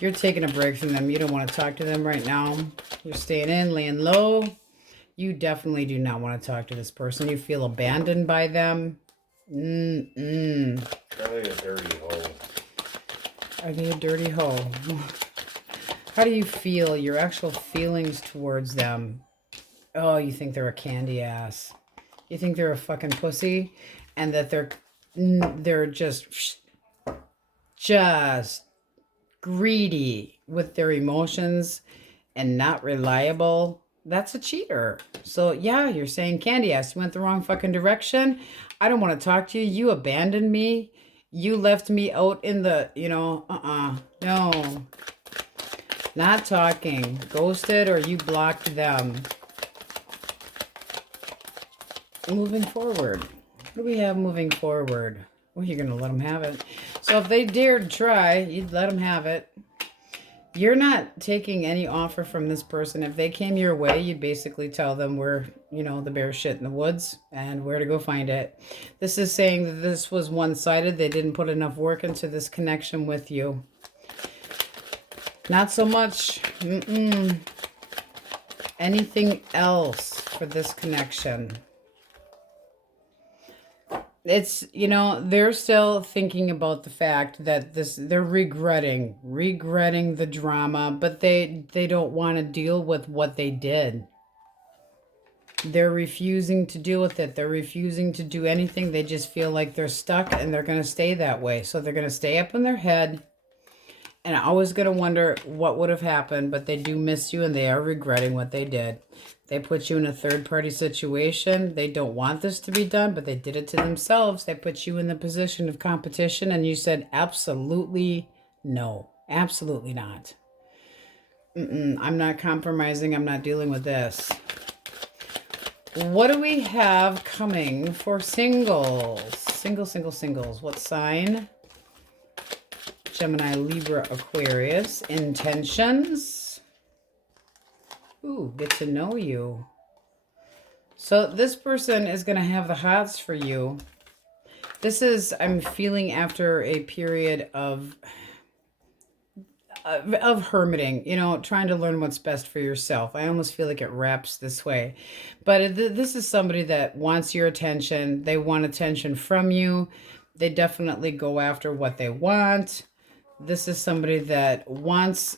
You're taking a break from them. You don't want to talk to them right now. You're staying in, laying low. You definitely do not want to talk to this person. You feel abandoned by them. Are they a dirty hoe? Are they a dirty hoe? How do you feel? Your actual feelings towards them? Oh, you think they're a candy ass. You think they're a fucking pussy, and that they're just greedy with their emotions and not reliable. That's a cheater. So yeah, you're saying candy ass. You went the wrong fucking direction. I don't want to talk to you. You abandoned me. You left me out in the, no. Not talking. Ghosted, or you blocked them. Moving forward. What do we have moving forward? Well, you're going to let them have it. So if they dared try, you'd let them have it. You're not taking any offer from this person. If they came your way, you'd basically tell them where, the bear shit in the woods and where to go find it. This is saying that this was one-sided. They didn't put enough work into this connection with you. Not so much. Anything else for this connection? It's, they're still thinking about the fact that they're regretting the drama, but they don't want to deal with what they did. They're refusing to deal with it. They're refusing to do anything. They just feel like they're stuck, and they're going to stay that way. So they're going to stay up in their head and always going to wonder what would have happened, but they do miss you, and they are regretting what they did. They put you in a third-party situation. They don't want this to be done, but they did it to themselves. They put you in the position of competition, and you said, absolutely no. Absolutely not. I'm not compromising. I'm not dealing with this. What do we have coming for singles? Singles. What sign? Gemini, Libra, Aquarius. Intentions. Ooh, get to know you. So this person is going to have the hots for you. This is, I'm feeling, after a period of hermiting, trying to learn what's best for yourself. I almost feel like it wraps this way. But this is somebody that wants your attention. They want attention from you. They definitely go after what they want. This is somebody that wants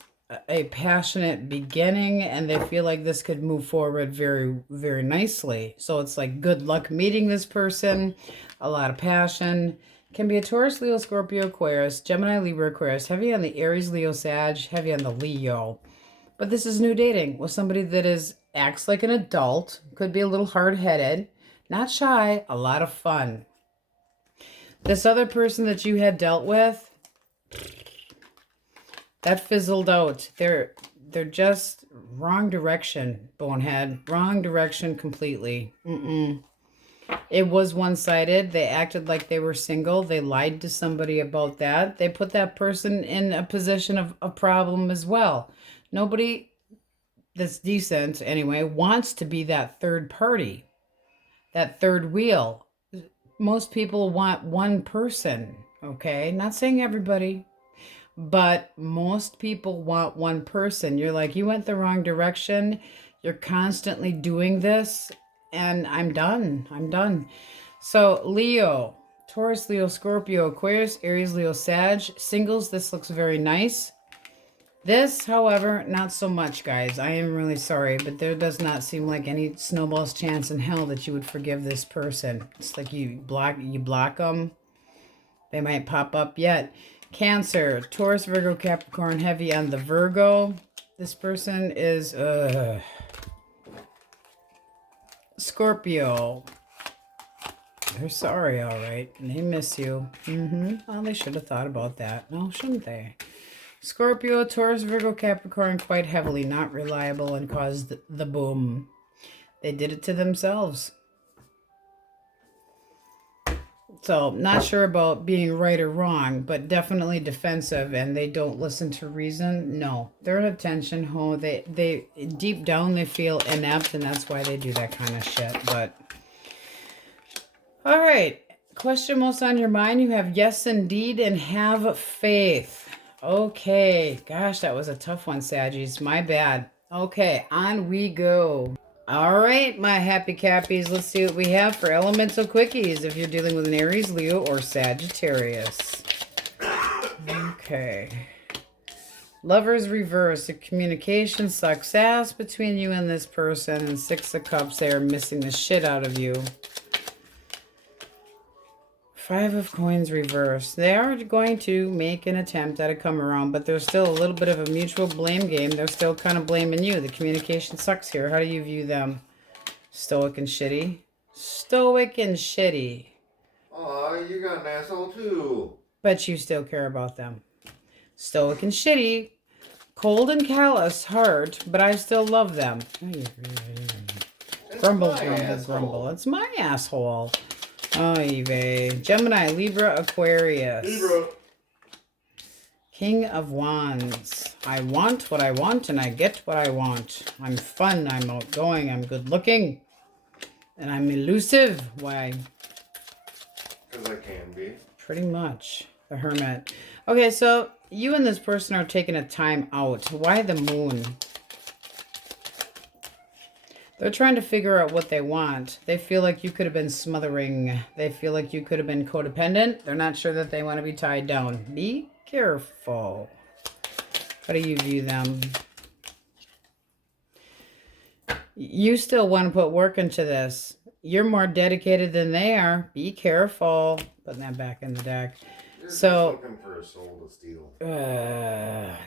a passionate beginning, and they feel like this could move forward very, very nicely. So it's like good luck meeting this person, a lot of passion. Can be a Taurus, Leo, Scorpio, Aquarius, Gemini, Libra, Aquarius, heavy on the Aries, Leo, Sag, heavy on the Leo. But this is new dating with somebody that acts like an adult, could be a little hard-headed, not shy, a lot of fun. This other person that you had dealt with, that fizzled out. They're just wrong direction, bonehead. Wrong direction completely. It was one-sided. They acted like they were single. They lied to somebody about that. They put that person in a position of a problem as well. Nobody that's decent, anyway, wants to be that third party, that third wheel. Most people want one person, okay? Not saying everybody. But most people want one person. You're like, you went the wrong direction. You're constantly doing this. And I'm done. So Leo, Taurus, Leo, Scorpio, Aquarius, Aries, Leo, Sag. Singles, this looks very nice. This, however, not so much, guys. I am really sorry. But there does not seem like any snowball's chance in hell that you would forgive this person. It's like you block them. They might pop up yet. Cancer, Taurus, Virgo, Capricorn, heavy on the Virgo. This person is Scorpio. They're sorry, all right. They miss you. Well, they should have thought about that. No, shouldn't they? Scorpio, Taurus, Virgo, Capricorn, quite heavily not reliable and caused the boom. They did it to themselves. So, not sure about being right or wrong, but definitely defensive, and they don't listen to reason. No, they're at attention. Oh, they deep down they feel inept, and that's why they do that kind of shit. But all right, question most on your mind. You have yes, indeed, and have faith. Okay, gosh, that was a tough one, Saggies. My bad. Okay, on we go. All right, my happy cappies, let's see what we have for elemental quickies if you're dealing with an Aries, Leo, or Sagittarius. Okay. Lovers reverse. The communication sucks ass between you and this person. And Six of Cups, they are missing the shit out of you. Five of Coins reverse. They are going to make an attempt at a come around, but there's still a little bit of a mutual blame game. They're still kind of blaming you. The communication sucks here. How do you view them? Stoic and shitty. Stoic and shitty. Aw, you got an asshole too. But you still care about them. Stoic and shitty. Cold and callous, hard, but I still love them. Grumble, grumble, grumble. It's my asshole. Oy vey. Gemini, Libra, Aquarius. Libra. King of Wands. I want what I want and I get what I want. I'm fun, I'm outgoing, I'm good looking. And I'm elusive. Why? Because I can be. Pretty much. The Hermit. Okay, so you and this person are taking a time out. Why the Moon? They're trying to figure out what they want. They feel like you could have been smothering. They feel like you could have been codependent. They're not sure that they want to be tied down. Be careful. How do you view them? You still want to put work into this. You're more dedicated than they are. Be careful. Putting that back in the deck. You're So, just looking for a soul to steal.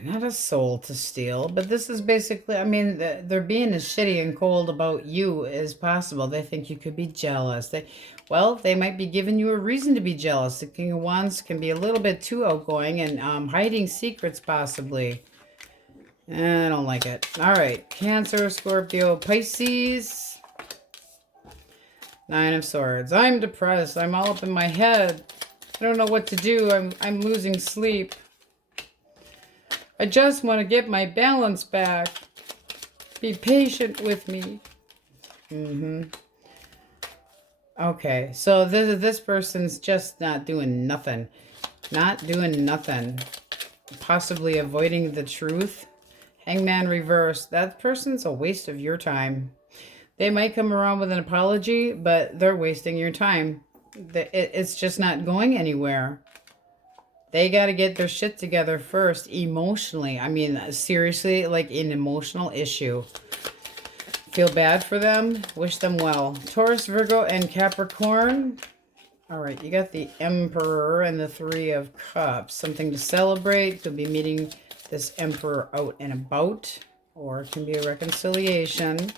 not a soul to steal, but this is basically, I mean, they're being as shitty and cold about you as possible. They think you could be jealous. They might be giving you a reason to be jealous. The King of Wands can be a little bit too outgoing and hiding secrets possibly. I don't like it. All right, Cancer, Scorpio, Pisces. Nine of Swords. I'm depressed. I'm all up in my head. I don't know what to do. I'm losing sleep. I just want to get my balance back. Be patient with me. Okay, so this person's just not doing nothing. Not doing nothing. Possibly avoiding the truth. Hangman reverse. That person's a waste of your time. They might come around with an apology, but they're wasting your time. It's just not going anywhere. They got to get their shit together first emotionally. I mean, seriously, like an emotional issue. Feel bad for them. Wish them well. Taurus, Virgo, and Capricorn. All right, you got the Emperor and the Three of Cups. Something to celebrate. Could be meeting this Emperor out and about. Or it can be a reconciliation.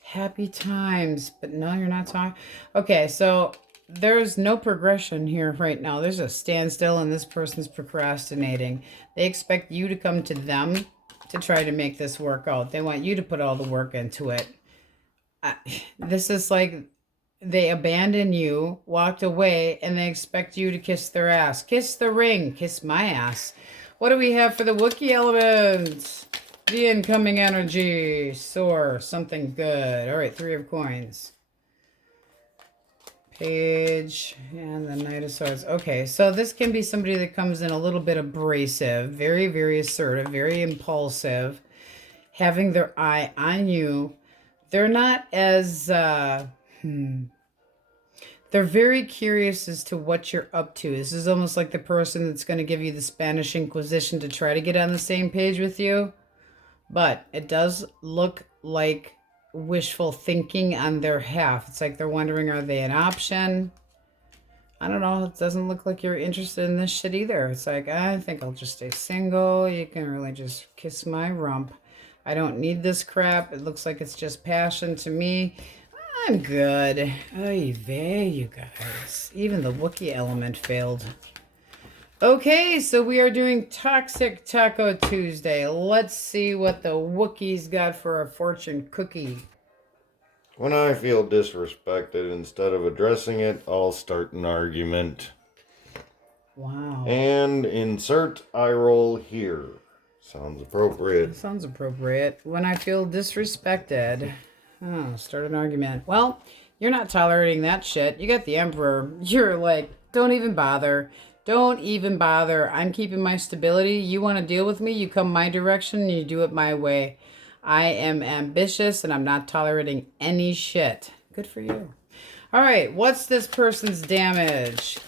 Happy times, but no, you're not talking. Okay, so there's no progression here right now. There's a standstill and this person's procrastinating. They expect you to come to them to try to make this work out. They want you to put all the work into it. This is like they abandon you, walked away, and they expect you to kiss their ass. Kiss the ring. Kiss my ass. What do we have for the Wookiee element? The incoming energy. Soar. Something good. All right, Three of Coins. Page. And the Knight of Swords. Okay, so this can be somebody that comes in a little bit abrasive. Very, very assertive. Very impulsive. Having their eye on you. They're not as... They're very curious as to what you're up to. This is almost like the person that's going to give you the Spanish Inquisition to try to get on the same page with you. But it does look like wishful thinking on their half. It's like they're wondering, are they an option? I don't know. It doesn't look like you're interested in this shit either. It's like, I think I'll just stay single. You can really just kiss my rump. I don't need this crap. It looks like it's just passion to me. I'm good. Oy vey, you guys. Even the Wookiee element failed. Okay, so we are doing Toxic Taco Tuesday. Let's see what the Wookiees got for a fortune cookie. When I feel disrespected, instead of addressing it, I'll start an argument. Wow. And insert eye roll here. Sounds appropriate. Sounds appropriate. When I feel disrespected, start an argument. Well, you're not tolerating that shit. You got the Emperor. You're like, don't even bother. Don't even bother. I'm keeping my stability. You want to deal with me? You come my direction and you do it my way. I am ambitious and I'm not tolerating any shit. Good for you. All right, what's this person's damage?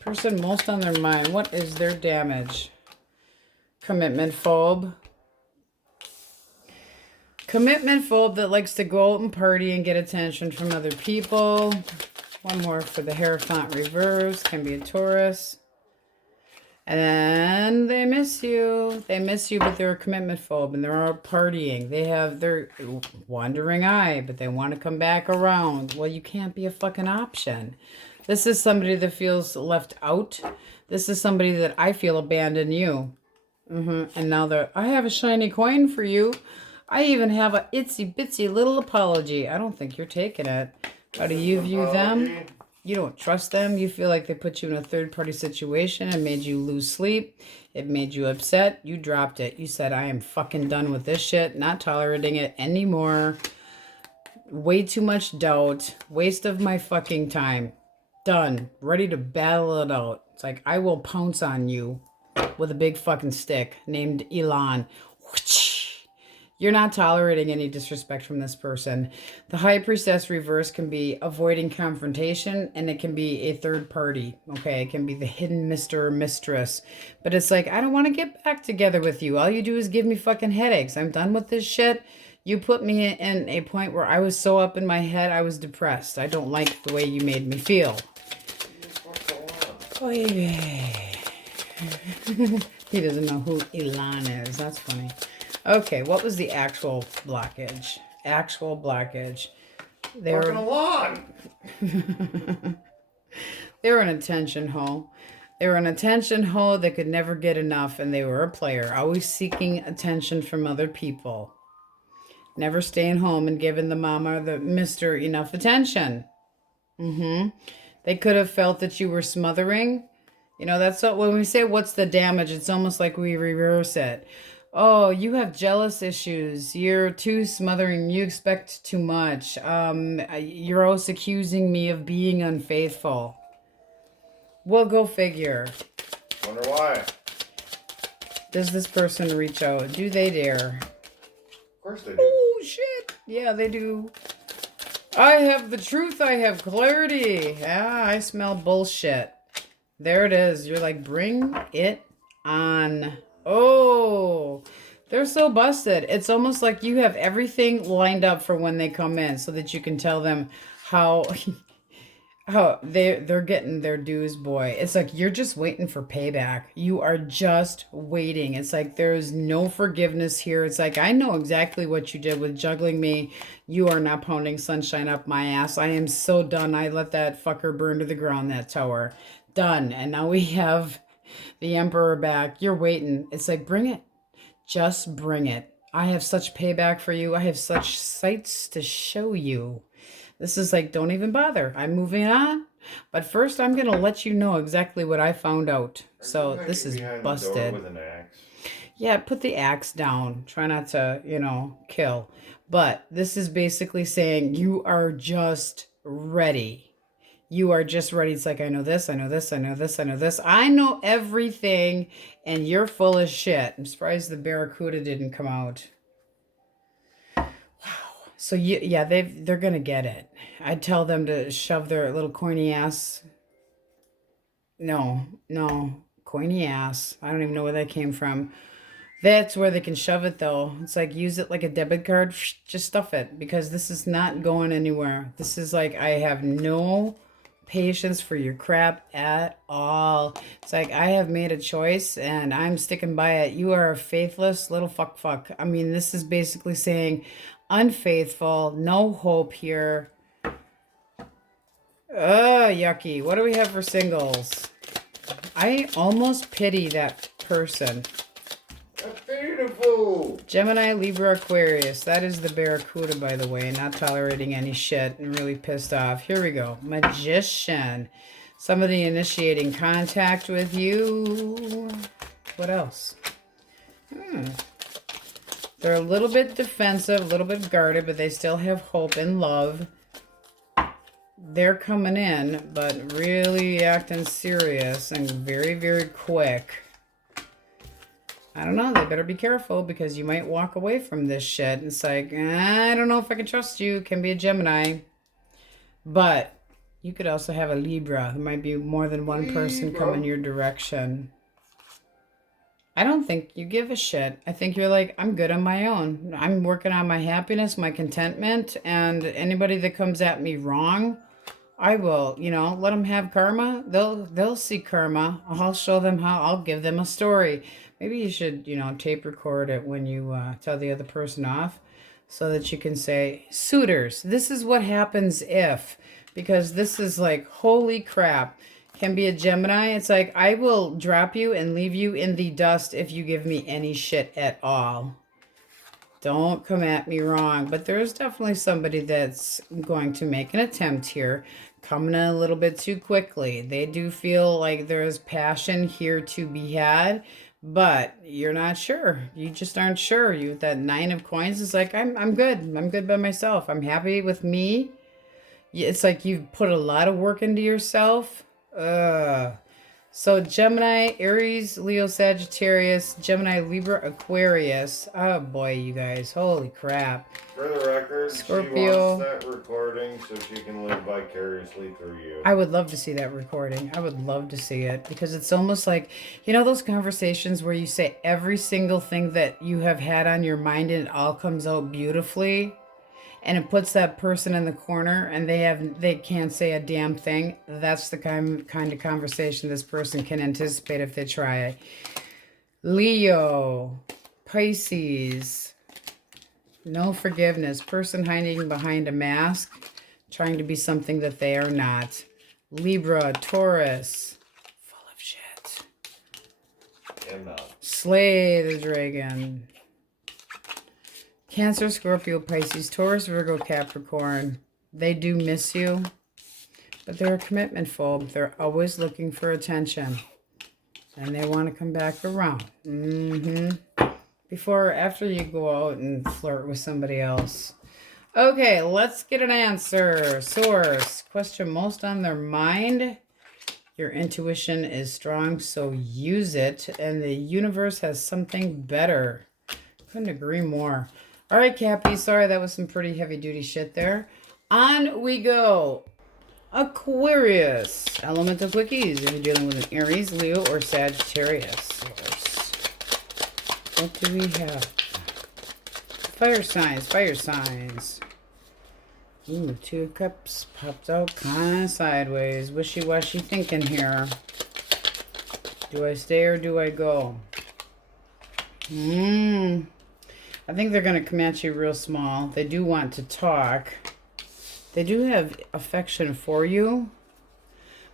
Person most on their mind. What is their damage? Commitment phobe. Commitment phobe that likes to go out and party and get attention from other people. One more for the Hierophant reverse. Can be a Taurus. And they miss you. They miss you, but they're a commitment phobe and they're out partying. They have their wandering eye, but they want to come back around. Well, you can't be a fucking option. This is somebody that feels left out. This is somebody that I feel abandoned you. And now I have a shiny coin for you. I even have a itsy bitsy little apology. I don't think you're taking it. How do you view them? You don't trust them. You feel like they put you in a third-party situation and made you lose sleep. It made you upset. You dropped it. You said, I am fucking done with this shit. Not tolerating it anymore. Way too much doubt. Waste of my fucking time. Done. Ready to battle it out. It's like, I will pounce on you with a big fucking stick named Elon. You're not tolerating any disrespect from this person. The High Priestess reverse can be avoiding confrontation, and it can be a third party. Okay, it can be the hidden Mr. or Mistress. But it's like, I don't want to get back together with you. All you do is give me fucking headaches. I'm done with this shit. You put me in a point where I was so up in my head, I was depressed. I don't like the way you made me feel. Oh, yeah. He doesn't know who Elon is. That's funny. Okay, what was the actual blockage? Actual blockage. Fucking a lot. They were an attention hole. They were an attention hole that could never get enough, and they were a player, always seeking attention from other people. Never staying home and giving the mama or the mister enough attention. They could have felt that you were smothering. You know, that's what, when we say what's the damage, it's almost like we reverse it. Oh, you have jealous issues. You're too smothering. You expect too much. You're always accusing me of being unfaithful. Well, go figure. Wonder why. Does this person reach out? Do they dare? Of course they do. Oh, shit. Yeah, they do. I have the truth. I have clarity. Yeah, I smell bullshit. There it is. You're like, bring it on. Oh, they're so busted. It's almost like you have everything lined up for when they come in so that you can tell them how they're getting their dues, boy. It's like you're just waiting for payback. You are just waiting. It's like there's no forgiveness here. It's like, I know exactly what you did with juggling me. You are not pounding sunshine up my ass. I am so done. I let that fucker burn to the ground, that tower. Done. And now we have the Emperor back. You're waiting. It's like, bring it. Just bring it. I have such payback for you. I have such sights to show you. This is like, don't even bother. I'm moving on. But first, I'm going to let you know exactly what I found out. So this is busted. With an axe? Yeah, put the axe down. Try not to, kill. But this is basically saying you are just ready. You are just ready. It's like, I know this, I know this, I know this, I know this. I know everything, and you're full of shit. I'm surprised the Barracuda didn't come out. Wow. So, they're going to get it. I'd tell them to shove their little corny ass. No, corny ass. I don't even know where that came from. That's where they can shove it, though. It's like, use it like a debit card. Just stuff it, because this is not going anywhere. This is like, I have no patience for your crap at all. It's like, I have made a choice and I'm sticking by it. You are a faithless little fuck. I mean, this is basically saying unfaithful, no hope here. Yucky. What do we have for singles? I almost pity that person. That's beautiful. Gemini, Libra, Aquarius. That is the Barracuda, by the way. Not tolerating any shit and really pissed off. Here we go. Magician. Somebody initiating contact with you. What else? They're a little bit defensive, a little bit guarded, but they still have hope and love. They're coming in, but really acting serious and very, very quick. I don't know. They better be careful because you might walk away from this shit. It's like, I don't know if I can trust you. Can be a Gemini. But you could also have a Libra. There might be more than one person coming your direction. I don't think you give a shit. I think you're like, I'm good on my own. I'm working on my happiness, my contentment, and anybody that comes at me wrong, I will, you know, let them have karma. They'll see karma. I'll show them how. I'll give them a story. Maybe you should, you know, tape record it when you tell the other person off so that you can say, suitors, this is what happens if, because this is like, holy crap. Can be a Gemini. It's like, I will drop you and leave you in the dust if you give me any shit at all. Don't come at me wrong. But there's definitely somebody that's going to make an attempt here. Coming in a little bit too quickly. They do feel like there's passion here to be had. But you're not sure. You just aren't sure. You that 9 of coins is like, I'm good. I'm good by myself. I'm happy with me. It's like you've put a lot of work into yourself. So Gemini, Aries, Leo, Sagittarius, Gemini, Libra, Aquarius. Oh boy, you guys. Holy crap. For the record, Scorpio. She wants that recording so she can live vicariously through you. I would love to see that recording. I would love to see it because it's almost like, you know, those conversations where you say every single thing that you have had on your mind and it all comes out beautifully. And it puts that person in the corner and they can't say a damn thing. That's the kind of conversation this person can anticipate if they try it. Leo, Pisces, no forgiveness. Person hiding behind a mask, trying to be something that they are not. Libra, Taurus, full of shit. And not. Slay the dragon. Cancer, Scorpio, Pisces, Taurus, Virgo, Capricorn. They do miss you, but they're a commitment phobe. They're always looking for attention, and they want to come back around. Before or after you go out and flirt with somebody else. Okay, let's get an answer. Source. Question most on their mind. Your intuition is strong, so use it, and the universe has something better. Couldn't agree more. All right, Cappy. Sorry, that was some pretty heavy-duty shit there. On we go. Aquarius. Elemental quickies. If you're dealing with an Aries, Leo, or Sagittarius. What do we have? Fire signs. Fire signs. Ooh, 2 of Cups popped out kind of sideways. Wishy-washy thinking here. Do I stay or do I go? I think they're going to come at you real small. They do want to talk. They do have affection for you.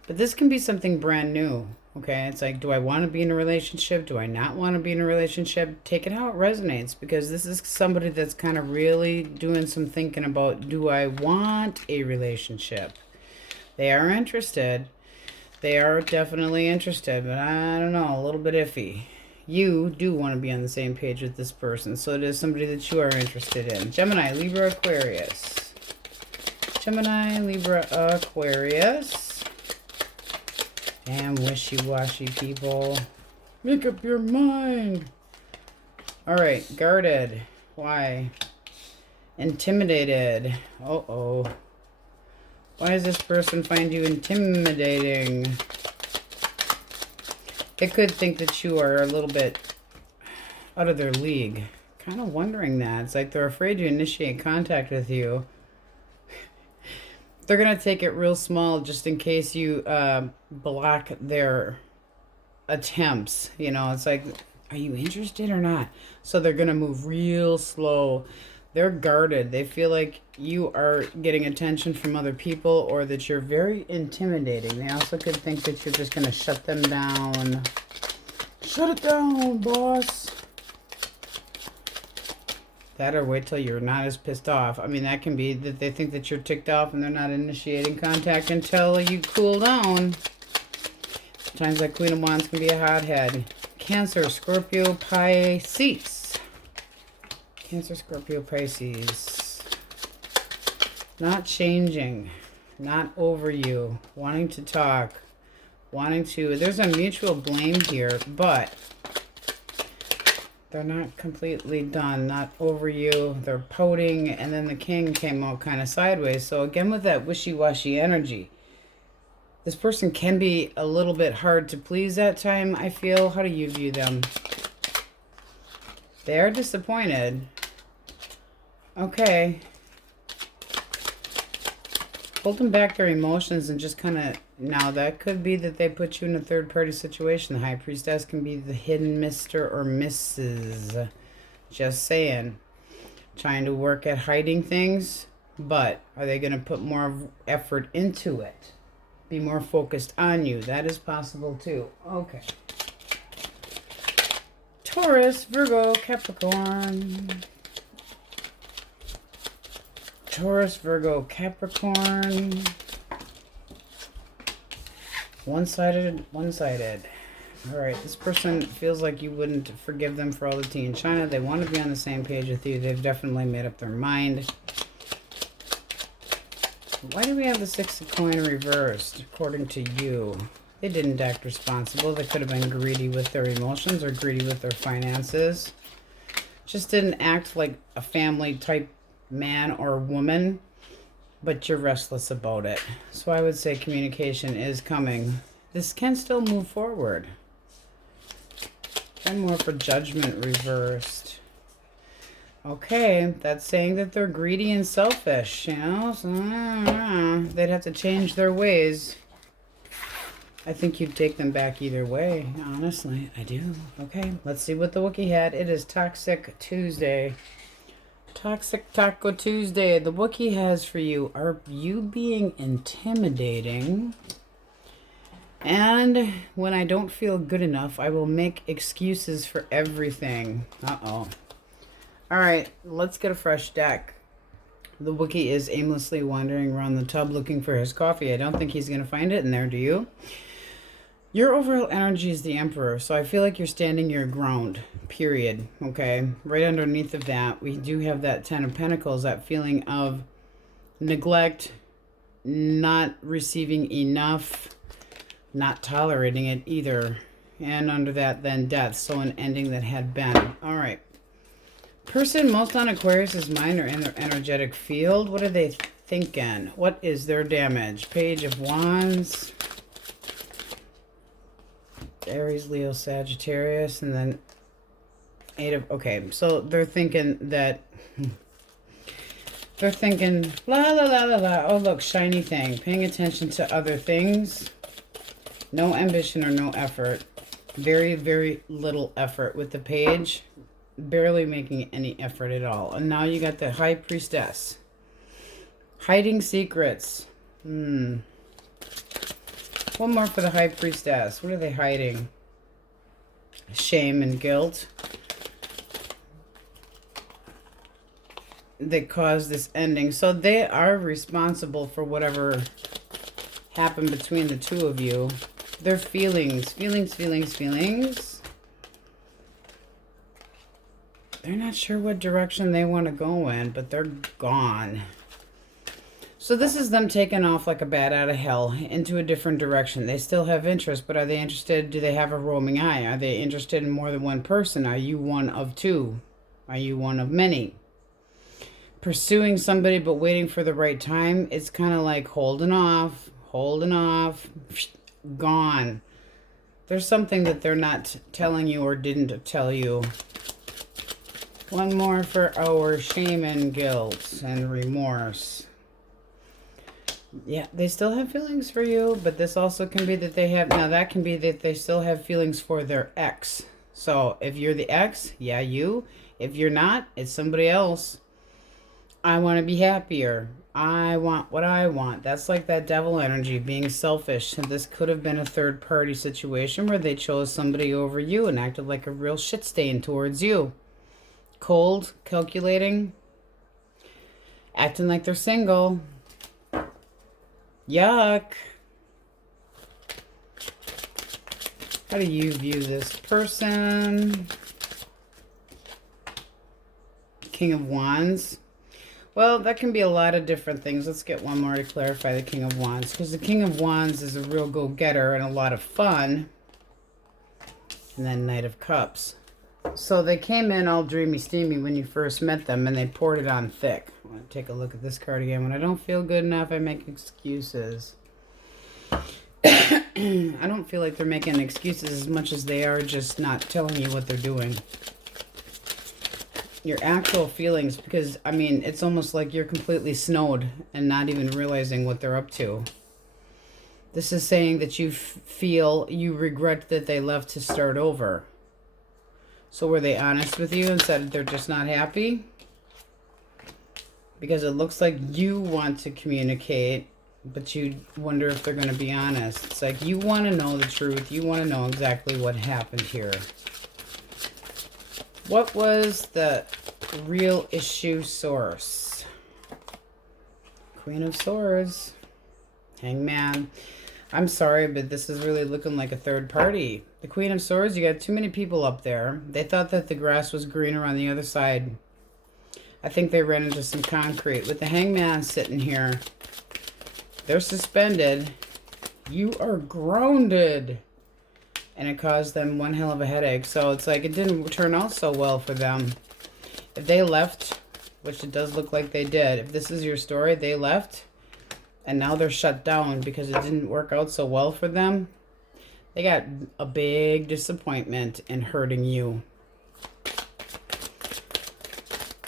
But this can be something brand new. Okay, it's like, do I want to be in a relationship? Do I not want to be in a relationship? Take it how it resonates. Because this is somebody that's kind of really doing some thinking about, do I want a relationship? They are interested. They are definitely interested. But I don't know, a little bit iffy. You do want to be on the same page with this person. So it is somebody that you are interested in. Gemini, Libra, Aquarius. Gemini, Libra, Aquarius. Damn wishy-washy people. Make up your mind. Alright, guarded. Why? Intimidated. Uh-oh. Why does this person find you intimidating? They could think that you are a little bit out of their league. Kind of wondering that. It's like they're afraid to initiate contact with you. They're going to take it real small just in case you block their attempts. You know, it's like, are you interested or not? So they're going to move real slow. They're guarded. They feel like you are getting attention from other people or that you're very intimidating. They also could think that you're just going to shut them down. Shut it down, boss. That or wait till you're not as pissed off. I mean, that can be that they think that you're ticked off and they're not initiating contact until you cool down. Sometimes that Queen of Wands can be a hothead. Cancer, Scorpio, Pisces. Cancer, Scorpio, Pisces. Not changing. Not over you. Wanting to talk. Wanting to... There's a mutual blame here, but they're not completely done. Not over you. They're pouting, and then the King came out kind of sideways. So again, with that wishy-washy energy, this person can be a little bit hard to please at time, I feel. How do you view them? They're disappointed. Okay. Holding back their emotions and just kind of... Now, that could be that they put you in a third-party situation. The High Priestess can be the hidden Mr. or Mrs. Just saying. Trying to work at hiding things, but are they going to put more effort into it? Be more focused on you. That is possible too. Okay. Taurus, Virgo, Capricorn. Taurus, Virgo, Capricorn. One-sided, one-sided. All right, this person feels like you wouldn't forgive them for all the tea in China. They want to be on the same page with you. They've definitely made up their mind. Why do we have the Six of Coin reversed, according to you? They didn't act responsible. They could have been greedy with their emotions or greedy with their finances. Just didn't act like a family-type man or woman, but you're restless about it. So I would say communication is coming. This can still move forward. And more for Judgment reversed. Okay, that's saying that they're greedy and selfish, you know? So, they'd have to change their ways. I think you'd take them back either way, honestly. I do. Okay, let's see what the Wookiee had. It is Toxic Tuesday. Toxic Taco Tuesday. The Wookiee has for you, are you being intimidating? And when I don't feel good enough, I will make excuses for everything. Uh-oh. All right, let's get a fresh deck. The Wookiee is aimlessly wandering around the tub looking for his coffee. I don't think he's going to find it in there, do you? Your overall energy is the Emperor, so I feel like you're standing your ground, period, okay? Right underneath of that, we do have that Ten of Pentacles, that feeling of neglect, not receiving enough, not tolerating it either. And under that, then death, so an ending that had been. All right. Person most on Aquarius's mind or in their energetic field, what are they thinking? What is their damage? Page of Wands, Aries, Leo, Sagittarius, and then Eight of... Okay, so they're thinking that... They're thinking, la, la, la, la, la. Oh, look, shiny thing. Paying attention to other things. No ambition or no effort. Very, very little effort with the page. Barely making any effort at all. And now you got the High Priestess. Hiding secrets. One more for the High Priestess. What are they hiding? Shame and guilt. That caused this ending. So they are responsible for whatever happened between the two of you. Their feelings. They're not sure what direction they want to go in, but they're gone. So this is them taking off like a bat out of hell into a different direction. They still have interest, but are they interested? Do they have a roaming eye? Are they interested in more than one person? Are you one of two? Are you one of many? Pursuing somebody but waiting for the right time. It's kind of like holding off, gone. There's something that they're not telling you or didn't tell you. One more for our shame and guilt and remorse. Yeah, they still have feelings for you, but this also can be that they have... Now, that can be that they still have feelings for their ex. So, if you're the ex, yeah, you. If you're not, it's somebody else. I want to be happier. I want what I want. That's like that devil energy, being selfish. And this could have been a third party situation where they chose somebody over you and acted like a real shit stain towards you. Cold, calculating, acting like they're single. Yuck. How do you view this person? King of Wands. Well, that can be a lot of different things. Let's get one more to clarify the King of Wands. Because the King of Wands is a real go-getter and a lot of fun. And then Knight of Cups. So they came in all dreamy steamy when you first met them, and they poured it on thick. I want to take a look at this card again. When I don't feel good enough, I make excuses. I don't feel like they're making excuses as much as they are just not telling you what they're doing. Your actual feelings, because, I mean, it's almost like you're completely snowed and not even realizing what they're up to. This is saying that you feel you regret that they left to start over. So were they honest with you and said they're just not happy? Because it looks like you want to communicate, but you wonder if they're going to be honest. It's like you want to know the truth. You want to know exactly what happened here. What was the real issue source? Queen of Swords. Hangman. I'm sorry, but this is really looking like a third party. The Queen of Swords, you got too many people up there. They thought that the grass was greener on the other side. I think they ran into some concrete. With the Hangman sitting here, they're suspended. You are grounded. And it caused them one hell of a headache. So it's like it didn't turn out so well for them. If they left, which it does look like they did, if this is your story, they left, and now they're shut down because it didn't work out so well for them. They got a big disappointment in hurting you.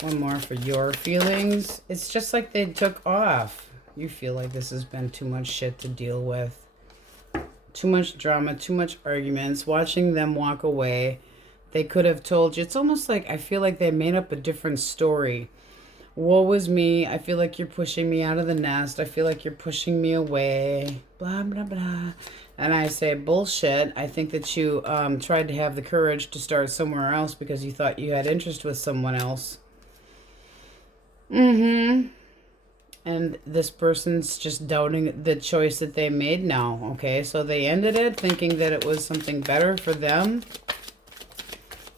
One more for your feelings. It's just like they took off. You feel like this has been too much shit to deal with. Too much drama, too much arguments, watching them walk away. They could have told you. It's almost like I feel like they made up a different story. Woe is me. I feel like you're pushing me out of the nest. I feel like you're pushing me away. Blah, blah, blah. And I say, bullshit. I think that you tried to have the courage to start somewhere else because you thought you had interest with someone else. Mm-hmm. And this person's just doubting the choice that they made now, okay? So they ended it thinking that it was something better for them.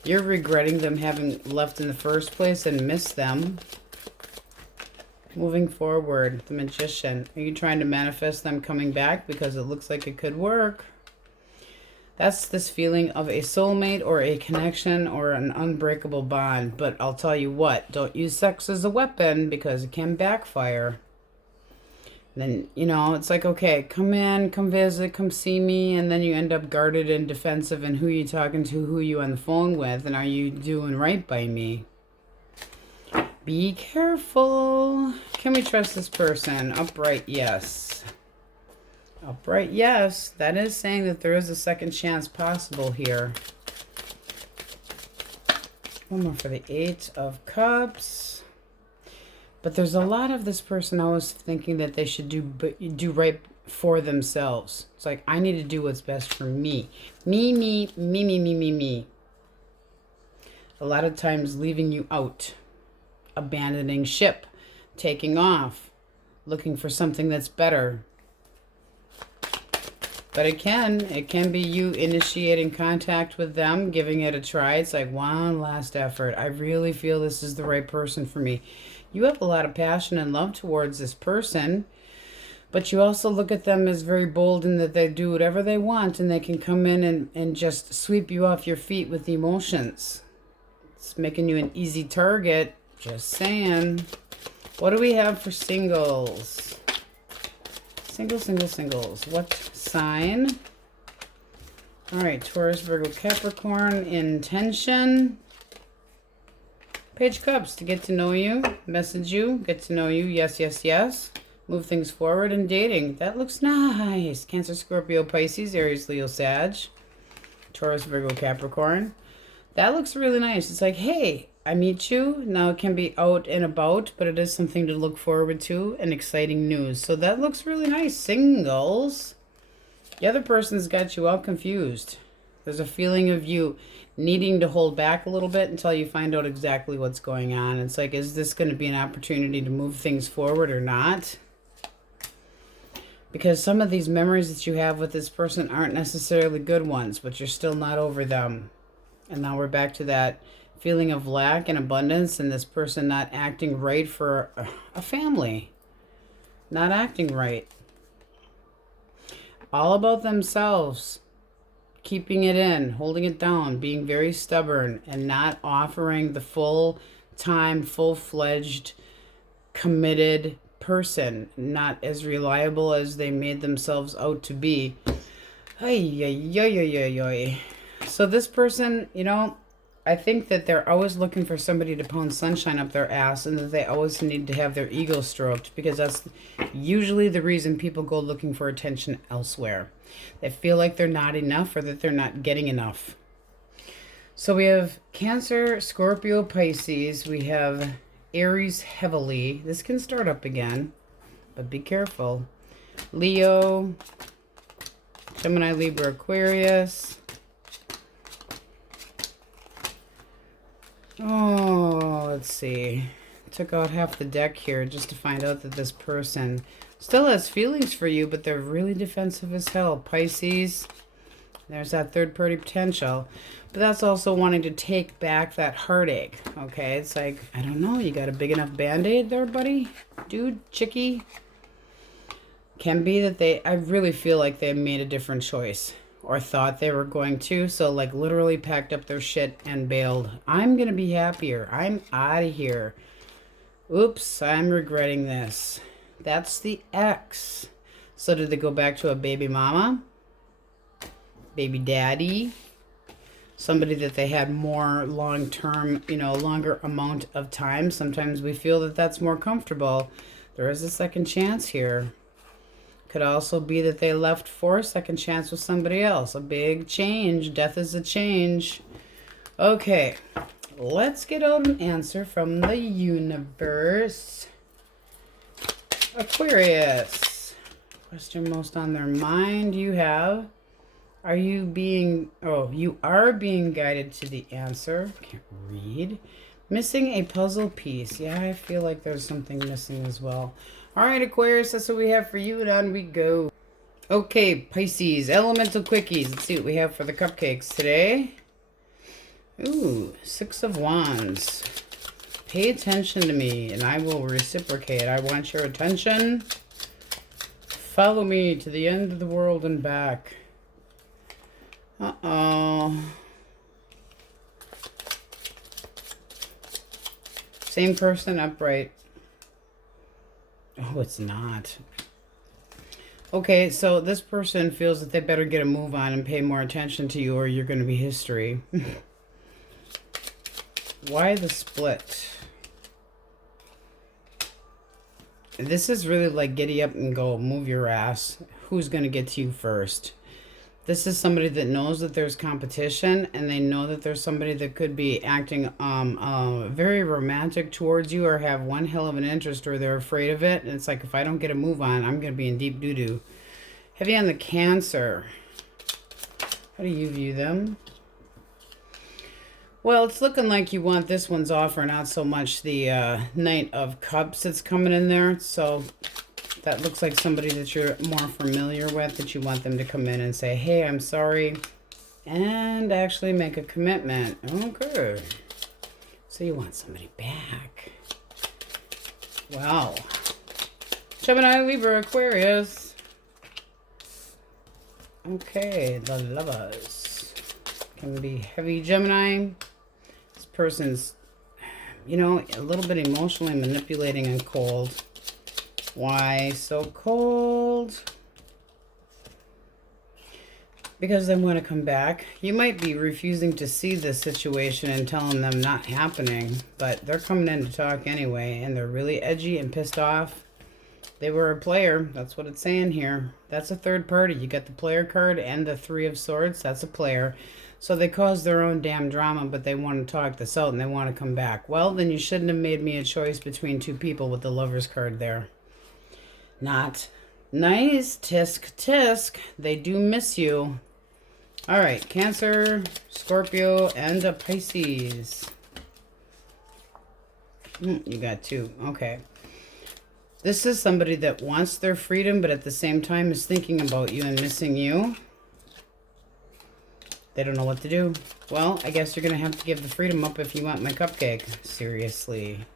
You're regretting them having left in the first place and missed them. Moving forward, the Magician. Are you trying to manifest them coming back? Because it looks like it could work. That's this feeling of a soulmate or a connection or an unbreakable bond. But I'll tell you what, don't use sex as a weapon because it can backfire. Then, you know, it's like, okay, come in, come visit, come see me. And then you end up guarded and defensive in who you talking to, who you on the phone with, and are you doing right by me? Be careful. Can we trust this person? Upright, yes. Upright, yes. That is saying that there is a second chance possible here. One more for the Eight of Cups. But there's a lot of this person always thinking that they should do right for themselves. It's like, I need to do what's best for me. Me. A lot of times leaving you out. Abandoning ship. Taking off. Looking for something that's better. But it can be you initiating contact with them, giving it a try. It's like one last effort. I really feel this is the right person for me. You have a lot of passion and love towards this person, but you also look at them as very bold in that they do whatever they want and they can come in and just sweep you off your feet with emotions. It's making you an easy target. Just saying. What do we have for singles? Singles. What sign? All right, Taurus, Virgo, Capricorn, intention. Page of Cups, to get to know you, message you, get to know you, yes. Move things forward in dating. That looks nice. Cancer, Scorpio, Pisces, Aries, Leo, Sag. Taurus, Virgo, Capricorn. That looks really nice. It's like, hey, I meet you. Now it can be out and about, but it is something to look forward to and exciting news. So that looks really nice. Singles. The other person's got you all confused. There's a feeling of you needing to hold back a little bit until you find out exactly what's going on. It's like, is this going to be an opportunity to move things forward or not? Because some of these memories that you have with this person aren't necessarily good ones, but you're still not over them. And now we're back to that feeling of lack and abundance and this person not acting right for a family. Not acting right. All about themselves. Keeping it in, holding it down, being very stubborn, and not offering the full-time, full-fledged, committed person, not as reliable as they made themselves out to be. Ay, ay, ay, ay, ay, ay. So this person, you know, I think that they're always looking for somebody to pound sunshine up their ass, and that they always need to have their ego stroked, because that's usually the reason people go looking for attention elsewhere. They feel like they're not enough, or that they're not getting enough. So we have Cancer, Scorpio, Pisces. We have Aries heavily. This can start up again, but be careful. Leo, Gemini, Libra, Aquarius. Oh, let's see. Took out half the deck here just to find out that this person still has feelings for you, but they're really defensive as hell. Pisces, there's that third-party potential. But that's also wanting to take back that heartache, okay? It's like, I don't know, you got a big enough Band-Aid there, buddy? Dude, chickie? Can be that I really feel like they made a different choice. Or thought they were going to, so like literally packed up their shit and bailed. I'm gonna be happier. I'm out of here. Oops, I'm regretting this. That's the X. So did they go back to a baby mama? Baby daddy? Somebody that they had more long-term, you know, longer amount of time. Sometimes we feel that that's more comfortable. There is a second chance here. Could also be that they left for a second chance with somebody else. A big change. Death is a change. Okay. Let's get out an answer from the universe. Aquarius. Question most on their mind you have. Are you being... Oh, you are being guided to the answer. Can't read. Missing a puzzle piece. Yeah, I feel like there's something missing as well. All right, Aquarius, that's what we have for you, and on we go. Okay, Pisces, elemental quickies. Let's see what we have for the cupcakes today. Ooh, 6 of Wands. Pay attention to me, and I will reciprocate. I want your attention. Follow me to the end of the world and back. Uh-oh. Same person, upright. Oh, it's not. Okay, so this person feels that they better get a move on and pay more attention to you, or you're going to be history. Why the split? This is really like giddy up and go, move your ass. Who's going to get to you first? This is somebody that knows that there's competition, and they know that there's somebody that could be acting very romantic towards you, or have one hell of an interest, or they're afraid of it. And it's like, if I don't get a move on, I'm going to be in deep doo-doo. Heavy on the Cancer. How do you view them? Well, it's looking like you want this one's offer, not so much the Knight of Cups that's coming in there. So that looks like somebody that you're more familiar with, that you want them to come in and say, hey, I'm sorry, and actually make a commitment. Okay. So you want somebody back. Wow. Gemini, Libra, Aquarius. Okay, the lovers. Can be heavy Gemini. This person's, you know, a little bit emotionally manipulating and cold. Why so cold? Because they want to come back. You might be refusing to see this situation and telling them not happening, but they're coming in to talk anyway, and they're really edgy and pissed off. They were a player. That's what it's saying here. That's a third party. You got the player card and the 3 of Swords. That's a player. So they caused their own damn drama, but they want to talk this out and they want to come back. Well, then you shouldn't have made me a choice between two people with the Lover's card there. Not nice. Tisk, tisk. They do miss you. All right, Cancer, Scorpio, and a Pisces. You got two. Okay. This is somebody that wants their freedom, but at the same time is thinking about you and missing you. They don't know what to do. Well, I guess you're going to have to give the freedom up if you want my cupcake. Seriously.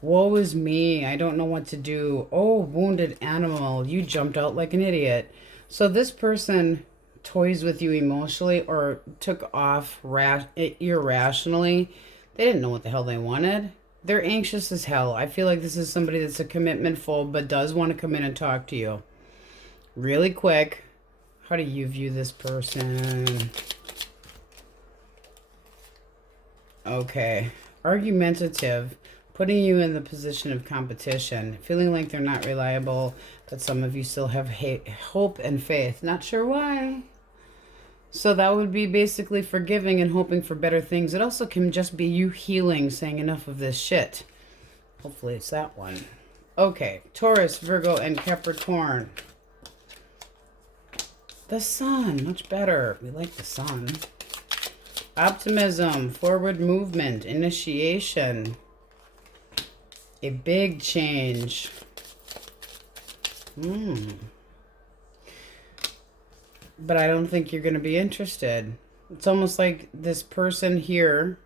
Woe is me. I don't know what to do. Oh, wounded animal. You jumped out like an idiot. So this person toys with you emotionally or took off irrationally. They didn't know what the hell they wanted. They're anxious as hell. I feel like this is somebody that's a commitment full but does want to come in and talk to you. Really quick. How do you view this person? Okay. Argumentative. Putting you in the position of competition. Feeling like they're not reliable, but some of you still have hope and faith. Not sure why. So that would be basically forgiving and hoping for better things. It also can just be you healing, saying enough of this shit. Hopefully it's that one. Okay, Taurus, Virgo, and Capricorn. The sun, much better. We like the sun. Optimism, forward movement, initiation. A big change. But I don't think you're going to be interested. It's almost like this person here,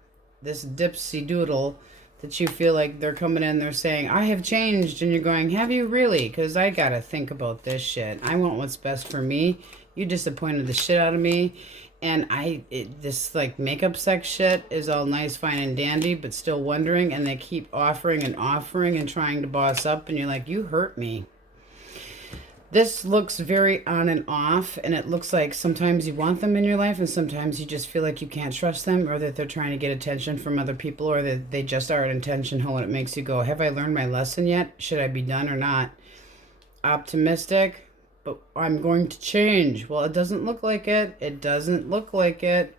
this dipsy doodle, that you feel like they're coming in, they're saying, I have changed. And you're going, have you really? Because I got to think about this shit. I want what's best for me. You disappointed the shit out of me. And this like makeup sex shit is all nice, fine, and dandy, but still wondering. And they keep offering and trying to boss up. And you're like, you hurt me. This looks very on and off, and it looks like sometimes you want them in your life and sometimes you just feel like you can't trust them, or that they're trying to get attention from other people, or that they just are intentional, and it makes you go, have I learned my lesson yet? Should I be done or not? Optimistic, but I'm going to change. Well, it doesn't look like it. It doesn't look like it.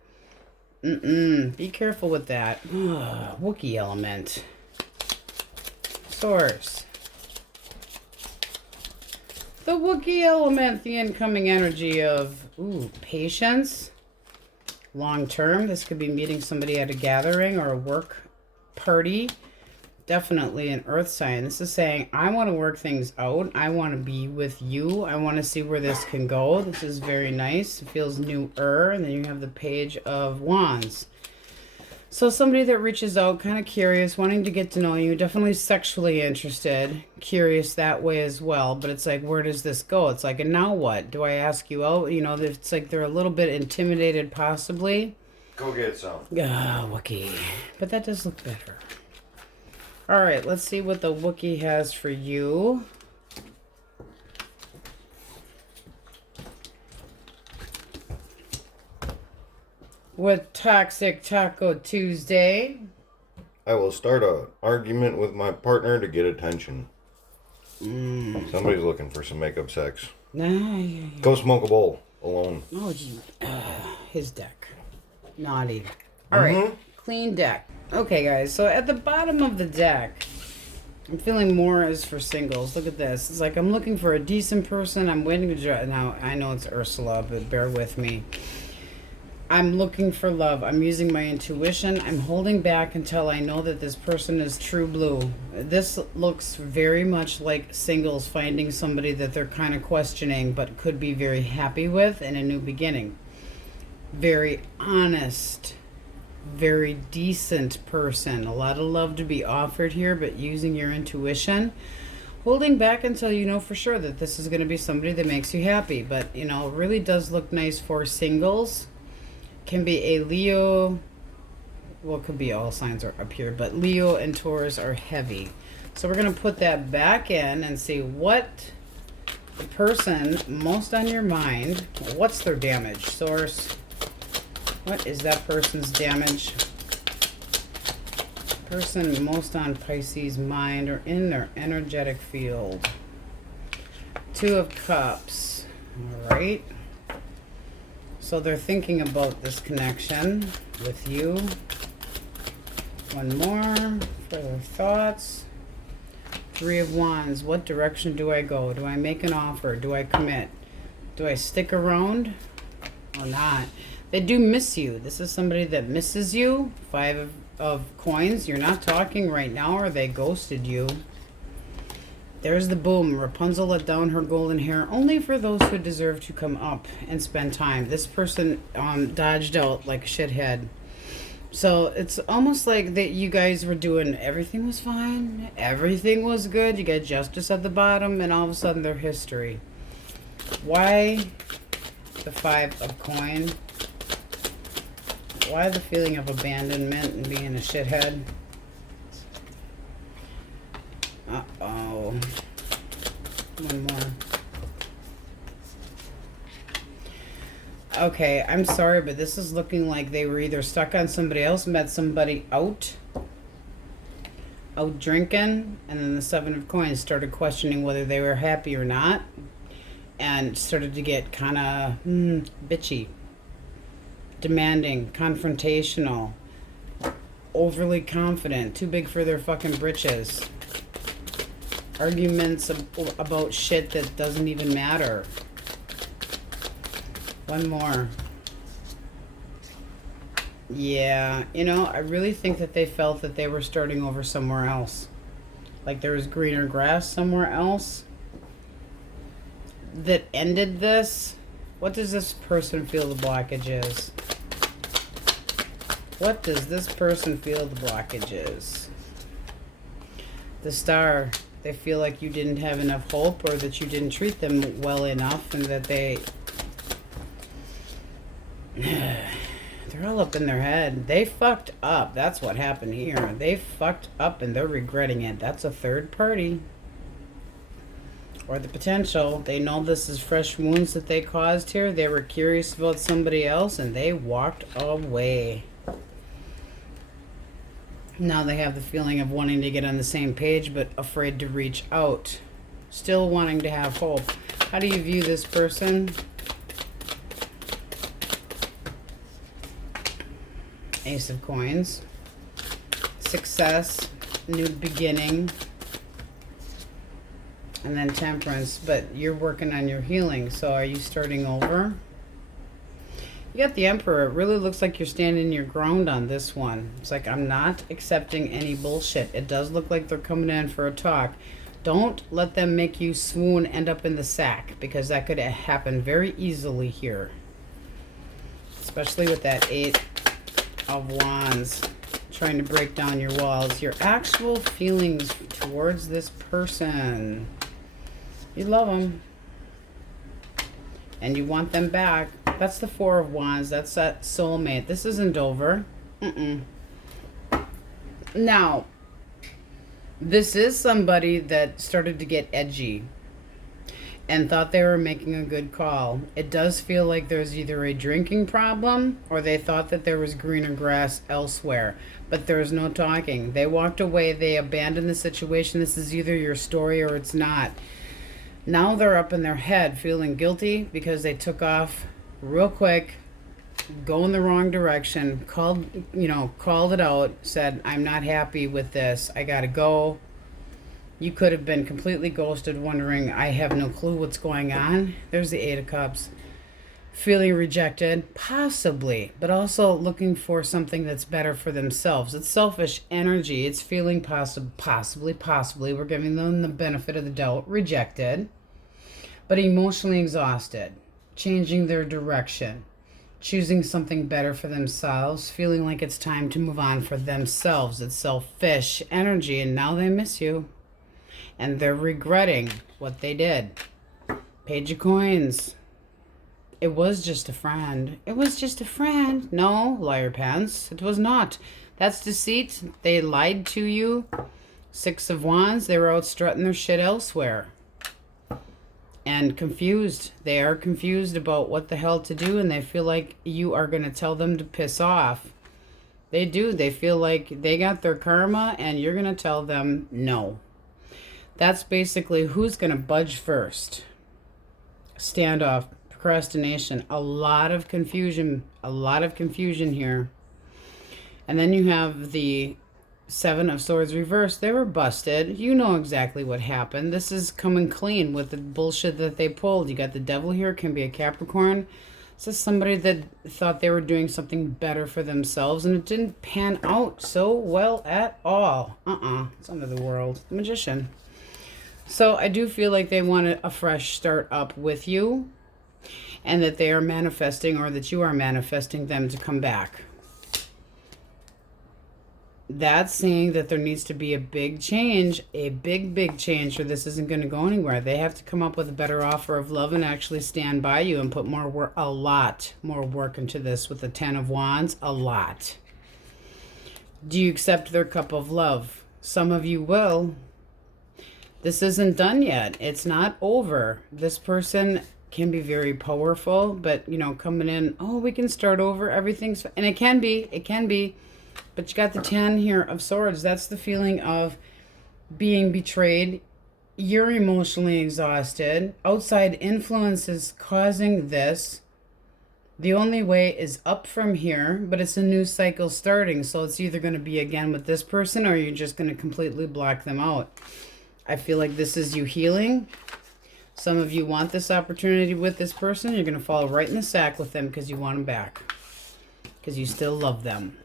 Be careful with that. Wookiee element. Source. The Wookiee element, the incoming energy of, patience, long term. This could be meeting somebody at a gathering or a work party. Definitely an earth sign. This is saying, I want to work things out. I want to be with you. I want to see where this can go. This is very nice. It feels newer. And then you have the Page of Wands. So somebody that reaches out, kind of curious, wanting to get to know you, definitely sexually interested, curious that way as well. But it's like, where does this go? It's like, and now what? Do I ask you out? You know, it's like they're a little bit intimidated possibly. Go get some. Wookiee. But that does look better. All right, let's see what the Wookiee has for you. With Toxic Taco Tuesday. I will start an argument with my partner to get attention. Somebody's looking for some makeup sex. Go smoke a bowl alone. Oh, gee. His deck. Naughty. All right, clean deck. Okay, guys, so at the bottom of the deck, I'm feeling more is for singles. Look at this. It's like I'm looking for a decent person. I'm waiting to draw. Now, I know it's Ursula, but bear with me. I'm looking for love. I'm using my intuition. I'm holding back until I know that this person is true blue. This looks very much like singles finding somebody that they're kind of questioning but could be very happy with in a new beginning. Very honest, very decent person. A lot of love to be offered here, but using your intuition. Holding back until you know for sure that this is going to be somebody that makes you happy. But, you know, it really does look nice for singles. Can be a Leo, well, it could be all signs are up here, but Leo and Taurus are heavy. So we're going to put that back in and see what the person most on your mind, what's their damage? Source, what is that person's damage? Person most on Pisces' mind or in their energetic field. Two of Cups, all right. So they're thinking about this connection with you. One more. Further thoughts. Three of Wands. What direction do I go? Do I make an offer? Do I commit? Do I stick around or not? They do miss you. This is somebody that misses you. Five of Coins. You're not talking right now, or they ghosted you. There's the boom. Rapunzel let down her golden hair only for those who deserve to come up and spend time. This person dodged out like a shithead. So it's almost like that you guys were doing, everything was fine, everything was good. You got justice at the bottom, and all of a sudden they're history. Why the Five of Coin? Why the feeling of abandonment and being a shithead? Uh-oh. One more. Okay, I'm sorry, but this is looking like they were either stuck on somebody else, met somebody out drinking, and then the Seven of Coins started questioning whether they were happy or not, and started to get kind of bitchy, demanding, confrontational, overly confident, too big for their fucking britches. Arguments about shit that doesn't even matter. One more. Yeah, you know, I really think that they felt that they were starting over somewhere else. Like there was greener grass somewhere else that ended this. What does this person feel the blockage is? What does this person feel the blockage is? The Star. They feel like you didn't have enough hope, or that you didn't treat them well enough, and that they're all up in their head. They fucked up. That's what happened here. They fucked up and they're regretting it. That's a third party. Or the potential. They know this is fresh wounds that they caused here. They were curious about somebody else and they walked away. Now they have the feeling of wanting to get on the same page but afraid to reach out. Still wanting to have hope. How do you view this person? Ace of Coins. Success. New beginning. And then Temperance. But you're working on your healing. So are you starting over? You got the Emperor. It really looks like you're standing your ground on this one. It's like, I'm not accepting any bullshit. It does look like they're coming in for a talk. Don't let them make you swoon, end up in the sack, because that could happen very easily here. Especially with that Eight of Wands trying to break down your walls. Your actual feelings towards this person. You love them. And you want them back. That's the Four of Wands. That's that soulmate. This isn't over. Now, this is somebody that started to get edgy and thought they were making a good call. It does feel like there's either a drinking problem or they thought that there was greener grass elsewhere. But there's no talking. They walked away. They abandoned the situation. This is either your story or it's not. Now they're up in their head feeling guilty because they took off real quick, going the wrong direction, called it out, said, I'm not happy with this. I gotta go. You could have been completely ghosted, wondering, I have no clue what's going on. There's the Eight of Cups. Feeling rejected, possibly, but also looking for something that's better for themselves. It's selfish energy. It's feeling possibly, we're giving them the benefit of the doubt, rejected, but emotionally exhausted, changing their direction, choosing something better for themselves, feeling like it's time to move on for themselves. It's selfish energy, and now they miss you. And they're regretting what they did. Page of Coins. It was just a friend. It was just a friend. No, liar pants. It was not. That's deceit. They lied to you. Six of Wands. They were out strutting their shit elsewhere. And confused. They are confused about what the hell to do, and they feel like you are going to tell them to piss off. They do. They feel like they got their karma, and you're going to tell them no. That's basically who's going to budge first. Standoff procrastination, a lot of confusion here. And then you have the Seven of Swords reversed. They were busted. You know exactly what happened. This is coming clean with the bullshit that they pulled. You got the devil here, can be a Capricorn. This is somebody that thought they were doing something better for themselves, and it didn't pan out so well at all. It's under the world. The Magician. So I do feel like they want a fresh start up with you, and that they are manifesting, or that you are manifesting them to come back. That's saying that there needs to be a big change, a big change, or this isn't going to go anywhere. They have to come up with a better offer of love and actually stand by you and put more work, a lot more work into this with the Ten of Wands, a lot. Do you accept their cup of love? Some of you will. This isn't done yet. It's not over. This person can be very powerful, but, you know, coming in, oh, we can start over, everything's, and it can be. But you got the 10 here of Swords. That's the feeling of being betrayed. You're emotionally exhausted. Outside influences causing this. The only way is up from here, but it's a new cycle starting. So it's either going to be again with this person, or you're just going to completely block them out. I feel like this is you healing. Some of you want this opportunity with this person. You're going to fall right in the sack with them because you want them back. Because you still love them.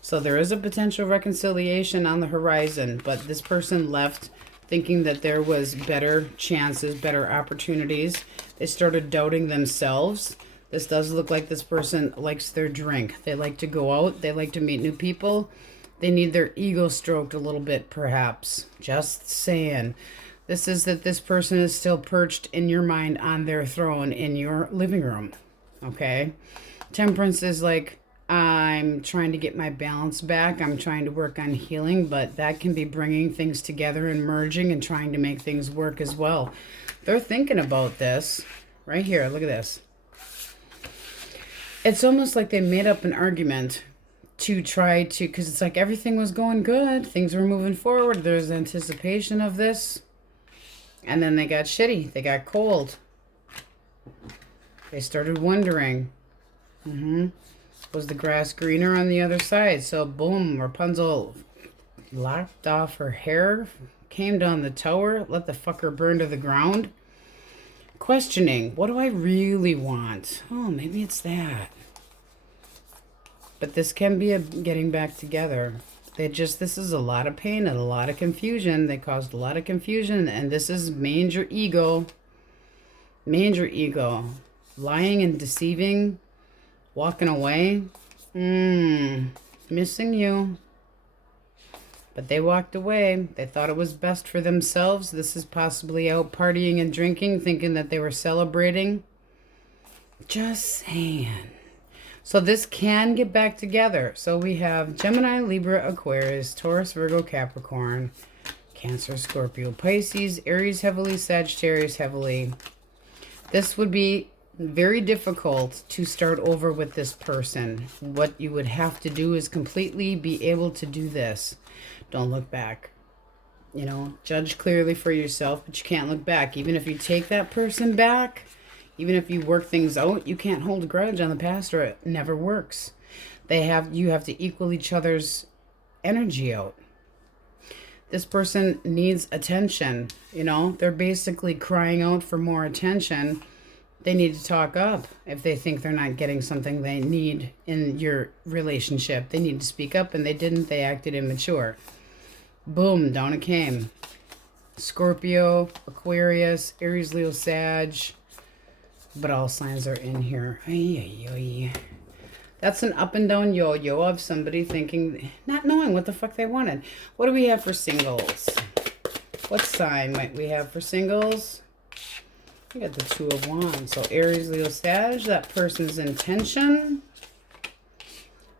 So there is a potential reconciliation on the horizon, but this person left thinking that there was better chances, better opportunities. They started doubting themselves. This does look like this person likes their drink. They like to go out. They like to meet new people. They need their ego stroked a little bit, perhaps. Just saying. This is that this person is still perched in your mind on their throne in your living room. Okay? Temperance is like, I'm trying to get my balance back. I'm trying to work on healing, but that can be bringing things together and merging and trying to make things work as well. They're thinking about this right here. Look at this. It's almost like they made up an argument to try to, because it's like everything was going good. Things were moving forward. There's anticipation of this. And then they got shitty. They got cold. They started wondering. Was the grass greener on the other side? So boom, Rapunzel locked off her hair, came down the tower, let the fucker burn to the ground. Questioning, what do I really want? Oh, maybe it's that. But this can be a getting back together. This is a lot of pain and a lot of confusion. They caused a lot of confusion, and this is major ego. Major ego. Lying and deceiving. Walking away. Missing you. But they walked away. They thought it was best for themselves. This is possibly out partying and drinking, thinking that they were celebrating. Just saying. So this can get back together. So we have Gemini, Libra, Aquarius, Taurus, Virgo, Capricorn, Cancer, Scorpio, Pisces, Aries heavily, Sagittarius heavily. This would be very difficult to start over with this person. What you would have to do is completely be able to do this. Don't look back. You know, judge clearly for yourself, but you can't look back. Even if you take that person back, even if you work things out, you can't hold a grudge on the past, or it never works. You have to equal each other's energy out. This person needs attention. You know, they're basically crying out for more attention. They need to talk up if they think they're not getting something they need in your relationship. They need to speak up, and they didn't. They acted immature. Boom, down it came. Scorpio, Aquarius, Aries, Leo, Sag. But all signs are in here. That's an up and down yo-yo of somebody thinking, not knowing what the fuck they wanted. What do we have for singles? What sign might we have for singles? We got the Two of Wands. So Aries, Leo, Sag, that person's intention.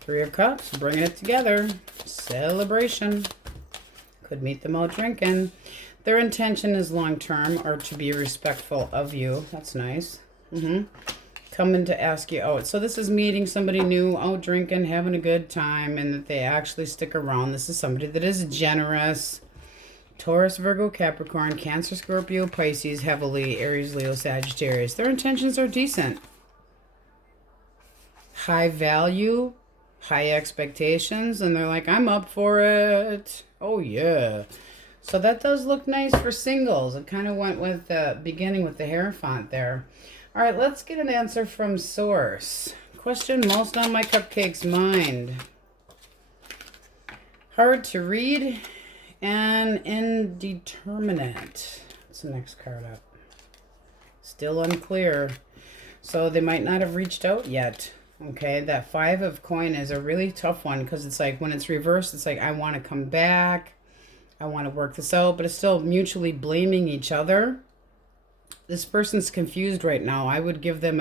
Three of Cups, bringing it together. Celebration. Could meet them out drinking. Their intention is long-term, or to be respectful of you. That's nice. Coming to ask you out. So this is meeting somebody new, out drinking, having a good time, and that they actually stick around. This is somebody that is generous, Taurus, Virgo, Capricorn, Cancer, Scorpio, Pisces, heavily, Aries, Leo, Sagittarius. Their intentions are decent. High value, high expectations, and they're like, I'm up for it. Oh, yeah. So that does look nice for singles. It kind of went with the beginning with the Hierophant there. All right, let's get an answer from Source. Question most on my cupcake's mind. Hard to read and indeterminate. What's the next card up? Still unclear. So they might not have reached out yet. Okay, that 5 of coin is a really tough one because it's like when it's reversed, it's like I want to come back. I want to work this out, but it's still mutually blaming each other. This person's confused right now. I would give them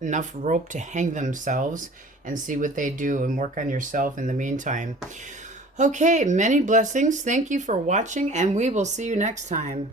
enough rope to hang themselves and see what they do and work on yourself in the meantime. Okay, many blessings. Thank you for watching, and we will see you next time.